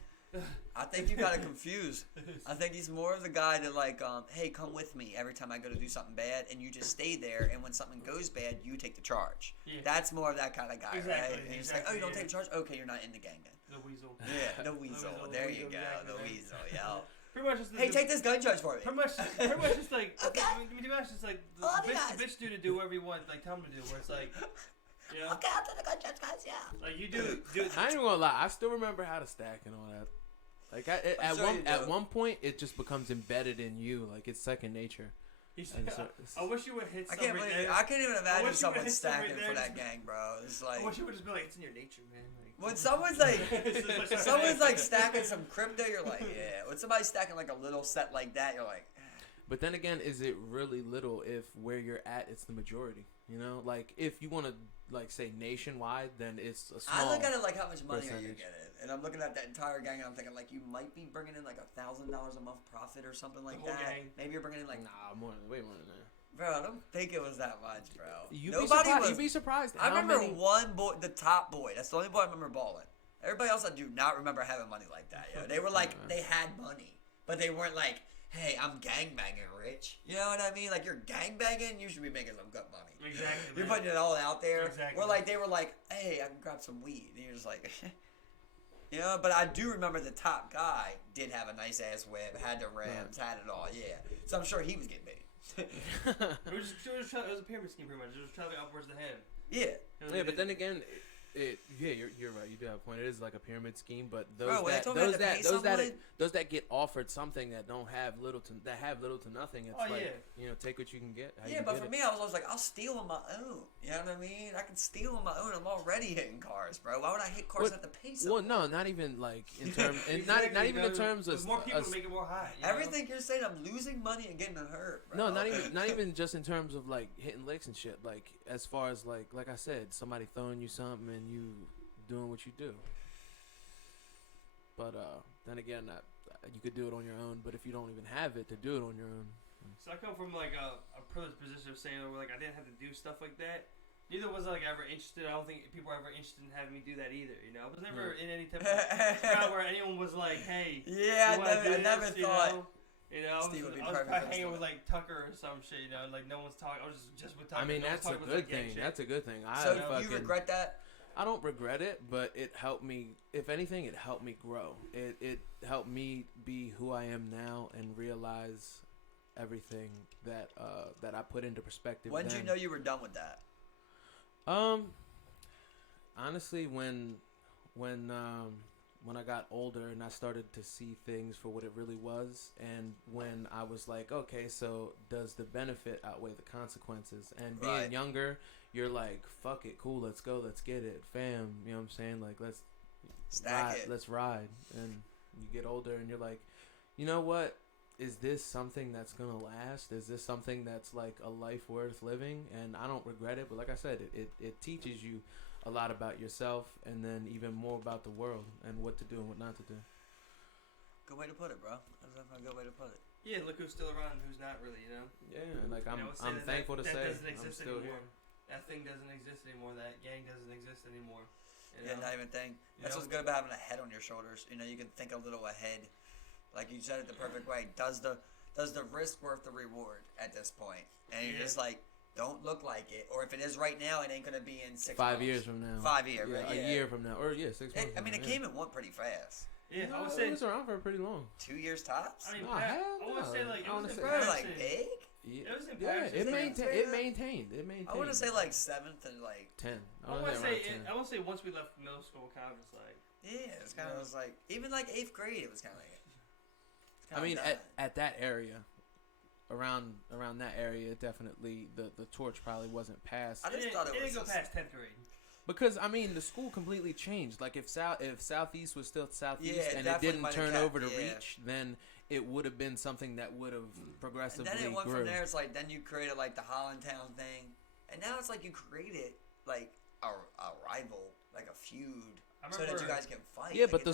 I think you got it confused. I think he's more of the guy that like, hey, come with me every time I go to do something bad, and you just stay there. And when something goes bad, you take the charge. Yeah. That's more of that kind of guy, right? And he's like, oh, you don't take charge? Okay, you're not in the gang then. The weasel. Yeah, the weasel. There you go, the weasel. Yeah. Pretty much just hey, take this gun charge for me. Pretty much just like okay. Pretty much just like the bitch dude to do whatever you want, like tell him to do. Where it's like. Okay, I'll take the gun charge, guys. Yeah. Like you do. I ain't even gonna lie. I still remember how to stack and all that. Like at one point, it just becomes embedded in you. Like it's second nature. I wish you would hit. I can't even imagine someone stacking for that gang, bro. It's like I wish you would just be like, it's in your nature, man. Like, when someone's like stacking some crypto, you're like, yeah. When somebody's stacking like a little set like that, you're like. But then again, is it really little if where you're at it's the majority? Like if you want to like say nationwide, then it's a small. I look at it like how much money percentage. are you getting, and I'm looking at that entire gang, and I'm thinking like you might be bringing in like $1,000 a month profit or something like that. Gang. Maybe you're bringing in like way more than that. Bro, I don't think it was that much, bro. You'd be surprised. I remember one boy, the top boy. That's the only boy I remember balling. Everybody else, I do not remember having money like that. They were like they had money, but they weren't like. Hey, I'm gangbanging, Rich. You know what I mean? Like, you're gangbanging, you should be making some good money. Exactly. You're putting it all out there. Exactly. They were like, hey, I can grab some weed. And you're just like, but I do remember the top guy did have a nice ass whip, had the rims, had it all, yeah. So I'm sure he was getting paid. it was a pyramid scheme pretty much. It was traveling upwards to him. Yeah. Yeah, but then again, you're right. You do have a point. It is like a pyramid scheme, but those that get offered something that have little to nothing. It's take what you can get. But for me, I was always like, I'll steal on my own. You know what I mean? I can steal on my own. I'm already hitting cars, bro. Why would I hit cars at the pace? Well, no, not even like in terms, and not even in terms of more people to make it more high. Everything you're saying, I'm losing money and getting hurt, bro. No, not even just in terms of like hitting licks and shit. Like as far as like I said, somebody throwing you something and you doing what you do. But then again, you could do it on your own. But if you don't even have it, to do it on your own. So I come from like a privileged position of saying where like I didn't have to do stuff like that. Neither was I like ever interested. I don't think people were ever interested in having me do that either. You know, I was never in any type of crowd where anyone was like, "Hey, yeah, I never thought." You know, I was probably hanging with like Tucker or some shit. You know, like no one's talking. I was just with Tucker. I mean, that's a good thing. That's a good thing. So you regret that? I don't regret it, but it helped me. If anything, it helped me grow. It helped me be who I am now and realize everything that I put into perspective. When did you know you were done with that? Honestly, when I got older and I started to see things for what it really was, and when I was like, okay, so does the benefit outweigh the consequences? And being younger, you're like, fuck it, cool, let's go, let's get it, fam. You know what I'm saying? Like, let's ride. And you get older and you're like, you know what? Is this something that's gonna last? Is this something that's like a life worth living? And I don't regret it, but like I said, it teaches you a lot about yourself, and then even more about the world and what to do and what not to do. Good way to put it, bro. That's definitely a good way to put it. Yeah, look who's still around, who's not really, you know. Yeah, like I'm thankful to say I'm still anymore. here. That thing doesn't exist anymore. That gang doesn't exist anymore. Yeah, not even thing. That's what's good about having a head on your shoulders. You know, you can think a little ahead. Like you said it the perfect way. Does the risk worth the reward at this point? And you're just like, don't look like it. Or if it is right now, it ain't gonna be in 6 5 months. years from now. 5 years, yeah, right? A year from now, or 6 months. I mean, it came and went pretty fast. Yeah, no, I would say it was around for pretty long. 2 years tops. I mean, I want to say like it was in Bro, like big. Yeah, it was in it maintained. I want to say like 7th and like 10. I want to say once we left middle school, kind of was like. Yeah, it's kind of was like even like 8th grade. It was kind of like. I mean, at that area, around that area, definitely the torch probably wasn't passed. I just thought it didn't go past 10th grade. Because I mean, the school completely changed. Like if Southeast was still Southeast and it didn't turn over to Reach, then it would have been something that would have progressively and then it went grew. from there. It's like then you created like the Hollandtown thing, and now it's like you created like a rival, like a feud. So that you guys can fight. Yeah, like, but the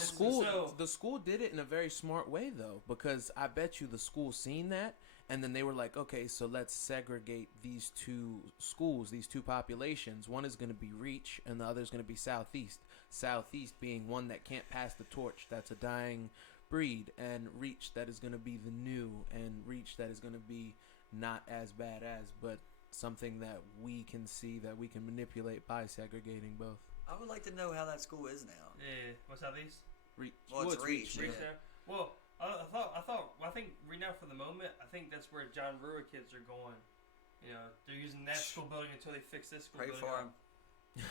school did it in a very smart way though, because I bet you the school seen that, and then they were like, okay, so let's segregate these two schools, these two populations. One is going to be Reach, and the other is going to be Southeast. Southeast being one that can't pass the torch, that's a dying breed, and Reach that is going to be the new, and Reach that is going to be not as bad as, but something that we can see that we can manipulate by segregating both. I would like to know how that school is now. Yeah, what's Southeast? Reach. Well, it's Reach. Reach there. Well, I think right now for the moment, I think that's where John Brewer kids are going. You know, they're using that school building until they fix this school building. Pray for them.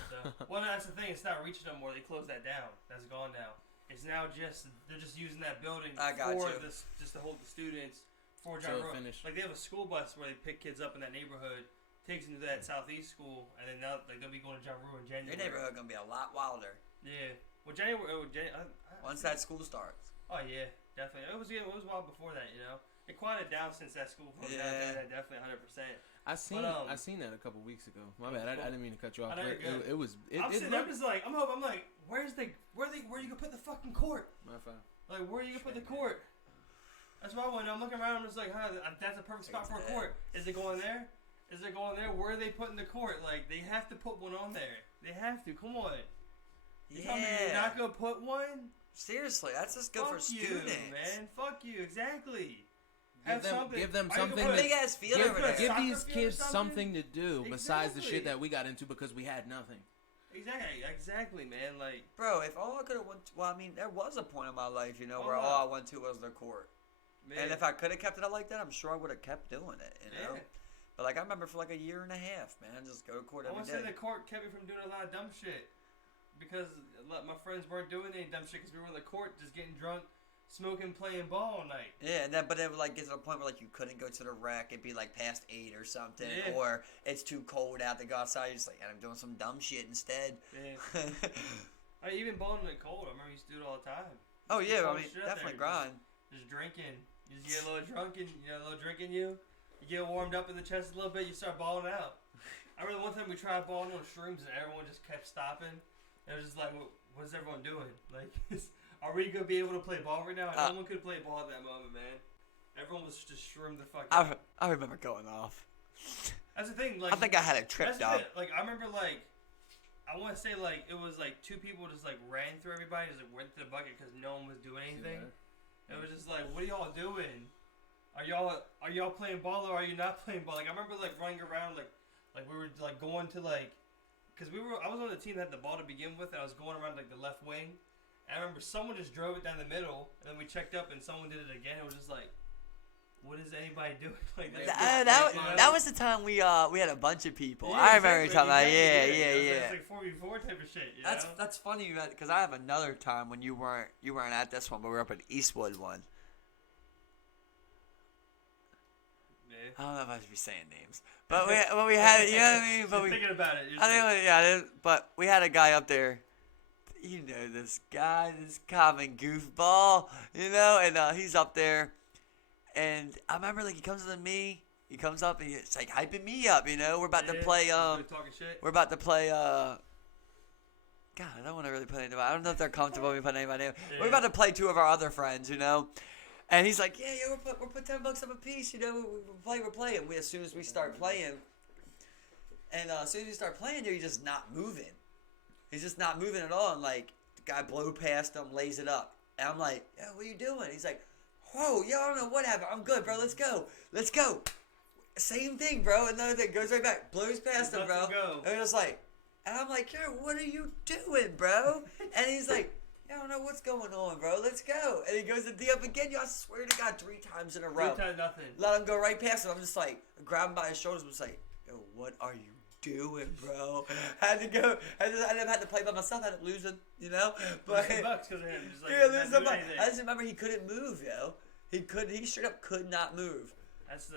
So, well, no, that's the thing. It's not Reach no more. They closed that down. That's gone now. It's now they're just using that building just to hold the students for John Brewer. Like they have a school bus where they pick kids up in that neighborhood. Takes them to that Southeast school, and then they'll be going to John Brewer in January. Your neighborhood gonna be a lot wilder. Yeah. Well, January. Once that school starts. Oh yeah, definitely. It was wild before that, you know. It quieted down since that school closed down. Definitely 100%. I seen that a couple weeks ago. My bad. I didn't mean to cut you off. It was. I'm just like I'm like, where you gonna put the fucking court? My fault. Like where are you gonna put the court? That's what I want. I'm looking around. I'm just like, that's a perfect spot for a court. Is it going there? Is it going there? Where are they putting the court? Like, they have to put one on there. They have to. Come on. You tell me you're not going to put one? Seriously, that's just good for students. Fuck you, man. Fuck you. Exactly. Give them something. Big ass field over there. Give these kids something to do besides the shit that we got into because we had nothing. Exactly, man. Like, bro, if all I could have went to, well, I mean, there was a point in my life, you know, where all I went to was the court. Man. And if I could have kept it up like that, I'm sure I would have kept doing it, you know? But, like, I remember for, like, a year and a half, man, just go to court every day. I want to say the court kept me from doing a lot of dumb shit. Because my friends weren't doing any dumb shit because we were in the court just getting drunk, smoking, playing ball all night. Yeah, but it would, like, get to the point where, like, you couldn't go to the rec. It'd be, like, past 8 or something. Yeah. Or it's too cold out to go outside. You're just like, I'm doing some dumb shit instead. Yeah. I mean, even balling in the cold, I remember you used to do it all the time. Oh, yeah, I mean, definitely grind. Just drinking. You just get a little drunk and, a little drink in you. You get warmed up in the chest a little bit, you start balling out. I remember one time we tried balling on shrooms and everyone just kept stopping. It was just like, what's everyone doing? Like, are we gonna be able to play ball right now? No one could play ball at that moment, man. Everyone was just shroomed the fuck out. I remember going off. That's the thing. Like, I think I had it tripped up. Like, I remember, like, I want to say, like, it was like 2 people just like ran through everybody, just like went to the bucket because no one was doing anything. It was just like, what are y'all doing? Are y'all playing ball or are you not playing ball? Like, I remember like running around like we were like going to like, cause I was on the team that had the ball to begin with, and I was going around like the left wing. And I remember someone just drove it down the middle, and then we checked up, and someone did it again. It was just like, what is anybody doing? Like that was the time we had a bunch of people. Yeah, I remember exactly, talking about It's like 4v4 type of shit. You know? That's funny because I have another time when you weren't at this one, but we were up at Eastwood one. Yeah. I don't know if I should be saying names, but we had you know what I mean. But we thinking about it. But we had a guy up there. You know this guy, this common goofball, you know, and he's up there. And I remember, like, he comes to me. He comes up and he's like hyping me up. You know, we're about to play. Talking shit. We're about to play. God, I don't want to really put anybody. I don't know if they're comfortable with me putting anybody in. Yeah. We're about to play 2 of our other friends. You know, and he's like, yeah, we're put $10 up a piece. You know, we're playing. As soon as we start playing, and as soon as we start playing, he's just not moving. He's just not moving at all. And like the guy blow past him, lays it up, and I'm like, yeah, what are you doing? He's like, whoa, yo, I don't know what happened. I'm good, bro. Let's go. Same thing, bro. Another thing goes right back, blows past him, bro. And it's like, and I'm like, yo, what are you doing, bro? And he's like, I don't know what's going on, bro. Let's go. And he goes to D up again. Yo, I swear to God, 3 times in a row. 3 times nothing. Let him go right past him. I'm just like, grab him by his shoulders. I'm just like, yo, what are you doing, bro? I had to play by myself. I ended up losing, you know. But $10 because of him. Just like, I just remember he couldn't move, yo. He straight up could not move. That's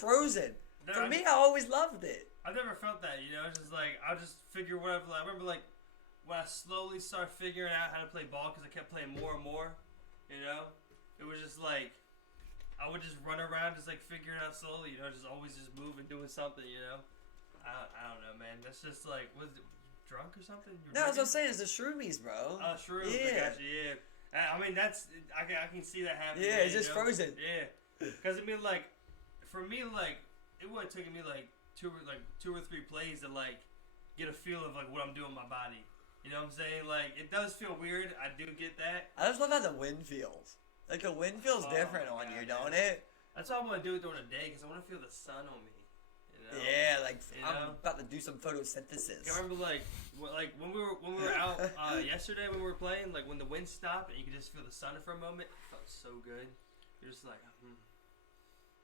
frozen. For me, I always loved it. I've never felt that, you know. It's just like I'll just figure whatever. I remember like when I slowly started figuring out how to play ball because I kept playing more and more. You know, it was just like I would just run around, just like figuring out slowly. You know, just always just moving, doing something. You know. I don't know, man. That's just like, was it drunk or something? No, that's what I'm saying. It's the shroomies, bro. Oh, shroomies. Yeah. I got you, yeah. I mean, I can see that happening. Yeah, it's just frozen. Yeah. Because, I mean, like, for me, like, it would have taken me, like, two or three plays to, like, get a feel of, like, what I'm doing with my body. You know what I'm saying? Like, it does feel weird. I do get that. I just love how the wind feels. Like, the wind feels different on you, don't it? That's why I want to do it during the day, because I want to feel the sun on me. Yeah, like I'm about to do some photosynthesis. I remember like when we were out yesterday when we were playing, like when the wind stopped and you could just feel the sun for a moment. It felt so good. You're just like,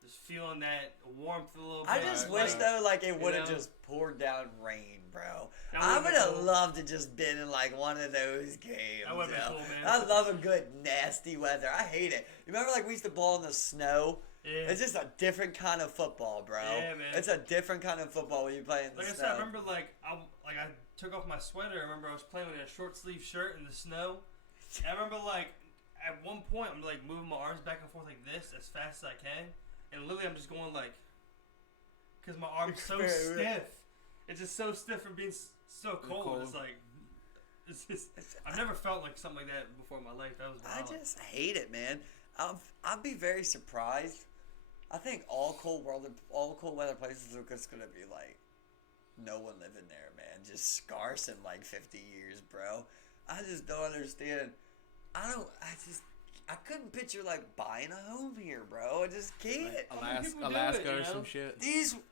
just feeling that warmth a little bit. I just wish though, like it would have just poured down rain, bro. I would have loved to just been in like one of those games. That would have been cool, man. I love a good nasty weather. I hate it. You remember like we used to ball in the snow? Yeah. It's just a different kind of football, bro. Yeah, man. It's a different kind of football when you play in the snow. Like I said, I remember I took off my sweater. I remember I was playing with a short sleeve shirt in the snow. And I remember like at one point I'm like moving my arms back and forth like this as fast as I can, and literally I'm just going like, because my arm's so stiff. It's just so stiff from being so cold. It's like. I've never felt like something like that before in my life. That was wild. I just hate it, man. I'd be very surprised. I think all cold weather places are just gonna be like, no one living there, man. Just scarce in like 50 years, bro. I just don't understand. I couldn't picture like buying a home here, bro. I just can't. Like Alaska or some shit.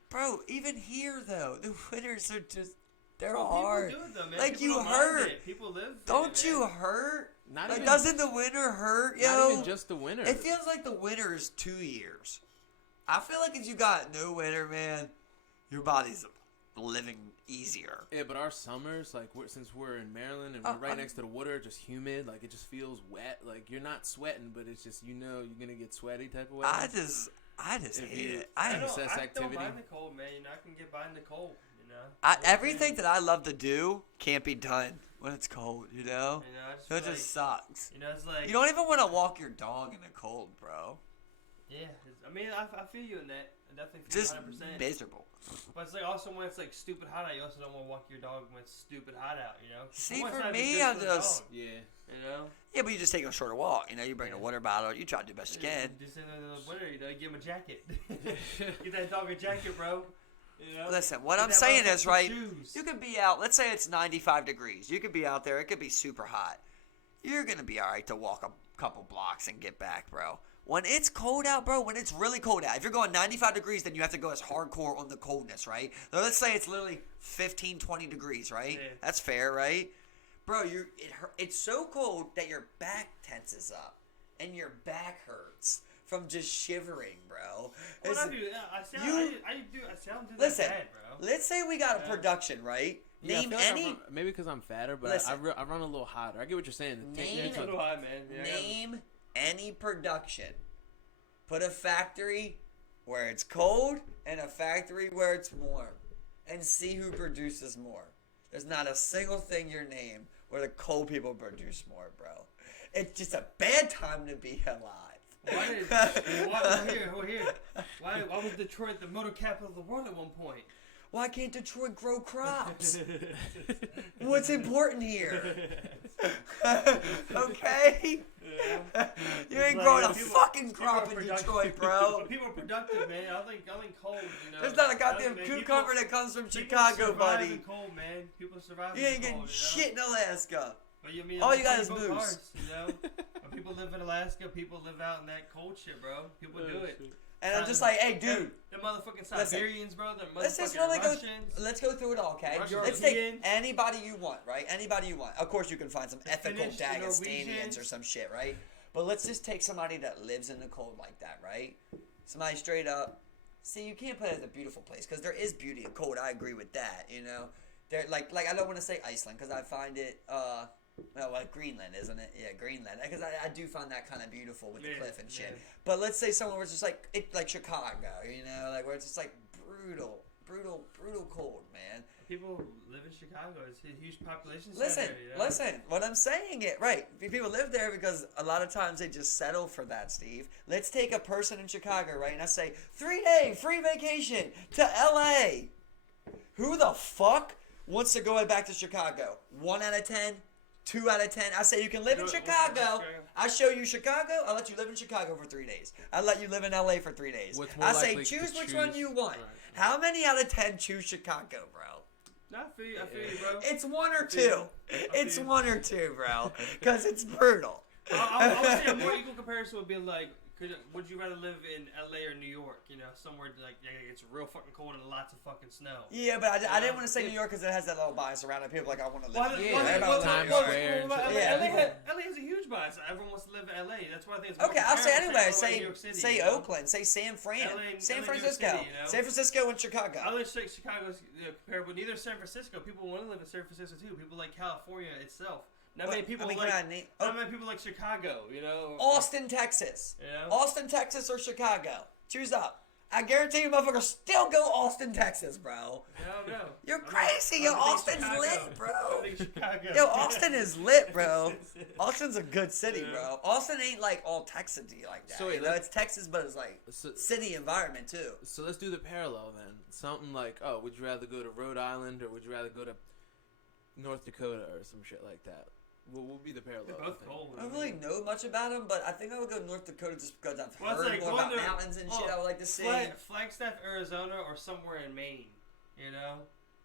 Bro, even here though, the winters are just. They're hard. People do it though, man. Like people you hurt. People live. Don't you hurt? Not like even, doesn't the winter hurt, yo? Not even just the winter. It feels like the winter is 2 years. I feel like if you got no winter, man, your body's living easier. Yeah, but our summers, like since we're in Maryland and we're right next to the water, just humid. Like it just feels wet. Like you're not sweating, but it's just you're gonna get sweaty type of weather. I just hate it. I don't mind the cold, man. I can get by in the cold. Everything that I love to do can't be done when it's cold, you know? So it just sucks. It's like... You don't even want to walk your dog in the cold, bro. Yeah. I mean, I feel you in that. definitely feel just 100%. miserable. But it's like also when it's like stupid hot out, you also don't want to walk your dog when it's stupid hot out, you know? See, for me, I'm just... Yeah. You know? Yeah, but you just take a shorter walk. You know, you bring a water bottle. You try to do the best you can. Just in the winter, you know, you give him a jacket. Get that dog a jacket, bro. You know? Listen, what I'm saying is, right, shoes. you could be out, let's say it's 95 degrees. You could be out there. It could be super hot. You're going to be all right to walk a couple blocks and get back, bro. When it's cold out, bro, when it's really cold out, if you're going 95 degrees, then you have to go as hardcore on the coldness, right? So let's say it's literally 15, 20 degrees, right? Yeah. That's fair, right? Bro, it's so cold that your back tenses up and your back hurts from just shivering, bro. Well, I sound Listen, bad, bro. Let's say we got a production, right? Yeah, Name I feel like any... maybe because I'm fatter, but Listen. I run a little hotter. I get what you're saying. Name- It's a little hot, man. Yeah, Name any production. Put a factory where it's cold and a factory where it's warm. And see who produces more. There's not a single thing you name where the cold people produce more, bro. It's just a bad time to be alive. Why was Detroit the motor capital of the world at one point? Why can't Detroit grow crops? What's important here? Okay? Yeah. You ain't Like, growing a people- fucking people crop are in productive. Detroit, bro. But people are productive, man. I think cold, you know. There's not a goddamn I think, man, cucumber that comes from people Chicago, survive buddy. in cold, man. People survive You in ain't cold, getting you know? shit in Alaska. But you mean All like you got is boat moose. cars, you know? When people live in Alaska, people live out in that cold shit, bro. People do it. And I'm just like, hey, dude. The motherfucking Listen, Siberians, bro. The Let's just motherfucking really go. Russians. Let's go through it all, okay? Russians, Let's take European. anybody you want, right? Anybody you want. Of course, you can find some ethical Finnish, the Dagestanians Norwegians. or some shit, right? But let's just take somebody that lives in the cold like that, right? Somebody straight up. See, you can't put it as a beautiful place because there is beauty in cold. I agree with that. You know, there like I don't want to say Iceland because I find it well, like Greenland, isn't it? Yeah, Greenland. Because I do find that kind of beautiful with the cliff and shit. Yeah. But let's say somewhere where it's just like Chicago, you know, like where it's just like brutal cold, man. People live in Chicago. It's a huge population Listen, center, you know? listen. What I'm saying it right. People live there because a lot of times they just settle for that, Steve. Let's take a person in Chicago, right? And I say 3-day free vacation to LA. Who the fuck wants to go back to Chicago? 1 out of 10. 2 out of 10. I say you can live in Chicago. I show you Chicago. I'll let you live in Chicago for 3 days. I'll let you live in LA for 3 days. I say choose which one you want. Right. How many out of 10 choose Chicago, bro? I feel you, bro. It's 1 or 2. It's 1 or 2, bro. Because it's brutal. I would say a more equal comparison would be like, would you rather live in LA or New York? You know, somewhere like it's real fucking cold and lots of fucking snow. Yeah, but I didn't want to say New York because it has that little bias around it. People are like, I want to live in New York. Times Square and shit. LA has a huge bias. Everyone wants to live in LA. That's why I think it's more Okay, I'll say comparable. anyway. Say Oakland. Say San Fran. San Francisco. City, you know? San Francisco and Chicago. I would say Chicago's comparable. Neither San Francisco. People want to live in San Francisco too. People like California itself. Not many people not many people like Chicago, you know. Austin, Texas. You know? Austin, Texas or Chicago. Choose up. I guarantee you motherfuckers still go Austin, Texas, bro. No. You're crazy. Yo, Austin's lit, bro. Chicago. Yo, Austin is lit, bro. Austin's a good city, bro. Austin ain't like all Texas-y like that. So wait, you know, it's Texas, but it's like city environment too. So let's do the parallel then. Something like, oh, would you rather go to Rhode Island or would you rather go to North Dakota or some shit like that? What will be the parallel? They're both cold. I don't really know much about them, but I think I would go North Dakota just because I've Well, it's heard like more going about to- mountains and shit I would like to see. Flagstaff, Arizona, or somewhere in Maine. You know,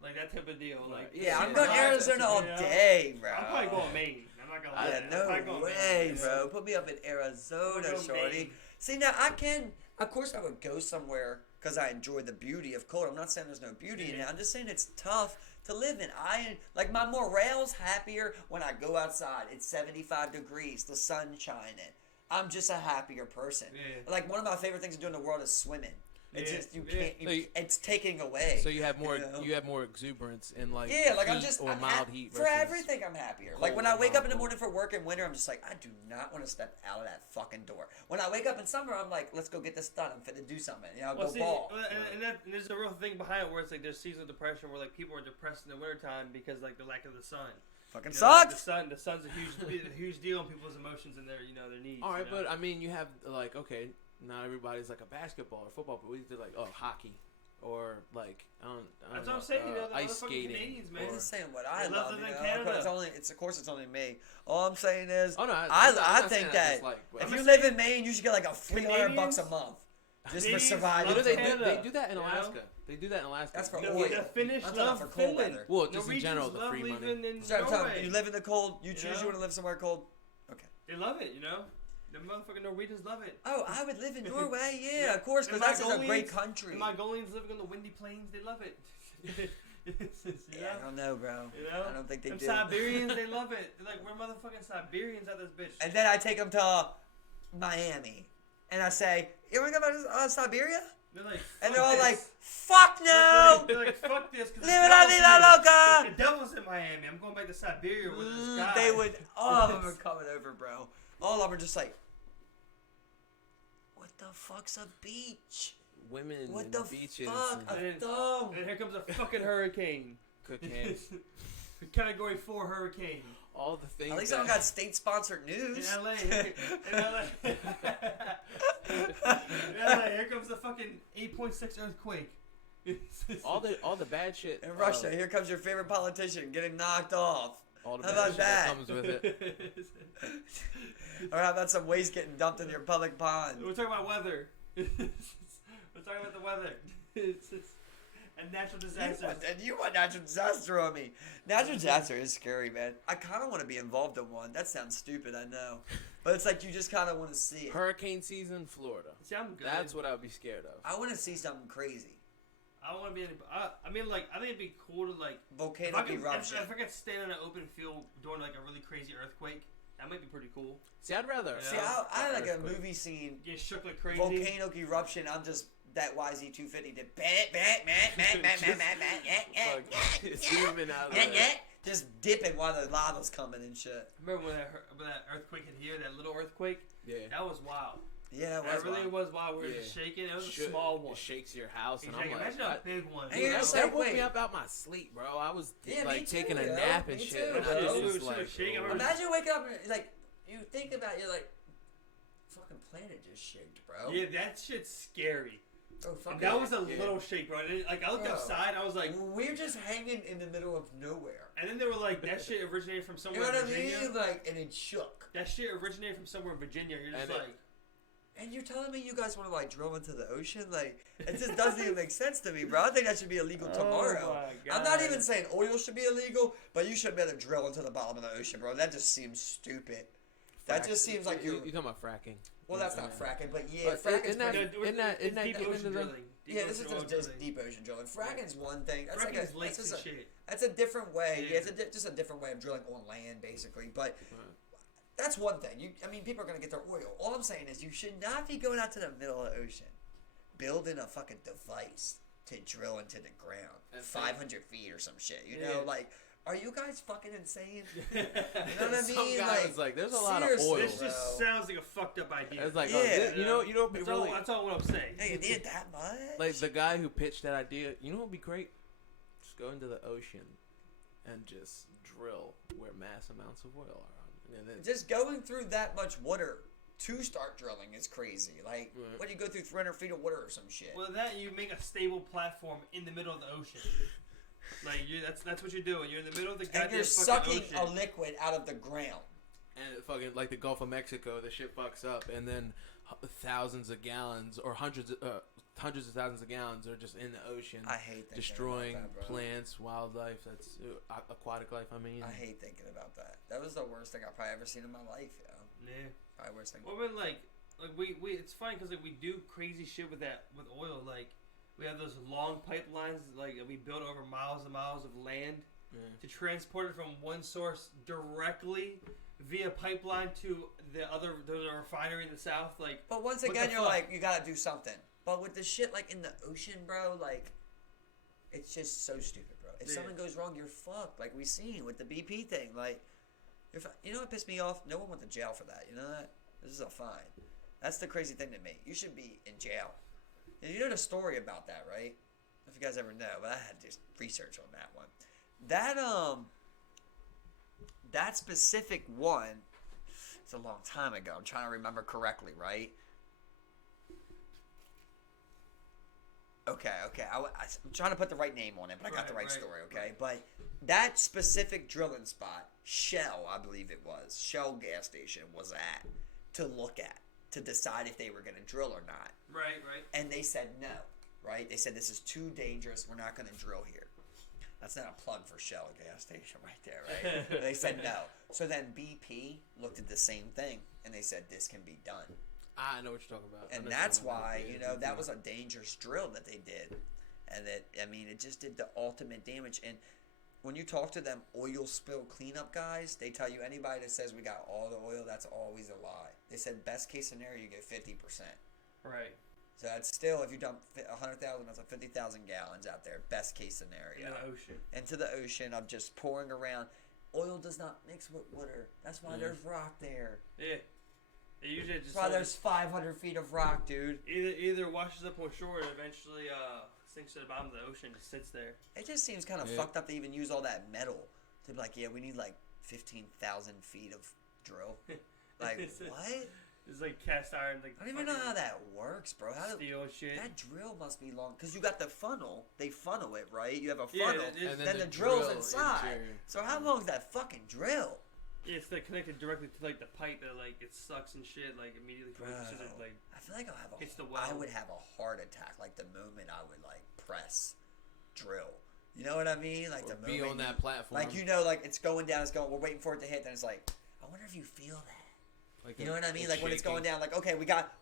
like that type of deal. Like Yeah, I'm shit going like Arizona that, all you know? day, bro. I'm probably going Maine. I'm not gonna lie. Yeah, I'm probably no going way, Maine, bro. Put me up in Arizona, I'm gonna go shorty. Maine. See, now I can, of course I would go somewhere because I enjoy the beauty of cold. I'm not saying there's no beauty in it. I'm just saying it's tough to live in. Like my morale's happier when I go outside. It's 75 degrees, the sun shining. I'm just a happier person. Yeah. Like one of my favorite things to do in the world is swimming. It's Yeah. just you Yeah. can't. It's taking away. So you have more. You know? You have more exuberance in like Yeah, like heat I'm just or I'm mild heat for versus everything. I'm happier. Like cold when I or wake up in the mild morning for work in winter, I'm just like I do not want to step out of that fucking door. When I wake up in summer, I'm like, let's go get this done. I'm fit to do something. You know, go ball. And there's a real thing behind it where it's like there's seasonal depression where like people are depressed in the wintertime because like the lack of the sun. Fucking You know, like, sucks. the sun's a huge deal in people's emotions and their their needs. All right, you know? but I mean, you have like okay, not everybody's like a basketball or football, but we did like hockey or like I don't That's know, what I'm saying. ice skating. Canadians, man. I'm just saying what I love. Canada. Of course, it's only me. All I'm saying is, I think that if you saying, live in Maine, you should get like $300 a month just for Canadians surviving. They do that in Alaska. They do that in Alaska. That's for the oil. The Finnish I'm love for cold Finland. weather. Well, just in Norwegians general, the love free money. living in So Norway. you live in the cold. You choose you want to live somewhere cold. Okay. They love it, The motherfucking Norwegians love it. Oh, I would live in Norway. Yeah, of course, because that's a great country. The Mongolians living on the windy plains, they love it. Yeah, I don't know, bro. I don't think they do. Siberians, they love it. They're like, we're motherfucking Siberians out this bitch. And then I take them to Miami, and I say, "You want to go to Siberia?" They're like, and they're all like, "Fuck no!" They're like, "Fuck this." Live la vida loca. The devil's in Miami. I'm going back to Siberia with this guy. They would. All of them are coming over, bro. All of them are just like, "What the fuck's a beach? Women what and the beaches fuck? and A thong?" And here comes a fucking hurricane. cocaine. Category 4 hurricane. All the things. At least I don't got state-sponsored news. In LA. In LA, here comes the fucking 8.6 earthquake. all the bad shit. In Russia, here comes your favorite politician getting knocked off. All the How bad about shit that? comes with it. Or how about some waste getting dumped in your public pond? We're talking about weather. We're talking about the weather. And natural disasters. You want natural disaster on me. Natural disaster is scary, man. I kind of want to be involved in one. That sounds stupid, I know. But it's like you just kind of want to see it. Hurricane season, Florida. See, I'm good. That's what I would be scared of. I want to see something crazy. I don't want to be any. I mean, like, I think it'd be cool to, like. Volcanic eruption. If I could stand in an open field during, like, a really crazy earthquake, that might be pretty cool. See, I'd rather. See, I like a movie scene. Get shook like crazy. Volcanic eruption. I'm just. That YZ250 did just dipping while the lava's coming and shit. Remember when that earthquake hit here, that little earthquake? Yeah. That was wild. Yeah, that really was wild. We were just shaking. It was a small one. It shakes your house, and exactly. I'm like, imagine a big one. Hey, that woke me up out my sleep, bro. I was like taking a nap and shit. And I just was like, imagine waking up and like you think about it, you're like, fucking planet just shaked, bro. Yeah, that shit's scary. Oh, fuck that was a little shake, bro. Like, I looked outside, I was like... We're just hanging in the middle of nowhere. And then they were like, that shit originated from somewhere in Virginia. You know what I mean? Like, and it shook. That shit originated from somewhere in Virginia. You're just like... And you're telling me you guys want to, like, drill into the ocean? Like, it just doesn't even make sense to me, bro. I think that should be illegal tomorrow. Oh, my God. I'm not even saying oil should be illegal, but you should be able to drill into the bottom of the ocean, bro. That just seems stupid. That just seems like you're talking about fracking. Well, that's not fracking, but yeah, fracking's deep ocean drilling. Yeah, this is just deep ocean drilling. Fracking's one thing. That's a different way. Yeah, it's just a different way of drilling on land, basically. But that's one thing. People are gonna get their oil. All I'm saying is you should not be going out to the middle of the ocean, building a fucking device to drill into the ground, 500 feet or some shit. You know, like. Are you guys fucking insane? You know what I mean? Some guy was like, "There's a lot of oil." This just sounds like a fucked up idea. It's like, you know, that's all what I'm saying. Hey, you need that much? Like the guy who pitched that idea. You know what would be great? Just go into the ocean and just drill where mass amounts of oil are. And then just going through that much water to start drilling is crazy. Like, what do you go through 300 feet of water or some shit? Well, you make a stable platform in the middle of the ocean. Like that's what you're doing. You're in the middle of the goddamn and you're sucking a liquid out of the ground. And it fucking like the Gulf of Mexico, the shit fucks up, and then thousands of gallons or hundreds of thousands of gallons are just in the ocean. I hate destroying about that, plants, wildlife. That's aquatic life. I mean, I hate thinking about that. That was the worst thing I've probably ever seen in my life. Yeah. Probably worst thing. Well, but like we it's fine because like we do crazy shit with oil. Like we have those long pipelines like we build over miles and miles of land to transport it from one source directly via pipeline to the refinery in the south. Like, but once again, you're like, you gotta do something. But with the shit like in the ocean, bro, like it's just so stupid, bro. If something goes wrong, you're fucked. Like we seen with the BP thing. Like, you know what pissed me off? No one went to jail for that. You know that? This is a fine. That's the crazy thing to me. You should be in jail. You know the story about that, right? If you guys ever know, but I had to do research on that one. That specific one, it's a long time ago. I'm trying to remember correctly, right? Okay. I'm trying to put the right name on it, but I got the right story, okay? But that specific drilling spot, Shell, I believe it was, Shell gas station was at, to look at, to decide if they were going to drill or not. Right. And they said no, right? They said, this is too dangerous. We're not going to drill here. That's not a plug for Shell gas station right there, right? They said no. So then BP looked at the same thing, and they said, this can be done. I know what you're talking about. And that's why, that was a dangerous drill that they did. And it just did the ultimate damage. And when you talk to them oil spill cleanup guys, they tell you anybody that says we got all the oil, that's always a lie. They said best case scenario, you get 50%. Right. So that's still, if you dump 100,000, that's like 50,000 gallons out there. Best case scenario. Into the ocean of just pouring around. Oil does not mix with water. That's why there's rock there. Yeah. It usually just. That's why there's 500 feet of rock, dude. Either washes up on shore and eventually sinks to the bottom of the ocean, just sits there. It just seems kind of fucked up to even use all that metal. To be like, we need like 15,000 feet of drill. Like, what? It's like cast iron. Like I don't even know how that works, bro. Steel shit. That drill must be long. Because you got the funnel. They funnel it, right? You have a funnel. And then the drill's inside. So how long is that fucking drill? Yeah, it's like connected directly to like the pipe that like it sucks and shit like immediately. Bro, like I feel like I would have a heart attack like the moment I would like press drill. You know what I mean? Like the be moment on that platform. Like like it's going down, we're waiting for it to hit, then it's like, I wonder if you feel that. Like you know what I mean? Like when it's going down, like okay,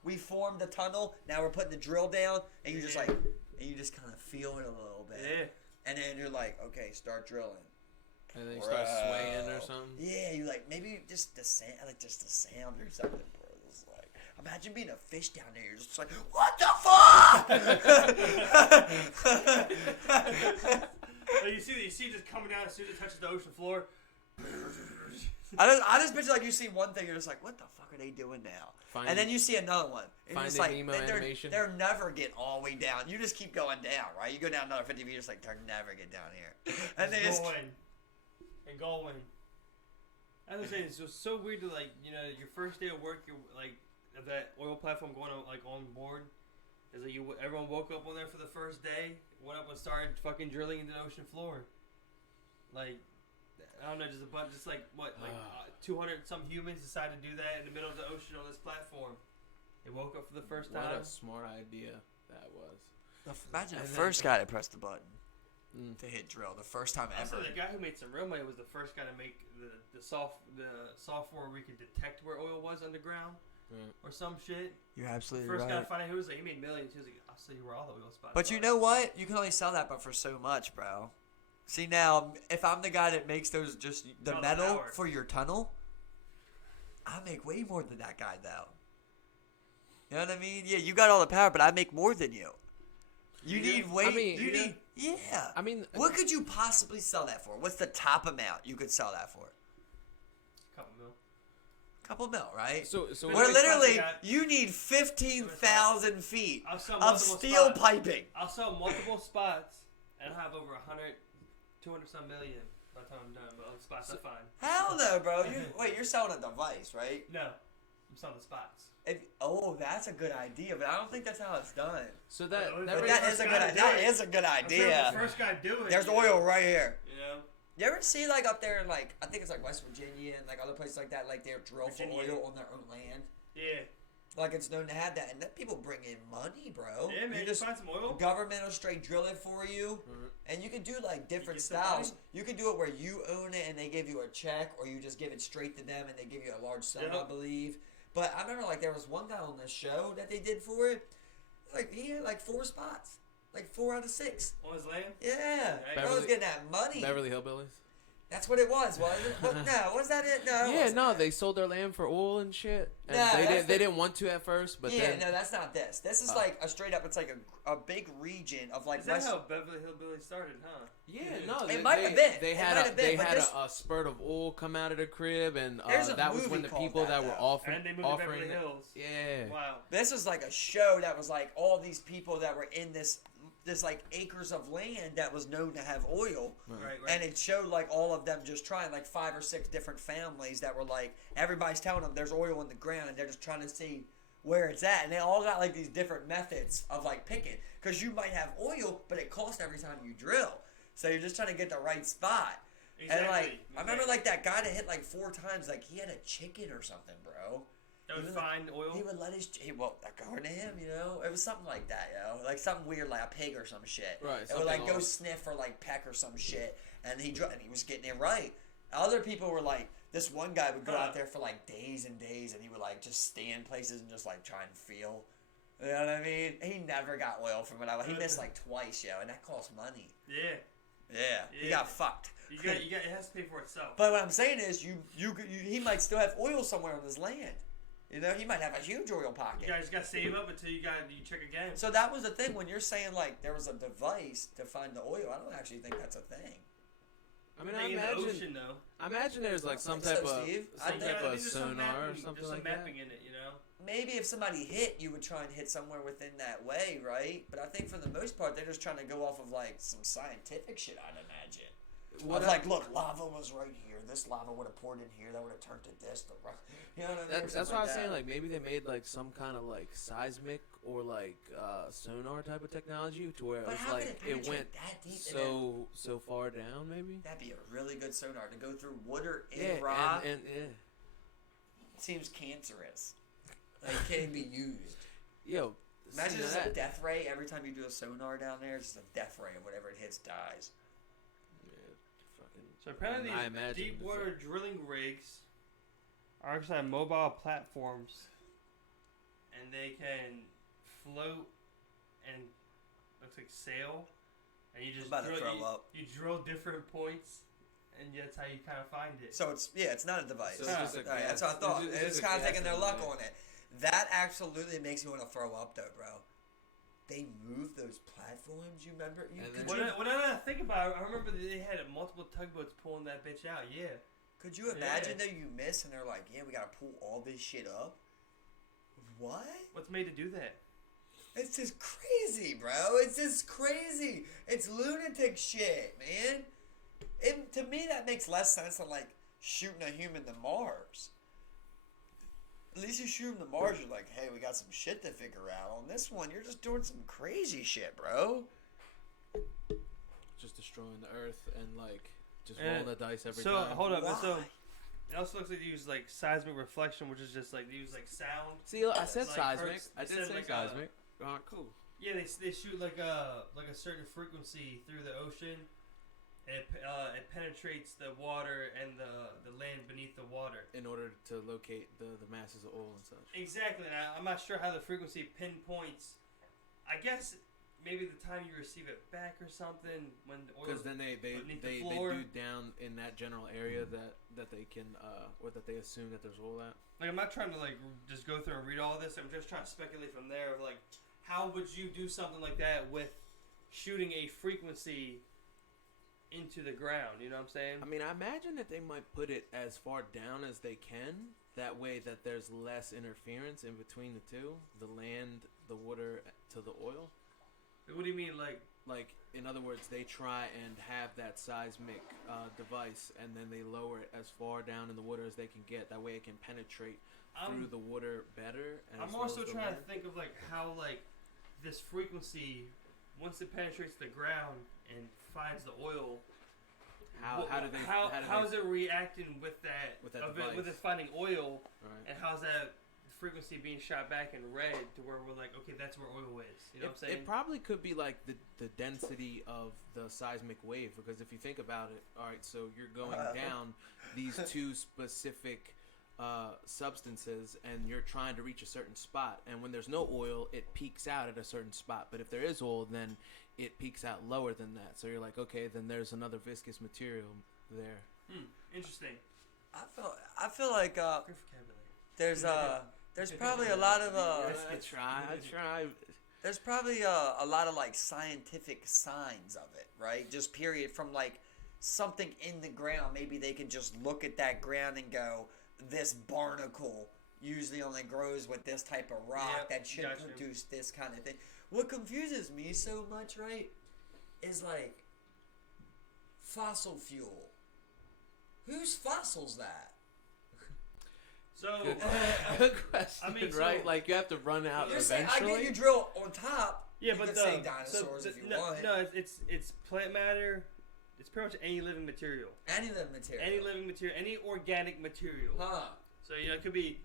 we formed the tunnel, now we're putting the drill down, and you just kind of feel it a little bit. Yeah. And then you're like, okay, start drilling. And then you start swaying or something. Yeah, you like maybe just the sound, or something, bro. It's like, imagine being a fish down there. You're just like, what the fuck? Like you see just coming down as soon as it touches the ocean floor. I just picture like you see one thing, you're just like, what the fuck are they doing now? And then you see another one. And it's like they're never getting all the way down. You just keep going down, right? You go down another 50 meters, like they'll never get down here. And they just going. I was saying it's just so weird to like your first day of work, you're like of that oil platform going on board. Is like everyone woke up on there for the first day, went up and started fucking drilling into the ocean floor. Like I don't know, just a bunch, 200 some humans decided to do that in the middle of the ocean on this platform. They woke up for the first time. What a smart idea that was. Imagine the first guy to press the button to hit drill. The first time ever. The guy who made some real money was the first guy to make the software where we could detect where oil was underground or some shit. You're absolutely right. First guy to find out, he made millions. He was like, I'll show you where all the oil spots But are. You know what? You can only sell that but for so much, bro. See now, if I'm the guy that makes those just the metal for your tunnel, I make way more than that guy though. You know what I mean? Yeah, you got all the power, but I make more than you. You need way. Yeah. I mean, what could you possibly sell that for? What's the top amount you could sell that for? Couple mil, right? So where literally you need 15,000 feet of steel piping. I'll sell multiple spots and I'll have over 200 some million by the time I'm done. But on the spots, I find. Hell no, bro. You're selling a device, right? No, I'm selling the spots. That's a good idea, but I don't think that's how it's done. So that is a good idea. The first guy do it. There's oil right here. Yeah. You ever see like up there in like I think it's like West Virginia and like other places like that, like they're drill for oil on their own land? Yeah. Like it's known to have that, and then people bring in money, bro. Yeah, man. You just find some oil. Government will straight drill it for you, and you can do like different styles. You can do it where you own it and they give you a check, or you just give it straight to them and they give you a large sum, I believe. But I remember like there was one guy on this show that they did for it. Like he had like 4 spots. Like 4 out of 6. On his land? Yeah. I was getting that money. Beverly Hillbillies? That's what it was, wasn't it? No, was that it? No. Yeah, no, they sold their land for oil and shit. And they didn't want to at first, but no, that's not this. This is like a straight up. It's like a big region of like. Is that how Beverly Hillbillies started, huh? Yeah, no, it might have been. They had a spurt of oil come out of the crib, and that was when the people that were offering. And they moved to Beverly Hills. Yeah. Wow. This was like a show that was like all these people that were in this like acres of land that was known to have oil, right. And it showed like all of them just trying, like 5 or 6 different families that were like everybody's telling them there's oil in the ground and they're just trying to see where it's at, and they all got like these different methods of like picking. Because you might have oil, but it costs every time you drill. So you're just trying to get the right spot. Exactly. And like I remember like that guy that hit like 4 times, like he had a chicken or something, bro. That would find oil. He would let his according to him, it was something like that, like something weird, like a pig or some shit. Right. It would like go sniff or like peck or some shit, and he was getting it right. Other people were like, this one guy would go out there for like days and days, and he would like just stand places and just like try and feel. You know what I mean? He never got oil from it. He missed like twice, and that cost money. Yeah. He got fucked. It has to pay for itself. But what I'm saying is, he might still have oil somewhere on his land. He might have a huge oil pocket. You guys got to save up until you check again. So that was the thing when you're saying like there was a device to find the oil. I don't actually think that's a thing. I mean, I imagine there's like some type of sonar or something like that. There's some mapping in it, Maybe if somebody hit, you would try and hit somewhere within that way, right? But I think for the most part, they're just trying to go off of like some scientific shit, I'd imagine. Like, look, lava was right here. This lava would have poured in here. That would have turned to this. You know what I mean? That's what I was saying. Like maybe they made like some kind of like seismic or like sonar type of technology to where it's like it went so far down. Maybe that'd be a really good sonar to go through water and rock. And it seems cancerous. Like it can't be used. Yo, imagine just a death ray every time you do a sonar down there. It's just a death ray, and whatever it hits dies. So apparently these deep water drilling rigs are actually on mobile platforms, and they can float and looks like sail, and you just you drill different points, and that's how you kind of find it. So it's not a device. So that's what I thought. It's kind of taking their luck on it. That absolutely makes me want to throw up though, bro. They moved those platforms, you remember? When I think about it, I remember they had multiple tugboats pulling that bitch out, Could you imagine that you miss and they're like, we gotta pull all this shit up? What? What's made to do that? It's just crazy, bro. It's just crazy. It's lunatic shit, man. To me, that makes less sense than, like, shooting a human to Mars. At least you shoot them to Mars, you're like, hey, we got some shit to figure out. On this one, you're just doing some crazy shit, bro. Just destroying the Earth and, like, just rolling the dice every time. So, hold up. So, it also looks like they use, like, seismic reflection, which is just, like, they use, like, sound. See, I said seismic. I did say seismic. Alright, cool. Yeah, they shoot, like a certain frequency through the ocean. And it penetrates the water and the land beneath the water. In order to locate the masses of oil and such. Exactly. And I'm not sure how the frequency pinpoints. I guess maybe the time you receive it back or something when the oil. Because then they do down in that general area that they can or that they assume that there's oil at. Like I'm not trying to like just go through and read all this. I'm just trying to speculate from there of like how would you do something like that with shooting a frequency into the ground, you know what I'm saying? I mean, I imagine that they might put it as far down as they can. That way that there's less interference in between the two. The land, the water to the oil. What do you mean, like? Like, in other words, they try and have that seismic device, and then they lower it as far down in the water as they can get. That way it can penetrate through the water better. I'm also trying to think of, like, how, like, this frequency, once it penetrates the ground and finds the oil, how is it reacting with that device? With it finding oil, right. And how's that frequency being shot back in red to where we're like, okay, that's where oil is. You know what I'm saying? It probably could be like the density of the seismic wave, because if you think about it, all right, so you're going down these two specific substances, and you're trying to reach a certain spot, and when there's no oil, it peaks out at a certain spot, but if there is oil, then it peaks out lower than that. So you're like, okay, then there's another viscous material there. Interesting. I feel like there's probably a lot of I try. There's probably a lot of like scientific signs of it, right? Just period, from like something in the ground. Maybe they can just look at that ground and go, this barnacle usually only grows with this type of rock that should produce this kind of thing. What confuses me so much, right, is like fossil fuel. Whose fossil's that? So, Good question, I mean, right? so, like you have to run out You're eventually. saying, I get you drill on top. Yeah, you but could say dinosaurs if you want. No, it's plant matter. It's pretty much any living material. Any living material. Any living material. Any organic material. Huh. So it could be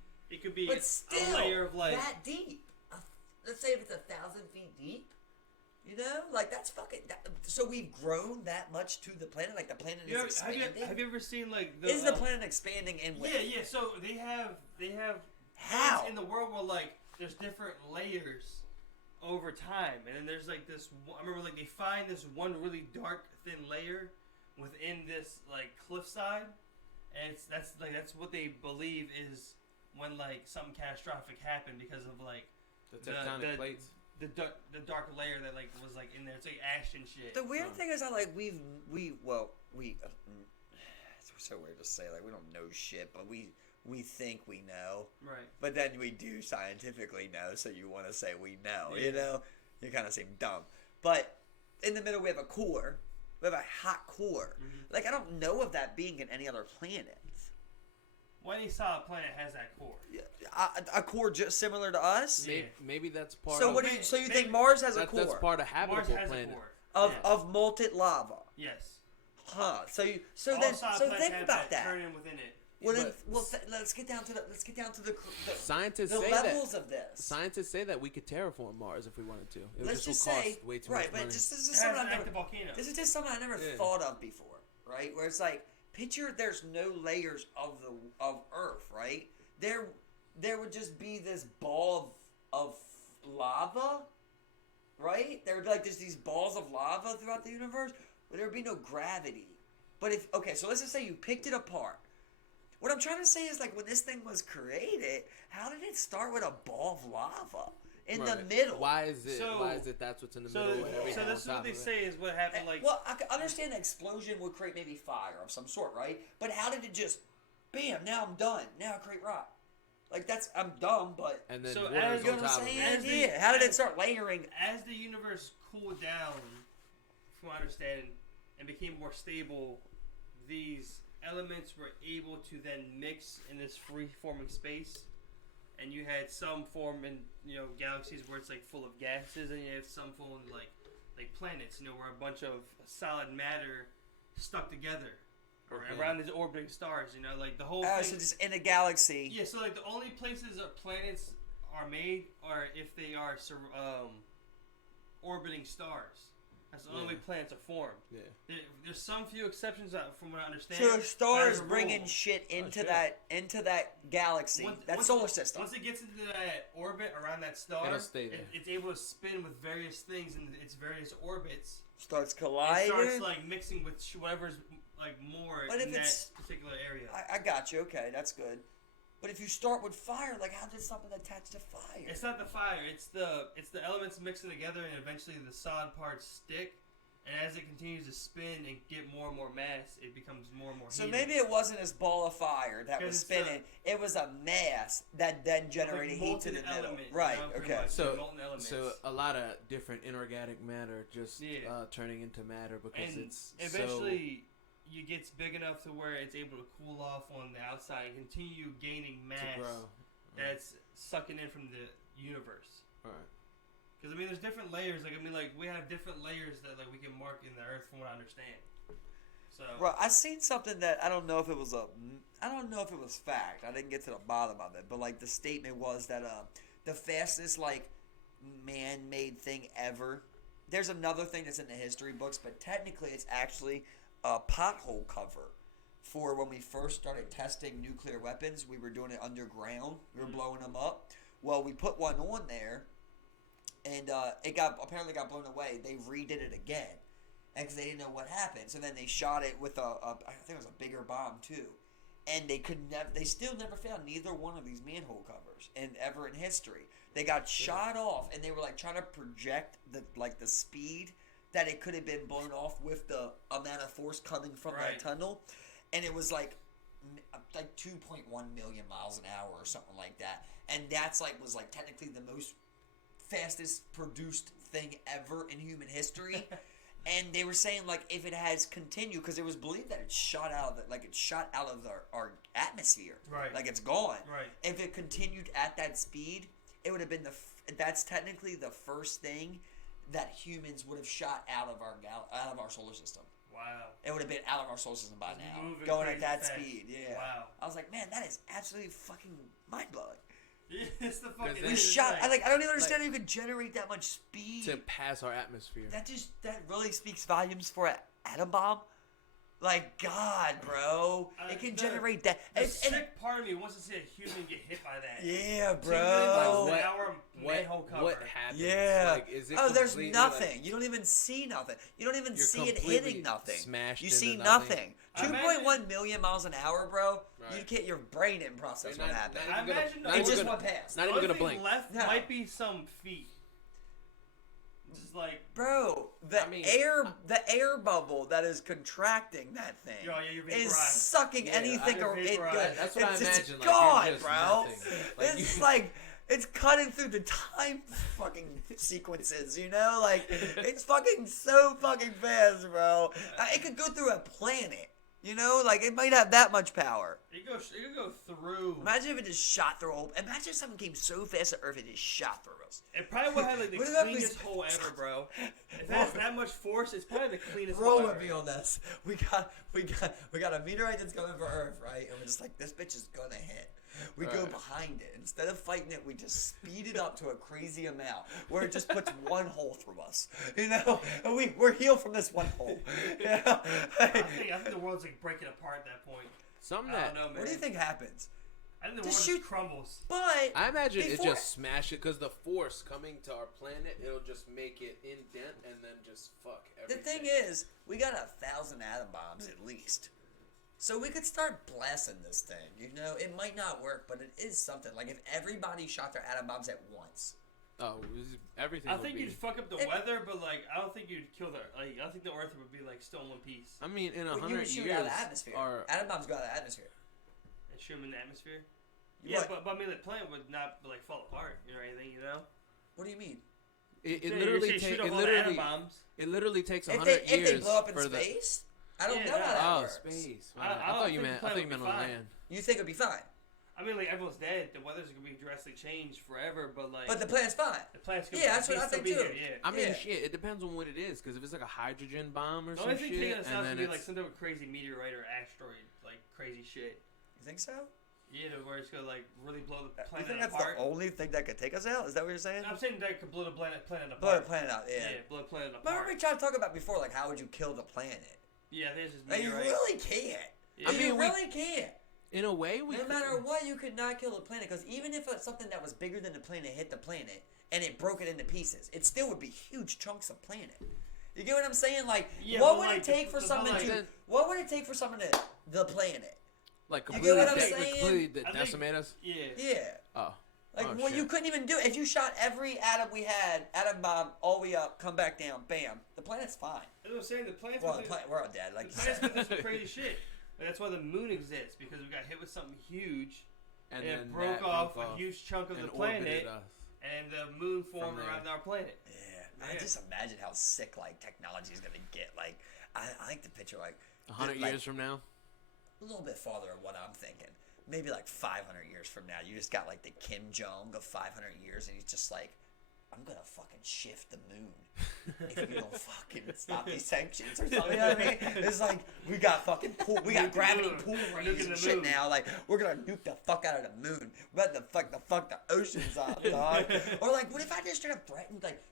but still, a layer of like that deep. Let's say if it's 1,000 feet deep. You know, like that's fucking. So we've grown that much to the planet, like the planet is expanding. Have you ever seen like is the planet expanding in width? Yeah. So they have how in the world where like there's different layers over time, and then there's like this. I remember like they find this one really dark thin layer within this like cliffside, and that's what they believe is when like something catastrophic happened because of like the tectonic plates. The dark layer that like was like in there. It's like ash and shit. The weird thing is that like it's so weird to say, like we don't know shit, but we think we know. Right. But then we do scientifically know, so you want to say we know. Yeah. You know, you kind of seem dumb. But in the middle we have a core. We have a hot core. Mm-hmm. Like I don't know of that being in any other planet. Well, any solid planet has that core. Yeah, a core just similar to us. Yeah. Maybe that's part. So of, what do you? So you think Mars has a core? That's part of Mars habitable has planet. a core. Of molten lava. Yes. Huh. So All then solid planets think have about that. Turning within it. Well, let's get down to the Scientists the say levels that, of this. Scientists say that we could terraform Mars if we wanted to. It Let's just just will say cost way too right, much but money. this is It something has I've an never. active volcano. This is just something I never thought of before, right? Where it's like picture there's no layers of Earth, right? There would just be this ball of lava, right? There would be like just these balls of lava throughout the universe, but there would be no gravity. But so let's just say you picked it apart. What I'm trying to say is like when this thing was created, how did it start with a ball of lava in the middle? Why is it? So- why is it that's what's in the So, middle? And everything so on this is top what they of it? say is what happened. Like, Well, I can understand the explosion would create maybe fire of some sort, right? But how did it just, bam, now I'm done. Now I create rock. Like I'm dumb, but And then So water's as- you know on what top I'm of saying? it. As the- Yeah. How did it start layering? as the universe cooled down, from what I understand, and became more stable, these elements were able to then mix in this free-forming space, and you had some form in galaxies where it's like full of gases, and you have some full in like planets, where a bunch of solid matter stuck together around these orbiting stars, like the whole Oh, thing. so just in a galaxy. Yeah, so like the only places that planets are made are if they are orbiting stars. That's the only way planets are formed. Yeah. There's some few exceptions from what I understand. So the stars As a bringing rule, shit into shit. that galaxy, that solar system. Once it gets into that orbit around that star, It'll stay there. it's able to spin with various things in its various orbits. Starts It colliding. starts like mixing with whatever's like more But if in that it's- particular area. I got you. Okay, that's good. But if you start with fire, like how did something attach to fire? It's not the fire. It's the elements mixing together, and eventually the solid parts stick. And as it continues to spin and get more and more mass, it becomes more and more So heated. maybe it wasn't this ball of fire that was 'Cause it's spinning. It was a mass that then generated heat to the molten middle. element, Right. pretty Okay. much, So- molten elements. So a lot of different inorganic matter just Yeah. turning into matter because and it's eventually it gets big enough to where it's able to cool off on the outside and continue gaining so mass to grow. that's sucking in from the universe. All right. Because there's different layers. We have different layers that we can mark in the Earth, from what I understand. So Right. I seen something that I don't know if it was fact. I didn't get to the bottom of it, but like the statement was that the fastest man-made thing ever. There's another thing that's in the history books, but technically it's actually a pothole cover for when we first started testing nuclear weapons. We were doing it underground. We were blowing them up. Well, we put one on there, and it apparently got blown away. They redid it again, and because they didn't know what happened, so then they shot it with I think it was a bigger bomb too, and they still never found neither one of these manhole covers ever in history. They got shot off, and they were like trying to project the speed that it could have been blown off with the amount of force coming from that tunnel, and it was like 2.1 million miles an hour or something like that, and that's was technically the most fastest produced thing ever in human history. And they were saying like if it has continued, because it was believed that it shot out of our atmosphere, right? Like it's gone, right? If it continued at that speed, it would have been that's technically the first thing that humans would have shot out of our solar system. Wow! It would have been out of our solar system by now, moving going at that fast. speed. Yeah. Wow! I was like, man, that is absolutely fucking mind blowing. It's the fucking. We shot. I don't even understand how you could generate that much speed to pass our atmosphere. That really speaks volumes for an atom bomb. Like, God, bro, it can generate that. The sick part of me wants to see a human get hit by that. Yeah, bro. What happens? Yeah. Like, is it there's nothing. You don't even see nothing. You don't even see it hitting nothing. Smashed. You see nothing. 2.1 million miles an hour, bro. Right. You can't. Your brain didn't process what happened. I imagine it just went past. Not even gonna blink. Left might be some feet. Just like, bro, the air bubble that is contracting that thing is sucking anything or it good. That's what I imagine. It's like, gone, just bro. Like, it's like it's cutting through the time fucking sequences, you know? Like it's fucking so fucking fast, bro. It could go through a planet. You know, like it might have that much power. It could go through. Imagine if it just shot through. Imagine if something came so fast to Earth it just shot through us. It probably would have like the cleanest hole ever, bro. If it has that much force, it's probably the cleanest hole ever. Roll with me on this. We got a meteorite that's coming for Earth, right? And we're just like, this bitch is gonna hit. We go behind it. Instead of fighting it, we just speed it up to a crazy amount where it just puts one hole through us. You know? And we're healed from this one hole. Yeah. I think the world's like breaking apart at that point. I don't know, man. What do you think happens? I think the world just crumbles. But I imagine it just smash it because the force coming to our planet, it'll just make it indent and then just fuck everything. The thing is, we got 1,000 atom bombs at least. So we could start blasting this thing, you know? It might not work, but it is something. Like, if everybody shot their atom bombs at once. Oh, everything I think you'd fuck up the weather, but, like, I don't think you'd kill I don't think the Earth would be, like, still in one piece. I mean, in 100 years... You shoot out of the atmosphere. Atom bombs go out of the atmosphere. And shoot them in the atmosphere? Yeah, but I mean, the planet would not, like, fall apart or anything, you know? What do you mean? It literally takes... It literally takes 100 years if they blow up in space? I don't know how that works. Space. I thought you meant on land. You think it'd be fine? I mean, like, everyone's dead. The weather's gonna be drastically changed forever, but like. But the planet's fine. The planet's gonna that's what I think too. I mean, shit. It depends on what it is, because if it's like a hydrogen bomb or some shit, the only thing taking us out would be like some type of crazy meteorite or asteroid, like crazy shit. You think so? Yeah, where it's gonna like really blow the planet apart. You think that's the only thing that could take us out? Is that what you're saying? I'm saying that could blow the planet apart. Blow the planet out, yeah. Yeah, blow the planet apart. Remember we tried to talk about before, like how would you kill the planet? Yeah, there's just meteorite. You really can't. Yeah. I mean, you really can't. In a way, no matter what, you could not kill the planet, because even if something that was bigger than the planet hit the planet and it broke it into pieces, it still would be huge chunks of planet. You get what I'm saying? Like, what would it take for something to? What would it take for something to the planet? Like completely decimate us? Yeah. Yeah. Oh. Like, you couldn't even do it. If you shot every atom we had, atom bomb, all the way up, come back down, bam, the planet's fine. That's what I'm saying. The planet's we're all dead. Like, the planet's been through some crazy shit. And that's why the moon exists, because we got hit with something huge, and it broke off a huge chunk of the planet, and the moon formed around our planet. Yeah. I just imagine how sick, like, technology is going to get. Like, I like to picture, like... 100 years from now? A little bit farther of what I'm thinking. Maybe like 500 years from now, you just got like the Kim Jong of 500 years, and he's just like, I'm gonna fucking shift the moon if you don't fucking stop these sanctions or something. You know what I mean? It's like we got fucking we got gravity pull rays and shit now. Like we're gonna nuke the fuck out of the moon. We're about to fuck the oceans up, dog. Or like, what if I just straight up threatened like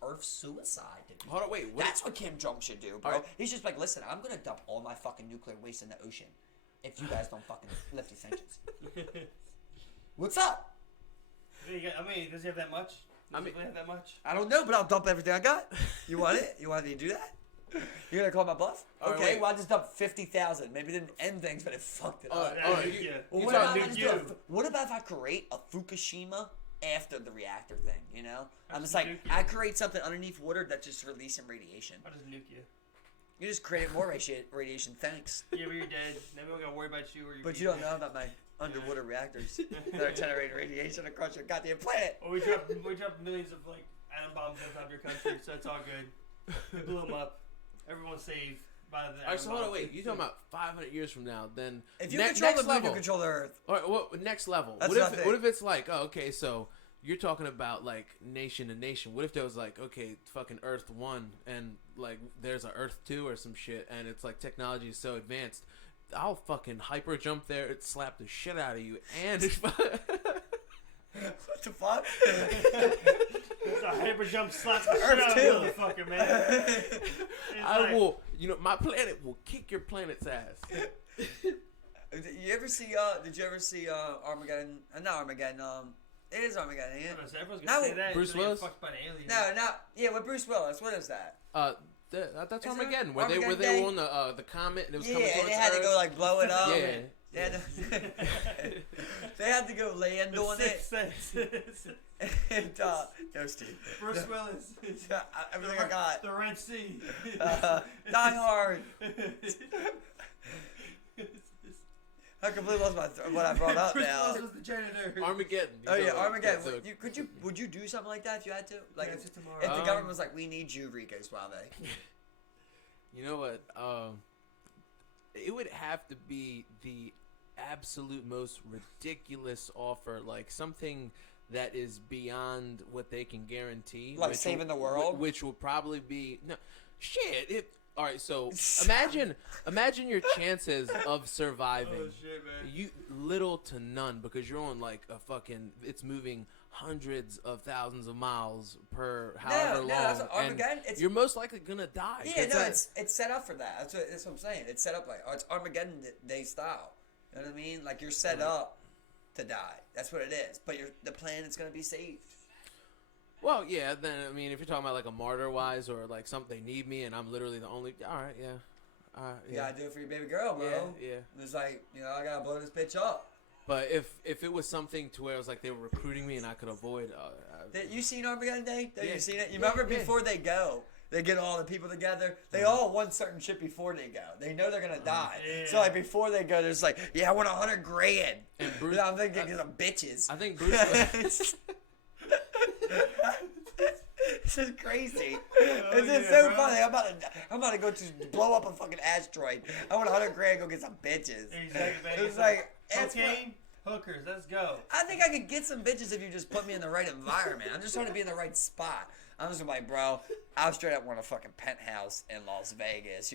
Earth suicide? Hold on, wait. That's what Kim Jong should do, bro. Right. He's just like, listen, I'm gonna dump all my fucking nuclear waste in the ocean if you guys don't fucking lift these sanctions. What's up? I mean, does he have that much? Have that much? I don't know, but I'll dump everything I got. You want it? You want me to do that? You're gonna call my bluff? Okay, well I'll just dump 50,000. Maybe it didn't end things, but it fucked it up. What about if I create a Fukushima after the reactor thing? You know, I'm just like I create something underneath water that's just releasing radiation. I'll just nuke you. You just created more radiation. Thanks. Yeah, but you're dead. Then we don't gotta worry about you or your But you don't know about my underwater reactors that are generating radiation across your goddamn planet. Well, we dropped millions of like atom bombs on top of your country, so it's all good. We blew them up. everyone's safe by the. All right, so hold on, wait. You talking about 500 years from now? Then if you control the moon, you control the Earth. All right, well, next level. That's what if it's like, oh, okay, so you're talking about like nation to nation. What if there was like, okay, fucking Earth 1 and like there's a Earth 2 or some shit, and it's like technology is so advanced, I'll fucking hyper jump there, slap the shit out of you, and what the fuck? It's a hyper jump slap the shit out of the motherfucker, man. I will, my planet will kick your planet's ass. You ever see? Did you ever see Armageddon? Not Armageddon. It is Armageddon, ain't it? Everyone's gonna say that. Bruce Willis? Fucked by an alien. Yeah, with Bruce Willis. What is that? That's Armageddon, where they were on the comet and it was coming towards Earth. Yeah, they had to go like blow it up. Yeah. They had to go land on it. And no, Steve. Bruce Willis. Everything I got. The Red Sea. Die Hard. I completely lost what I brought up now. Bruce was the janitor. Armageddon. Oh yeah, Armageddon. Would you do something like that if you had to? Like if the government was like, we need you, Rique Suave. You know what? It would have to be the absolute most ridiculous offer, like something that is beyond what they can guarantee. Like saving the world? Which will probably be... No, shit. All right, so imagine your chances of surviving. Oh, shit, man. You little to none, because you're on like a fucking... It's moving hundreds of thousands of miles per however long. That's Armageddon. You're most likely gonna die. Yeah, it's set up for that. That's what I'm saying. It's set up like it's Armageddon Day style. You know what I mean? Like you're set up to die. That's what it is. But the planet's gonna be saved. Well, yeah. Then I mean, if you're talking about like a martyr wise or like something they need me and I'm literally the only. All right, yeah. You gotta do it for your baby girl, bro. Yeah. It's like I gotta blow this bitch up. But if it was something to where it was like they were recruiting me and I could avoid. You seen Armageddon Day? Yeah. You seen it? You remember before they go? They get all the people together. They all want certain shit before they go. They know they're gonna die. Yeah. So like before they go, there's like, I want $100,000. And Bruce, I'm thinking some bitches. I think Bruce. This is crazy. It's just so funny. I'm about to go to blow up a fucking asteroid. I want $100,000 to go get some bitches. Exactly. It's like cocaine, hookers. Let's go. I think I could get some bitches if you just put me in the right environment. I'm just trying to be in the right spot. I'm just like, bro, I straight up want a fucking penthouse in Las Vegas,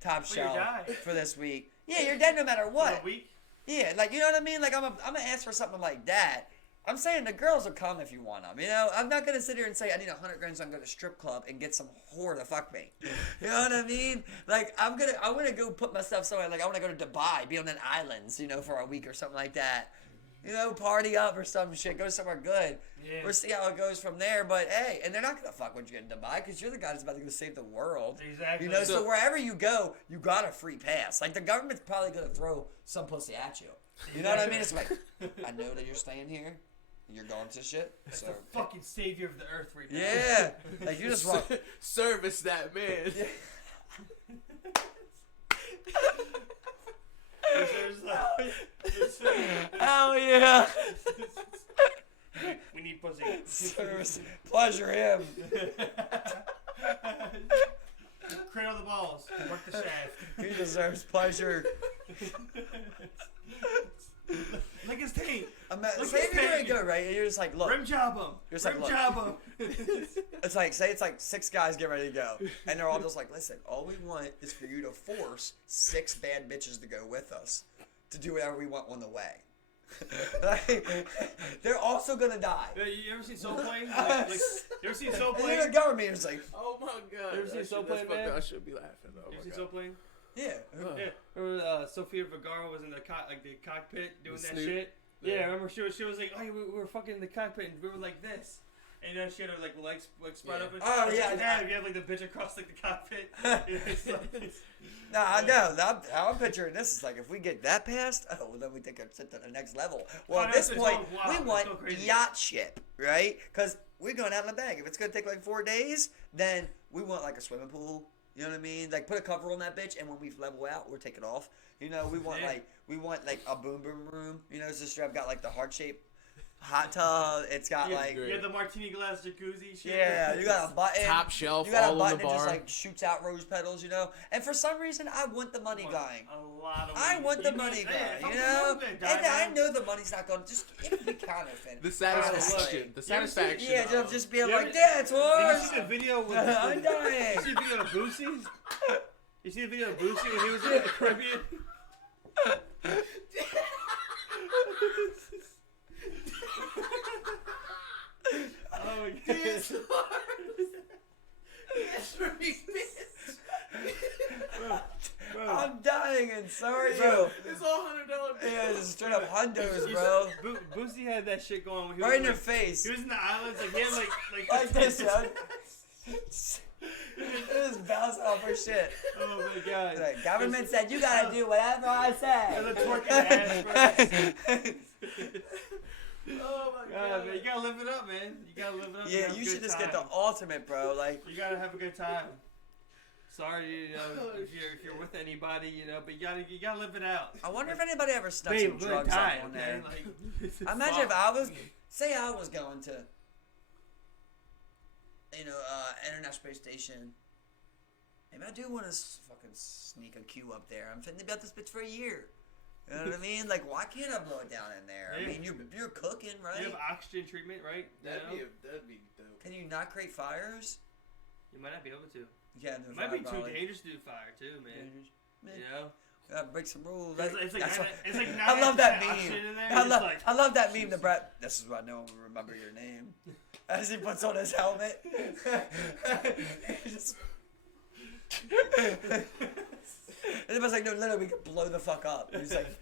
top shelf for this week. Yeah, you're dead no matter what. For a week? Yeah, like, you know what I mean? Like, I'm gonna ask for something like that. I'm saying the girls will come if you want them, I'm not gonna sit here and say I need $100,000 so I can go to a strip club and get some whore to fuck me. You know what I mean? Like, I want to go put myself somewhere. Like, I want to go to Dubai, be on an islands, for a week or something like that. Party up or some shit. Go somewhere good. Yeah. We'll see how it goes from there. But hey, and they're not gonna fuck when you get in Dubai because you're the guy that's about to go save the world. Exactly. So wherever you go, you got a free pass. Like the government's probably gonna throw some pussy at you. You know what I mean? It's like, I know that you're staying here. You're going to shit. That's so the fucking savior of the earth right now. Yeah. Like you just want service that man. Yeah. Oh yeah. We need pussy. Service. Pleasure him. Cradle the balls. Work the shaft. He deserves pleasure. Lick his taint. Say if you're gonna go, right? And you're just like, look. Rim job him. You're just like, look. Job him. It's like, say it's like 6 guys get ready to go. And they're all just like, listen, all we want is for you to force 6 bad bitches to go with us. To do whatever we want on the way. Like, they're also gonna die. Yeah, you ever seen Soul Plane? You ever seen Soul Plane? And the government is like, oh my god. You ever seen Soul Plane, man? I should be laughing. Oh, you ever seen Soul Plane? Yeah. Yeah. Remember Sofia Vergara was in the cockpit doing that Snoop. shit? Yeah, I remember she was like, oh, we were fucking in the cockpit and we were like this. And then she had her legs spread up. And oh yeah. You have the bitch across the cockpit. No, I know. I'm picturing this is like if we get that passed, then we take it to the next level. Well, at this point, we want yacht ship, right? Because we're going out in the bag. If it's gonna take like 4 days, then we want like a swimming pool. You know what I mean? Like put a cover on that bitch, and when we level out, we'll take it off. We want like a boom boom room. So I've got like the heart shape hot tub. It's got like you have the martini glass jacuzzi shit. Yeah, you got a button. Top shelf, you got all a button in the bar. that just like shoots out rose petals, you know. And for some reason, I want the money guy. A lot of I want the money guy, you know. And I know the money's not going. Just it'll be kind of fin. The satisfaction. The satisfaction. Yeah, just being like, yeah, it's yours. You see the video with I'm dying. You see the video of Boosie? You see the video of Boosie when he was in the Caribbean? Oh my god. I'm dying and so are Bro, you. It's all $100. Yeah, it's straight up hundos, bro. Boosie had that shit going. Right in your face. He was in the islands, like he had like this, son. It was bouncing off her shit. Oh my god. The government said you gotta do whatever I say. The twerking ass, bro. Oh my God, man, you gotta live it up, man. You gotta live it up. Yeah, you should just get the ultimate, bro. Like you gotta have a good time. Sorry, you know, if you're with anybody, you know, but you gotta live it out. I wonder if anybody ever snuck some drugs up on there. Like, imagine if I was, say I was going to, you know, International Space Station. Maybe I do want to fucking sneak a Q up there. I'm finna about this bitch for a year. You know what I mean? Like, why can't I blow it down in there? I mean, you're cooking, right? You have oxygen treatment, right? That'd be dope. Can you not create fires? You might not be able to. Yeah, it might be too dangerous to do fire too, man. You know. Gotta break some rules. It's like I love that meme. I love that meme. Jesus. The Brett. This is what I know. I remember your name. As he puts on his helmet. He just. And it was like, no, literally, we could blow the fuck up. He's like.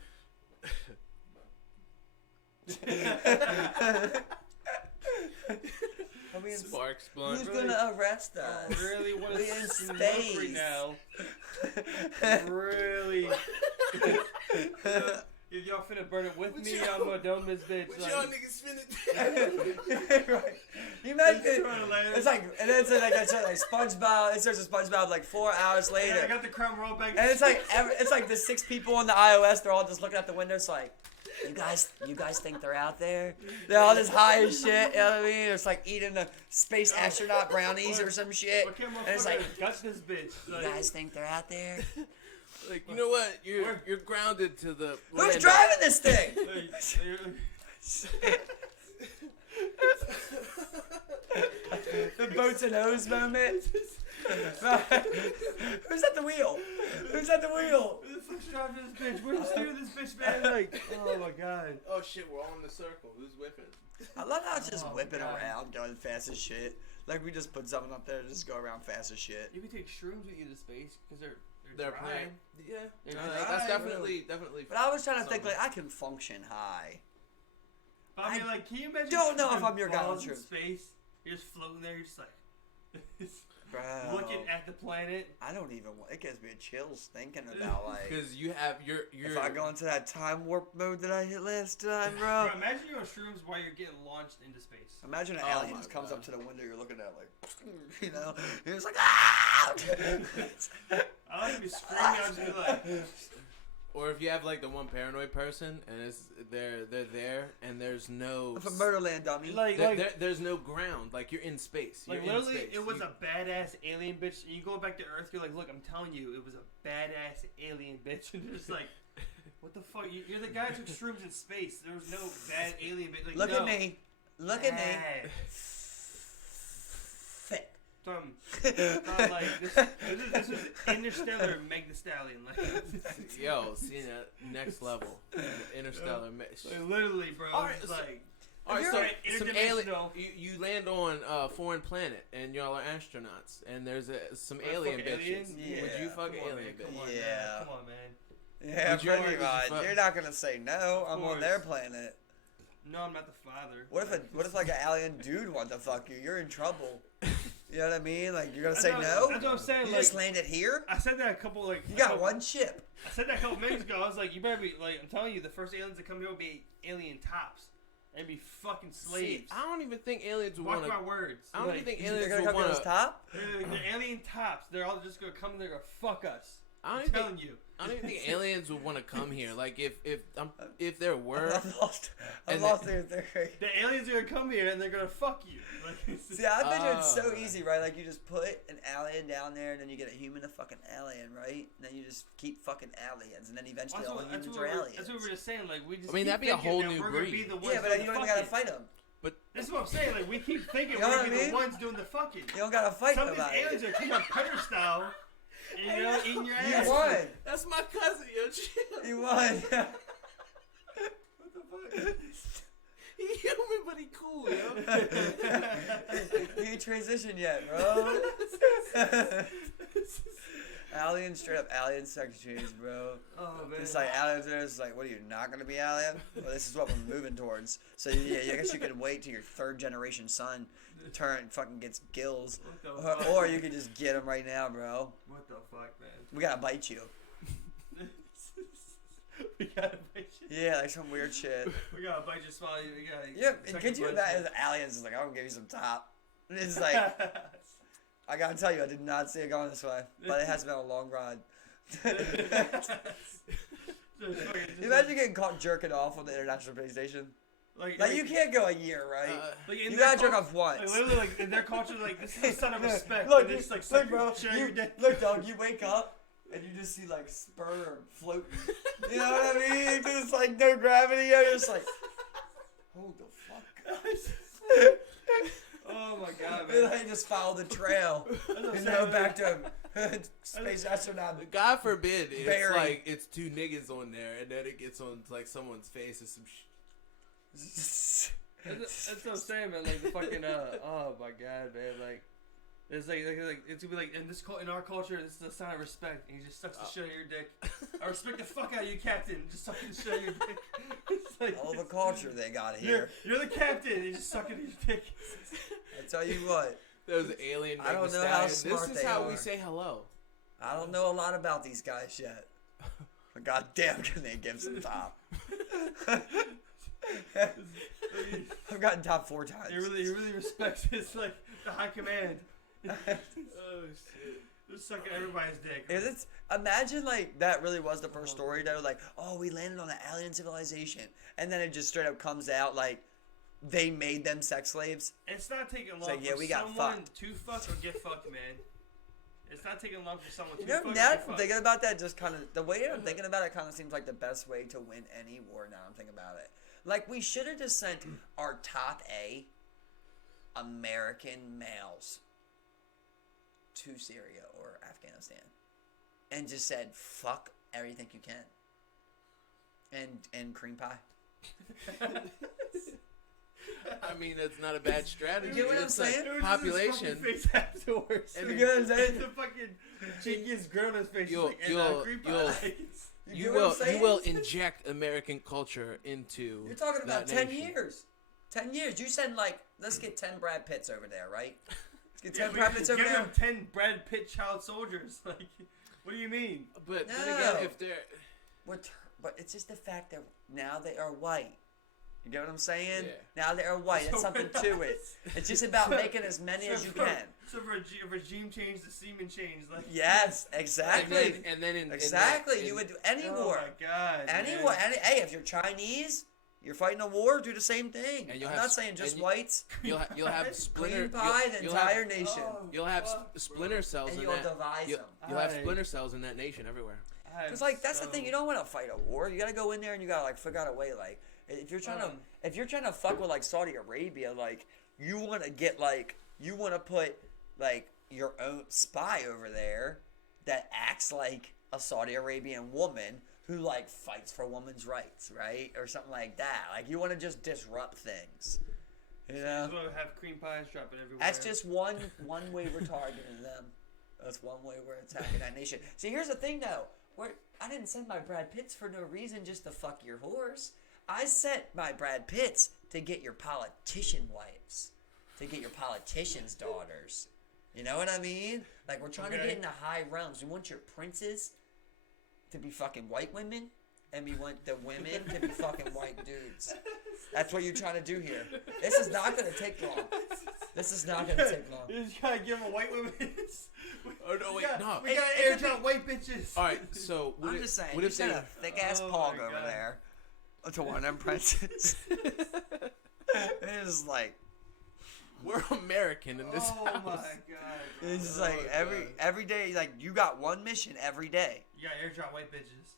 I mean, Sparks, blunt. Who's gonna arrest us? I really want to we in smoke space right now. Really. If y'all finna burn it with me, I'm gonna dome this bitch. What like, y'all niggas finna right. You imagine it's like, and then it's like SpongeBob. It starts with SpongeBob like 4 hours later. I got the crumb roll back. And it's like the 6 people on the iOS. They're all just looking out the window. It's like, you guys think they're out there? They're all just high as shit. You know what I mean? It's like eating the space astronaut brownies or some shit. And it's like, guts this bitch. You guys think they're out there? Like, you know what? You're grounded to the. Who's driving this thing? The boats and hose moment. Who's at the wheel? Who's at the wheel? Who the fuck's driving this bitch? Where's steering this bitch, man? Like, oh my god. Oh shit, we're all in the circle. Who's whipping? I love how it's just whipping around, going fast as shit. Like we just put something up there to just go around fast as shit. You can take shrooms with you to space because they're playing. Yeah, that's definitely. But I was trying to think like I can function high. But I mean, like, can you imagine? Don't know if I'm your guy on in space. You're just floating there. You're just like. Bro, looking at the planet. I don't even want. It gives me chills thinking about like. Because you have your. If I go into that time warp mode that I hit last time, bro. Imagine you're on shrooms while you're getting launched into space. Imagine an alien just comes up to the window you're looking at, like, you know, and it's like, ah! I like to be screaming. I'll just be like. Or if you have like the one paranoid person and they're there and there's no From Murderland, dummy. There's no ground, like you're in space. Like literally, it was a badass alien bitch. And you go back to Earth, you're like, look, I'm telling you, it was a badass alien bitch. And you're just like, what the fuck? You're the guy who took shrooms in space. There was no bad alien bitch. Like, Look at me. Look at me. Thick. Like this was Interstellar Meg the Stallion. Like, yo, seeing that next level, Interstellar. Literally, bro. All right, like. All right, so some alien. You land on a foreign planet and y'all are astronauts, and there's some alien bitches. Yeah. Would you fuck an alien bitch? Yeah. Come on, man. Yeah, pretty much. You're not gonna say no. I'm on their planet. No, I'm not the father. What if like an alien dude wants to fuck you? You're in trouble. You know what I mean? Like you're gonna say no. That's what I'm saying. You like, just landed here. I said that a couple like. You got one ship. I said that a couple minutes ago. I was like, you better be like. I'm telling you, the first aliens that come here will be alien tops. And be fucking slaves. See, I don't even think aliens would want to. Watch my words. I don't even think aliens would would want to. Top? The alien tops. They're all just gonna come. They're gonna fuck us. I'm telling you. I don't even think aliens would want to come here. Like if there were, I lost their theory. The aliens are gonna come here and they're gonna fuck you. Like, see, I bet it's so easy, right? Like you just put an alien down there, and then you get a human to fucking alien, right? And then you just keep fucking aliens, and then eventually all humans are aliens. That's what we were just saying. Like we just. I mean, that'd be a whole new breed. Yeah, but you don't even gotta fight them. But this is what I'm saying. Like we keep thinking we're gonna be the ones doing the fucking. You don't gotta fight them. Some of these aliens are coming on Predator style. You know, eating your ass. You won. That's my cousin, yo. Chill. You won. What the fuck? He human, but he cool, yo. He ain't transitioned yet, bro. Alien, straight up alien sex change, bro. Oh man. It's like aliens are just like, what are you, not gonna be alien? Well, this is what we're moving towards. So yeah, I guess you could wait till your third generation son fucking gets gills, or you could just get him right now, bro. What the fuck, man? We gotta bite you. We gotta bite you. Yeah, like some weird shit. We gotta bite you, swallow you. We gotta. Yeah, could you imagine the aliens is like, I'm gonna give you some top. And it's like, I gotta tell you, I did not see it going this way, but it has been a long ride. Imagine getting caught jerking off on the International Space Station. Like you can't go a year, right? You gotta jerk off once. Like, literally, like in their culture, like this is a sign of respect. Look, just, like, look, bro. Look, dog. You wake up and you just see like sperm floating. You know what I mean? There's like no gravity. You're just like, hold the fuck. Oh my god, man! And I just follow the trail and go back to space astronaut. God forbid it's like it's two niggas on there and then it gets on like someone's face or some shit. That's what I'm saying, man. Like the fucking oh my god, man. Like it's like it's gonna be like in our culture, this is a sign of respect. And he just sucks the shit out of your dick. I respect the fuck out of you, Captain. Just sucking the shit out of your dick. It's like all the culture they got here. You're the captain. You just sucking your dick. I tell you what. There's an alien. I don't know how smart This is how we say hello. I don't know a lot about these guys yet. But goddamn, can they give some top? I've gotten top 4 times. He really respects his like the high command. Oh shit! They're sucking everybody's dick. Imagine like that really was the first story though. Like, oh, we landed on an alien civilization, and then it just straight up comes out like they made them sex slaves. It's not taking long like, for someone to fuck or get fucked, man. It's not taking long for someone to fuck or get fucked. Now I'm thinking about that, just kind of the way I'm thinking about it kind of seems like the best way to win any war. Now I'm thinking about it. Like, we should have just sent our top American males to Syria or Afghanistan and just said, fuck everything you can. And cream pie. I mean, that's not a bad strategy. You know what I'm saying? Population. Face afterwards. You know what I'm saying? The fucking cheek gets grown on his face. You will inject American culture into. You're talking about 10 nation. years. 10 years. You said like, let's get 10 Brad Pitts over there, right? Let's get 10 Brad Pitts over there. Give them 10 Brad Pitt child soldiers. Like, what do you mean? But then again, if they're, but it's just the fact that now they are white. You get what I'm saying? Yeah. Now they are white. There's something to it. It's just about making as many as you can. So for a regime change, the semen change. Like yes, exactly. And then you would do any war. Oh my god. Any war. Hey, if you're Chinese, you're fighting a war. Do the same thing. And I'm not saying just whites. You'll have splinter. Cream pie the entire nation. You'll have splinter cells and in you'll that. Devise them. You'll have splinter cells in that nation everywhere. Because like that's the thing. You don't want to fight a war. You got to go in there and you got to like figure out a way like. If you're trying to fuck with like Saudi Arabia, like you want to put like your own spy over there that acts like a Saudi Arabian woman who like fights for women's rights, right, or something like that. Like you want to just disrupt things. You know? So have cream pies dropping everywhere. That's just one way we're targeting them. That's one way we're attacking that nation. See, here's the thing though. I didn't send my Brad Pitts for no reason, just to fuck your horse. I sent my Brad Pitts to get your politician wives, to get your politicians' daughters. You know what I mean? Like, we're trying to get into high realms. We want your princes to be fucking white women, and we want the women to be fucking white dudes. That's what you're trying to do here. This is not going to take long. This is not going to take long. You just gotta give them white women. Oh no, wait, no. We gotta airdrop white bitches. All right, so I'm just saying, you sent a thick ass pog over there to one of them princes. It's like we're American in this house. Oh my god! Bro. it's just like every day, like you got one mission every day. You gotta airdrop white bitches.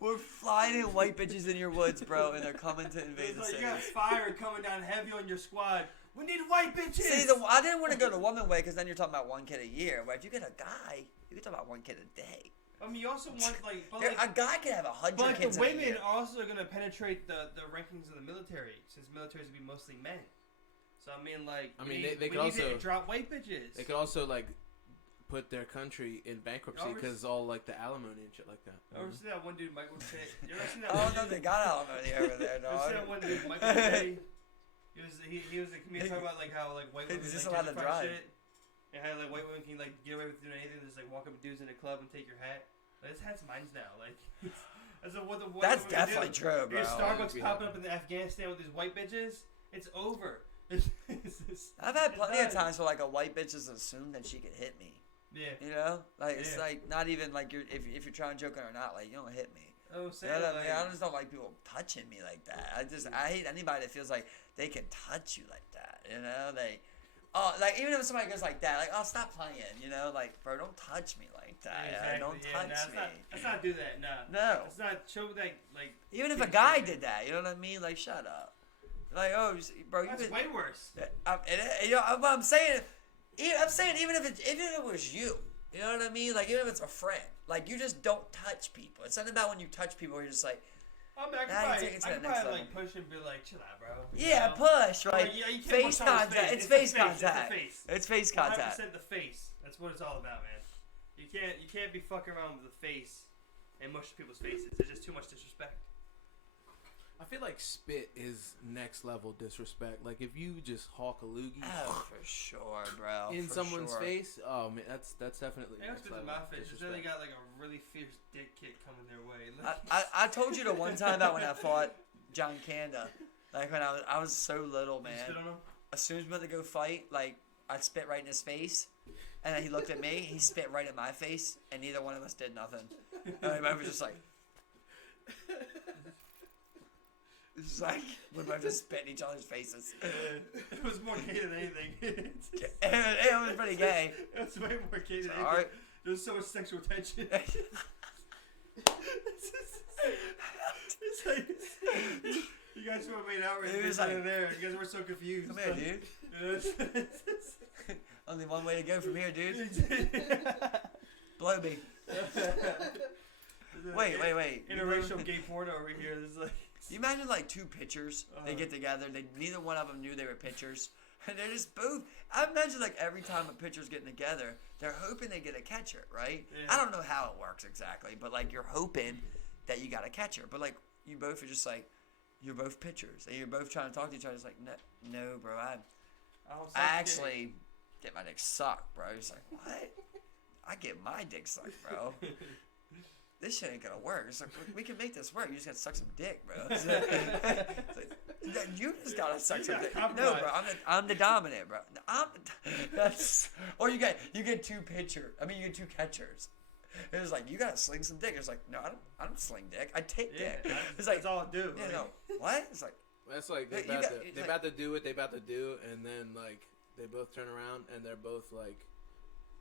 We're flying in white bitches in your woods, bro, and they're coming to invade the city. You got fire coming down heavy on your squad. We need white bitches. See, I didn't want to go the woman way because then you're talking about one kid a year. But if you get a guy, you can talk about one kid a day. I mean, you also want a guy can have 100 but kids. The women are also gonna penetrate the rankings of the military since military is gonna be mostly men. So I mean, they could also drop white bitches. They could also put their country in bankruptcy because all the alimony and shit like that. Ever seen that one dude, Michael Che? You ever seen that? Oh no, they got alimony over there, dog. You ever seen that one dude, Michael Che? He was a comedian talking about how white women just allowed to drive. Shit, and how white women can get away with doing anything. Just walk up to dudes in a club and take your hat. This hat's mine now. That's definitely true, bro. Your Starbucks popping up in Afghanistan with these white bitches. It's over. I've had plenty of times where a white bitch just assumed that she could hit me. Yeah. You know, it's not even if you're trying to joke or not, you don't hit me. Oh, you know what I mean? I just don't like people touching me like that. I hate anybody that feels like they can touch you like that. You know, even if somebody goes like that, stop playing. You know, bro, don't touch me like that. Exactly. Don't touch me. Let's not do that. No. No. Let's not show that even if a guy did that, you know what I mean? Shut up. Bro, that's way worse. I'm saying even if it was you know what I mean? Even if it's a friend, you just don't touch people. It's something about when you touch people, you're just like. I can probably push and be chill out, bro. Yeah, push, right? Face contact. It's face contact. It's face contact. 100% the face. That's what it's all about, man. You can't be fucking around with the face and mush people's faces. There's just too much disrespect. I feel like spit is next level disrespect. If you just hawk a loogie, for sure, bro, in someone's face, oh man, that's definitely. Next level in my face. Then they got a really fierce dick kick coming their way. I told you the one time about when I fought John Kanda, when I was so little, man. You spit on him? As soon as we went to go fight, I spit right in his face, and then he looked at me. He spit right in my face, and neither one of us did nothing. And we both were just like. It's we both just spit in each other's faces. It was more gay than anything. It was pretty gay. It was way more gay than anything. Right. There was so much sexual tension. It's you guys would have made out right there. You guys were so confused. Come here, dude. Only one way to go from here, dude. Blow me. Wait. Interracial gay porno over here. This is you imagine two pitchers, they get together, neither one of them knew they were pitchers, and they're just both, I imagine every time a pitcher's getting together, they're hoping they get a catcher, right? Yeah. I don't know how it works exactly, but you're hoping that you got a catcher, but you both are just you're both pitchers, and you're both trying to talk to each other, it's no bro, I actually get my dick sucked, bro. It's what? I get my dick sucked, bro. This shit ain't gonna work. It's we can make this work. You just gotta suck some dick, bro. You just gotta suck some dick. No, bro. I'm the dominant, bro. Or you get two catchers. It's you gotta sling some dick. It's no, I don't sling dick. I take dick. That's all I do. Yeah, no. What? It's that's they about to do what they about to do, and then they both turn around and they're both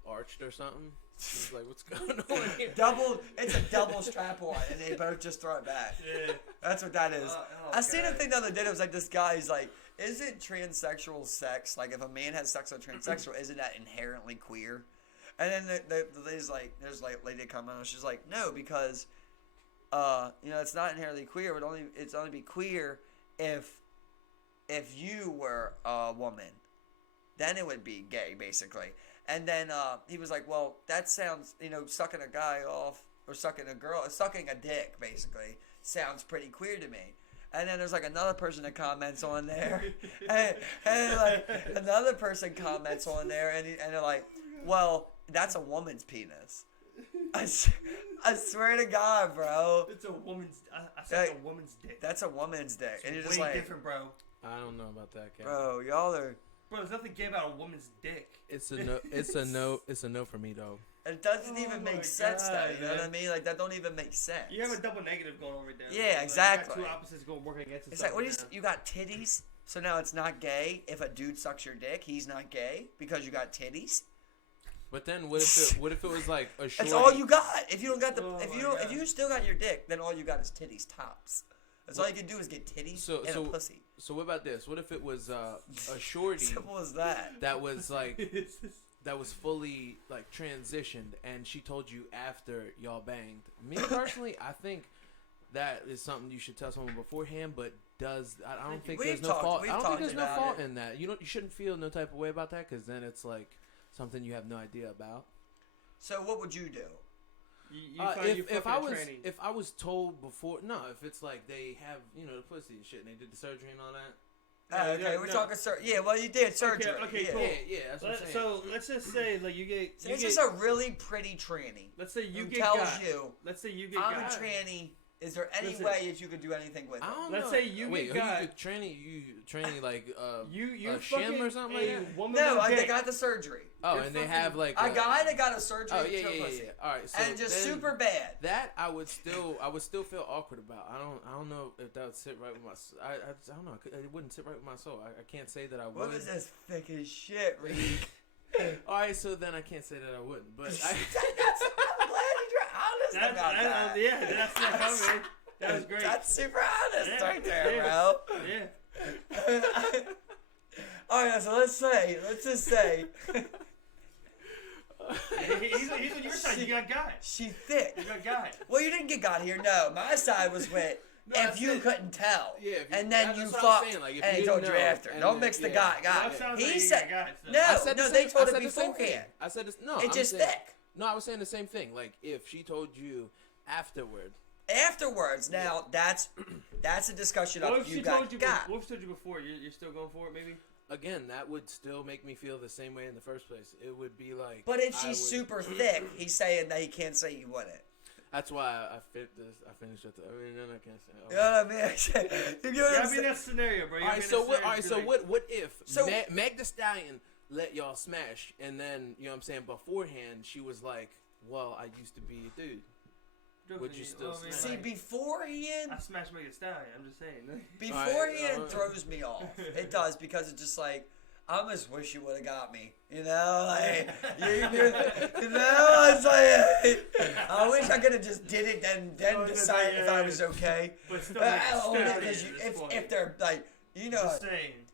arched or something. It's what's going on here? It's a double strap on, and they both just throw it back. Yeah. That's what that is. I seen a thing the other day that was this guy's isn't transsexual sex, if a man has sex with a transsexual, isn't that inherently queer? And then there's lady come on, and she's no, because, it's not inherently queer, but it's only be queer if you were a woman, then it would be gay, basically. And then he was well, that sounds, sucking a guy off or sucking a dick, basically, sounds pretty queer to me. And then there's another person that comments on there, and another person comments on there, and they're well, that's a woman's penis. I swear to God, bro. It's a woman's. I said a woman's dick. That's a woman's dick, and you're just way different, bro. I don't know about that, guy. Bro, y'all are. Bro, there's nothing gay about a woman's dick. It's a no. It's a no. It's a no for me though. It doesn't even make sense, though. You know what I mean? Like, that don't even make sense. You have a double negative going on right there. Yeah, exactly. You got two opposites going working against each other. It's like, what is, you got titties, so now it's not gay. If a dude sucks your dick, he's not gay because you got titties. But then what if it was like a short? That's all you got. If you don't got the if you still got your dick, then all you got is titties tops. That's all you can do is get titties and a pussy. So what about this? What if it was a shorty? Simple as that. That was like that was fully like transitioned, and she told you after y'all banged. Me personally, I think that is something you should tell someone beforehand. But I don't think there's no fault. I don't think there's no fault in that. You shouldn't feel no type of way about that, because then it's like something you have no idea about. So what would you do? If I was told before, if it's like they have the pussy and shit, and they did the surgery and all that. Okay, we're talking surgery. Yeah, well, you did surgery. Okay, yeah. cool. Yeah, that's what I'm saying. So let's just say like you get. So it's just a really pretty tranny. Let's say you get. Tells you. Let's say you get. I'm a tranny. Is there any way that you could do anything with it? I don't Let's know. say you Wait, get got. You training like you a shim or something like that? No, they got the surgery. Oh, and they have like a guy that got a surgery. Oh yeah. All right, so and just super bad. That I would still feel awkward about. I don't know if that would sit right with my. I don't know. It wouldn't sit right with my soul. I can't say that I would. What is this thick as shit, Reed? All right, so then I can't say that I wouldn't. But I'm glad you were honest about that. Yeah, that's not coming. That was great. That's super honest right there, bro. Yeah. All right, so let's just say. He's on your side. You got got. She thick. You got got. Well, you didn't get got here. No, my side was with. If you couldn't tell, and then you fucked, like, and he told you after. Don't mix the got. He said, no, they told it beforehand. I said this. No, it's just thick. No, I was saying the same thing. Like if she told you afterward. Now that's a discussion of you got got. What if she told you before? You're still going for it, maybe? Again, that would still make me feel the same way in the first place. It would be like. But if she's super thick, he's saying that he can't say you wouldn't. That's why I finished with it. I mean, then I can't say. You know what I mean? I mean that scenario, bro. All right, so what if Meg the Stallion let y'all smash, and then you know what I'm saying beforehand she was like, "Well, I used to be a dude." Would you still smash? See, beforehand... I smashed Megan Thee Stallion, I'm just saying. Beforehand throws me off. It does, because it's just like, I almost wish you would have got me. You know? Like, it's like, I wish I could have just did it, then decided if I was okay. But still, if they're, like,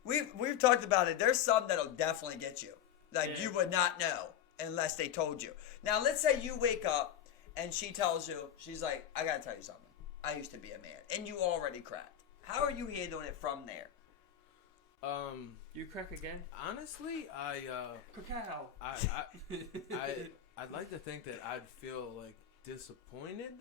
we've talked about it. There's some that'll definitely get you. Like, you would not know unless they told you. Now, let's say you wake up, and she tells you, she's like, I gotta tell you something. I used to be a man. And you already cracked. How are you handling it from there? You crack again? Honestly, Cacao. I'd like to think that I'd feel like disappointed,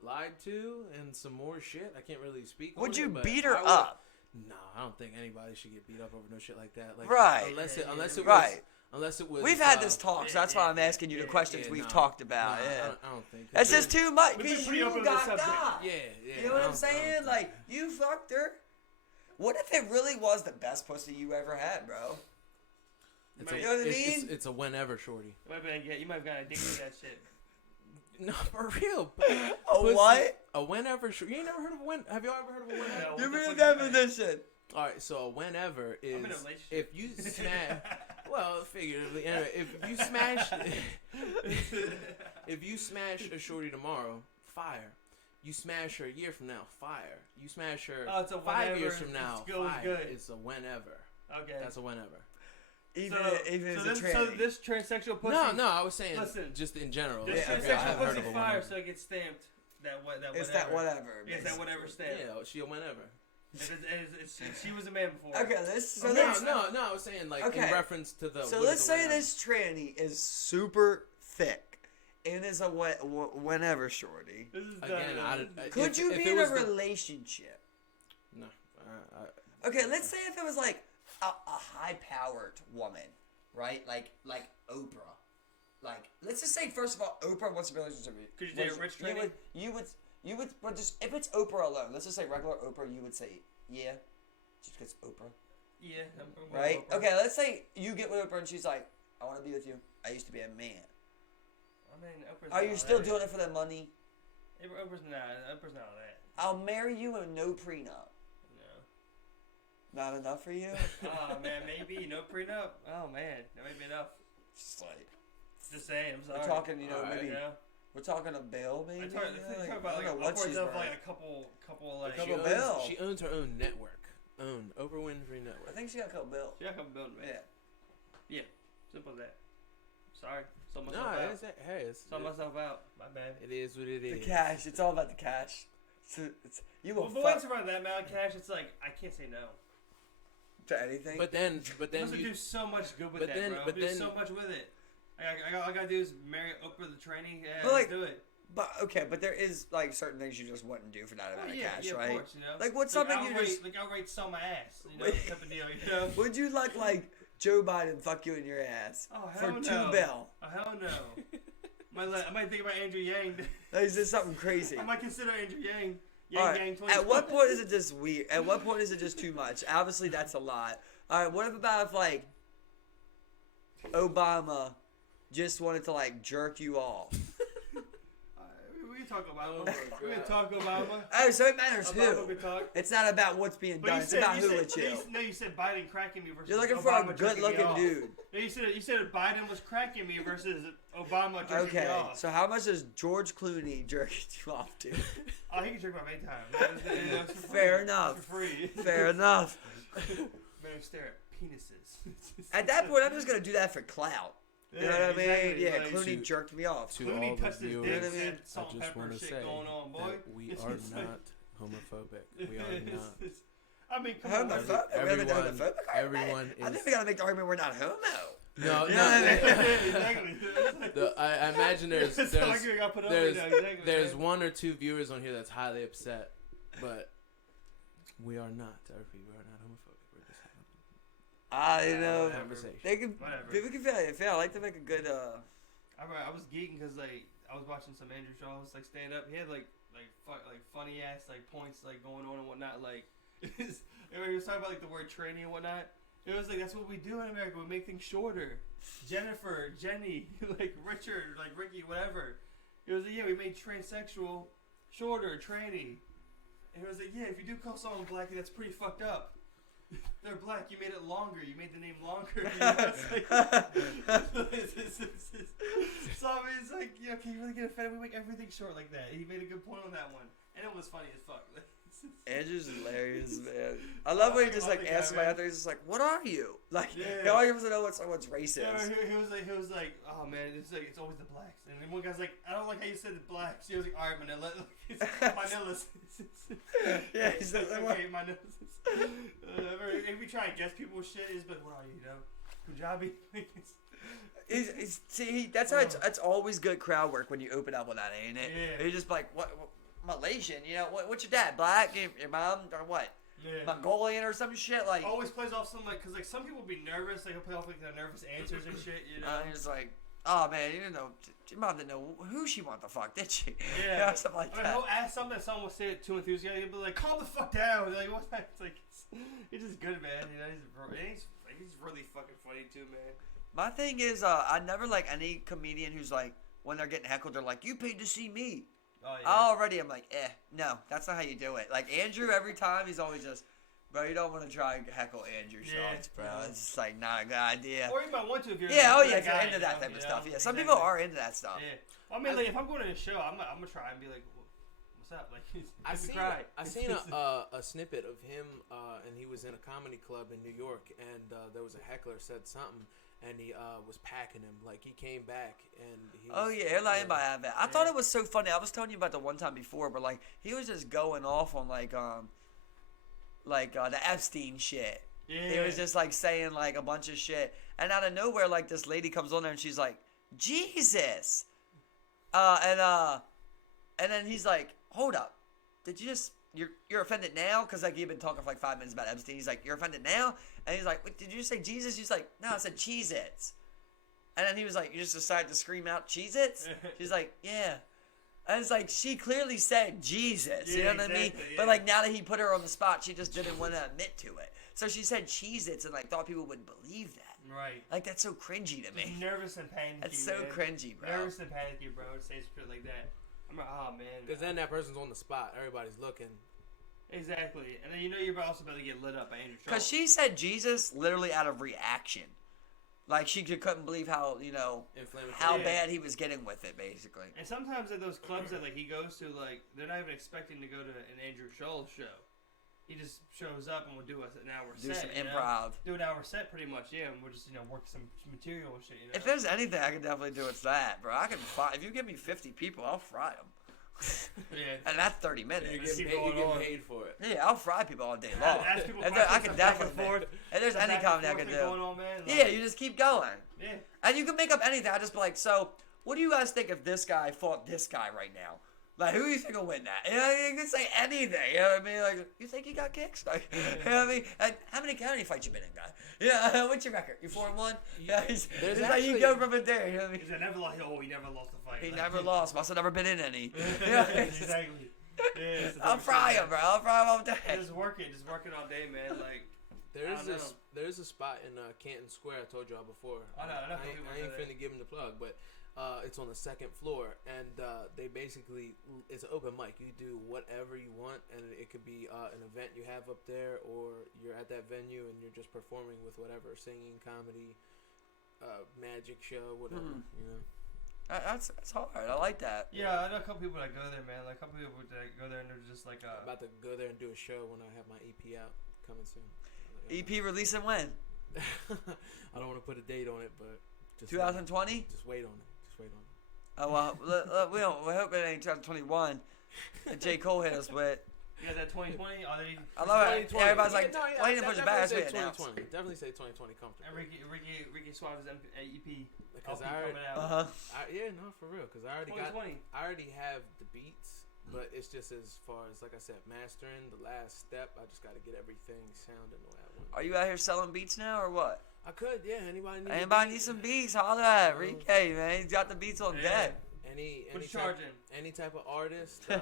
lied to, and some more shit. I can't really speak Would on you it, but beat her up? No, I don't think anybody should get beat up over no shit like that. Like, right. Unless it was. We've had this talk, so that's why I'm asking you the questions we've talked about. I don't think that's just too much. Because you got God. Yeah. You know what I'm saying? Like, you fucked her. What if it really was the best pussy you ever had, bro? You know what I mean? It's a whenever shorty. You might have gotten addicted to that shit. No, for real. What? A whenever shorty. You ain't never heard of a when? Have y'all ever heard of a whenever? Give me the definition. All right, so a whenever is I'm in a relationship. If you smash. Well, figuratively, anyway, if you smash a shorty tomorrow, fire. You smash her a year from now, fire. You smash her 5 years from now, fire. Good. It's a whenever. Okay. That's a whenever. So this transsexual pussy. No, I was saying just in general. This transsexual pussy fire, so it gets stamped. It's that whatever. It's that whatever stamp. Yeah, she a whenever. She was a man before. Okay, no. I was saying in reference to the. So let's say this tranny is super thick, and is a whenever shorty. This is again. Could you be in a relationship? No. Okay, let's say if it was like a high-powered woman, right? Like Oprah. Like, let's just say first of all, Oprah wants to be in a relationship. Could you date a rich tranny? You would, but just if it's Oprah alone, let's just say regular Oprah, you would say, yeah, just because Oprah. Yeah. Right? Okay, let's say you get with Oprah and she's like, I want to be with you. I used to be a man. I mean, Oprah's Are you still doing it for the money? Oprah's not all that. I'll marry you and no prenup. No. Not enough for you? Oh, man, maybe. No prenup? Oh, man. That might be enough. Just like... Just saying, I'm sorry. We're talking, maybe... You know? We're talking a bill, maybe? I talk about like upwards of like a couple like... She owns her own network. Oprah Winfrey Network. I think she got a couple bills. She got a couple bills, man. Yeah. Simple as that. Sorry. Sold myself out. Sold myself out. My bad. It is what it is. The cash. It's all about the cash. You will once around that amount of cash, it's like, I can't say no. To anything? But then you do so much good with that, bro. But do so much with it. All I gotta do is marry Oprah the tranny. Yeah, let's do it. But there is like certain things you just wouldn't do for that amount of cash, right? Of course, you know. Like what's something you just outright sell my ass, type of deal, you know. Would you like Joe Biden fuck you in your ass for $2 bill? Oh hell no. I might think about Andrew Yang. Is this something crazy? I might consider Andrew Yang. Yang at what point is it just weird? At what point is it just too much? Obviously, that's a lot. All right, what about if like Obama just wanted to like jerk you off? We can talk about Obama. We can talk Obama. Oh, so it matters who. It's not about what's being done. It's about who it's you. No, you said Biden cracking me versus. You're looking Obama for a good-looking dude. No, you said Biden was cracking me versus Obama jerking me off. So how much is George Clooney jerking you off to? Oh, he can jerk my anytime. Fair enough. For free. Fair enough. Man, stare at penises. At that point, I'm just gonna do that for clout. You know what I mean? Exactly. Yeah, like, Clooney jerked me off. To Clooney all touched the his viewers, dick, said I salt and just pepper want to shit say going on, boy. that we are not homophobic. We are not. I mean, come on. Everyone is... I think we gotta make the argument we're not homo. No. Exactly. I imagine there's one or two viewers on here that's highly upset, but we are not. We are not homophobic. We're just having a conversation. People can feel it. I like to make a good. I was geeking because like I was watching some Andrew Shaw's like stand up. He had like funny ass like points like going on and whatnot. Like he was talking about like the word tranny and whatnot. It was like that's what we do in America. We make things shorter. Jennifer, Jenny, like Richard, like Ricky, whatever. It was like, yeah, we made transsexual shorter, tranny. And it was like, yeah, if you do call someone black, that's pretty fucked up. They're black. You made it longer. You made the name longer. You know? So I mean, it's like, you know, can you really get offended? We make everything short like that. He made a good point on that one, and it was funny as fuck. Andrew's hilarious, man. I love when he just like asks somebody out there. He's just like, "What are you?" Like, he always wants to know what someone's race is. Yeah, he was like, "Oh man, it's always the blacks." And then one guy's like, "I don't like how you said the blacks." He was like, "All right, Manila, Manila's." Yeah, he said, "Okay, Manila's." If we try and guess people's shit, is but what are you, Punjabi? That's how it's always good crowd work when you open up with that, ain't it? Yeah. You're just like, what Malaysian? You know, what's your dad? Black? Your mom? Or what? Yeah. Mongolian or some shit? Like always plays off some like, cause like some people be nervous. Like he'll play off like their nervous answers and shit. You know. You're just like, oh man, you didn't know. Your mom didn't know who she wanted to fuck, did she? Yeah. You know, something like that. He'll ask something that someone will say it too enthusiastic. He'll be like, calm the fuck down. Like what's that? It's like he's just good, man. You know, he's really fucking funny too, man. My thing is, I never like any comedian who's like, when they're getting heckled, they're like, you paid to see me. Oh, yeah. Already, I'm like, no, that's not how you do it. Like, Andrew, every time, he's always just, bro, you don't want to try and heckle Andrew shots, bro. It's just, like, not a good idea. Or you might want to if you're if you're into that type of stuff. Yeah, some people are into that stuff. Yeah. I mean, like, if I'm going to a show, I'm going to try and be like, what's up? Like, I seen a snippet of him, and he was in a comedy club in New York, and there was a heckler said something. And he was packing him. Like, he came back, and he was... Airline by Abbott. I thought it was so funny. I was telling you about the one time before, but, like, he was just going off on, like the Epstein shit. Yeah. He was just, like, saying, like, a bunch of shit. And out of nowhere, like, this lady comes on there, and she's like, Jesus! And then he's like, hold up. Did you just... You're offended now? Because, like, you've been talking for, like, 5 minutes about Epstein. He's like, you're offended now? And he's like, wait, did you say Jesus? She's like, no, I said Cheez-Its. And then he was like, you just decided to scream out Cheez-Its? She's like, yeah. And it's like, she clearly said Jesus, you know what I mean? Yeah. But like, now that he put her on the spot, she just didn't want to admit to it. So she said Cheez-Its and like thought people would believe that. Right. Like, that's so cringy to me. Nervous and panicky. That's so cringy, bro. Nervous and panicky, bro. To say shit like that. I'm like, oh man. Because then that person's on the spot. Everybody's looking. Exactly. And then you know you're also about to get lit up by Andrew Schultz. Because she said Jesus literally out of reaction. Like, she couldn't believe how, how bad he was getting with it, basically. And sometimes at those clubs that, like, he goes to, like, they're not even expecting to go to an Andrew Schultz show. He just shows up and we'll do an hour set. Do some improv. Do an hour set, pretty much, yeah. And we'll just, work some material and shit, If there's anything I can definitely do, it's that, bro. If you give me 50 people, I'll fry them. Yeah. And that's 30 minutes. You get paid for it. Yeah, I'll fry people all day long. And I can definitely. And there's any comedy I can do. On, man, yeah, you just keep going. Yeah. And you can make up anything. I just be like, so, what do you guys think if this guy fought this guy right now? Like, who do you think will win that? You can say anything. You know what I mean? Like, you think he got kicks? Like, you know what I mean? And how many fights you been in, guy? Yeah, what's your record? You 4-1? Yeah, it's like you go from it there. You know what I mean? He never lost. Oh, he never lost a fight. He never lost. Must have never been in any. Exactly. Yeah, I'll fry him, bro. I'll fry him all day. Just work it all day, man. Like, there's a spot in Canton Square. I told y'all before. I ain't finna give him the plug, but it's on the second floor, and they basically, it's an open mic. You do whatever you want, and it could be an event you have up there, or you're at that venue and you're just performing with whatever, singing, comedy, magic show, whatever. You know. That's hard. I like that. Yeah, I know a couple people that go there, man. Like a couple people that go there and they're just like. I'm about to go there and do a show when I have my EP out coming soon. EP releasing when? I don't want to put a date on it, but just 2020. Just wait on it. Oh well, we hope it ain't 2021. And J. Cole hit us with. You got that 2020? I love it. Yeah, everybody's like, why didn't push it back? That's 2020. Definitely say 2020 comfortably. And Rique Suave's EP. Because coming out. For real. Because I already have the beats, but it's just as far as, like I said, mastering the last step. I just got to get everything sounding the way I want. Are you out here selling beats now or what? I could, yeah. Anybody need some beats? Holla at Rique, man. He's got the beats on deck. Any type of artist, more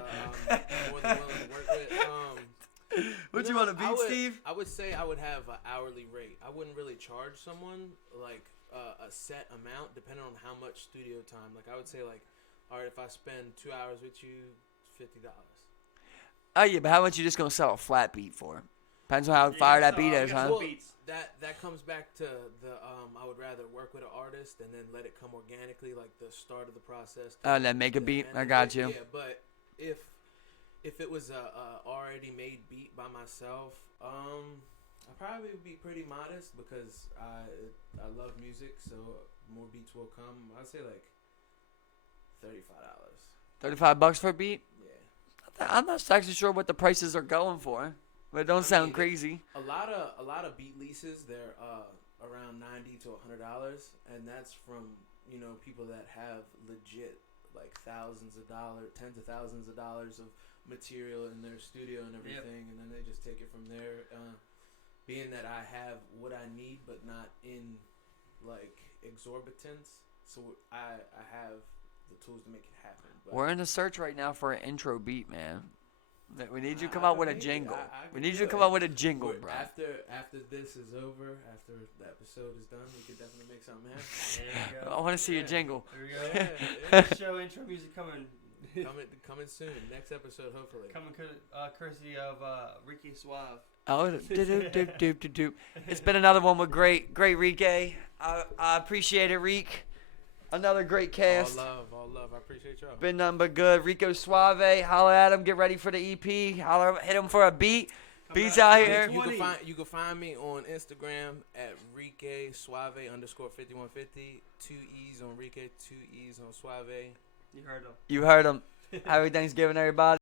than willing to work with. What you want to beat, Steve? I would say I would have an hourly rate. I wouldn't really charge someone like a set amount depending on how much studio time. Like I would say, like, all right, if I spend 2 hours with you, $50. Oh yeah, but how much you just gonna sell a flat beat for? Depends on how fire that beat is, huh? Well, that comes back to the I would rather work with an artist and then let it come organically, like the start of the process. And then make a beat. I got you. Yeah, but if it was a already made beat by myself, I probably would be pretty modest because I love music, so more beats will come. I'd say like $35. $35 for a beat? Yeah. I'm not actually sure what the prices are going for. But it don't sound crazy. A lot of beat leases, they're around $90 to $100, and that's from people that have legit like thousands of dollars, tens of thousands of dollars of material in their studio and everything, and then they just take it from there. Being that I have what I need, but not in like exorbitance, so I have the tools to make it happen. But we're in the search right now for an intro beat, man. We need you to come out with a jingle. We need you to come out with a jingle, bro. After this is over, after the episode is done, we could definitely make something happen. I want to see a jingle. There we go. Show intro music coming coming soon. Next episode, hopefully. Coming courtesy of Rique Suave. Oh, doop. It's been another one with great Rique. I appreciate it, Rique. Another great cast. All love. I appreciate y'all. Been nothing but good. Rique Suave, holla at him. Get ready for the EP. Hit him for a beat. Beats out here. You can find me on Instagram at Rique Suave _5150. 2 E's on Rique, 2 E's on Suave. You heard him. Happy Thanksgiving, everybody.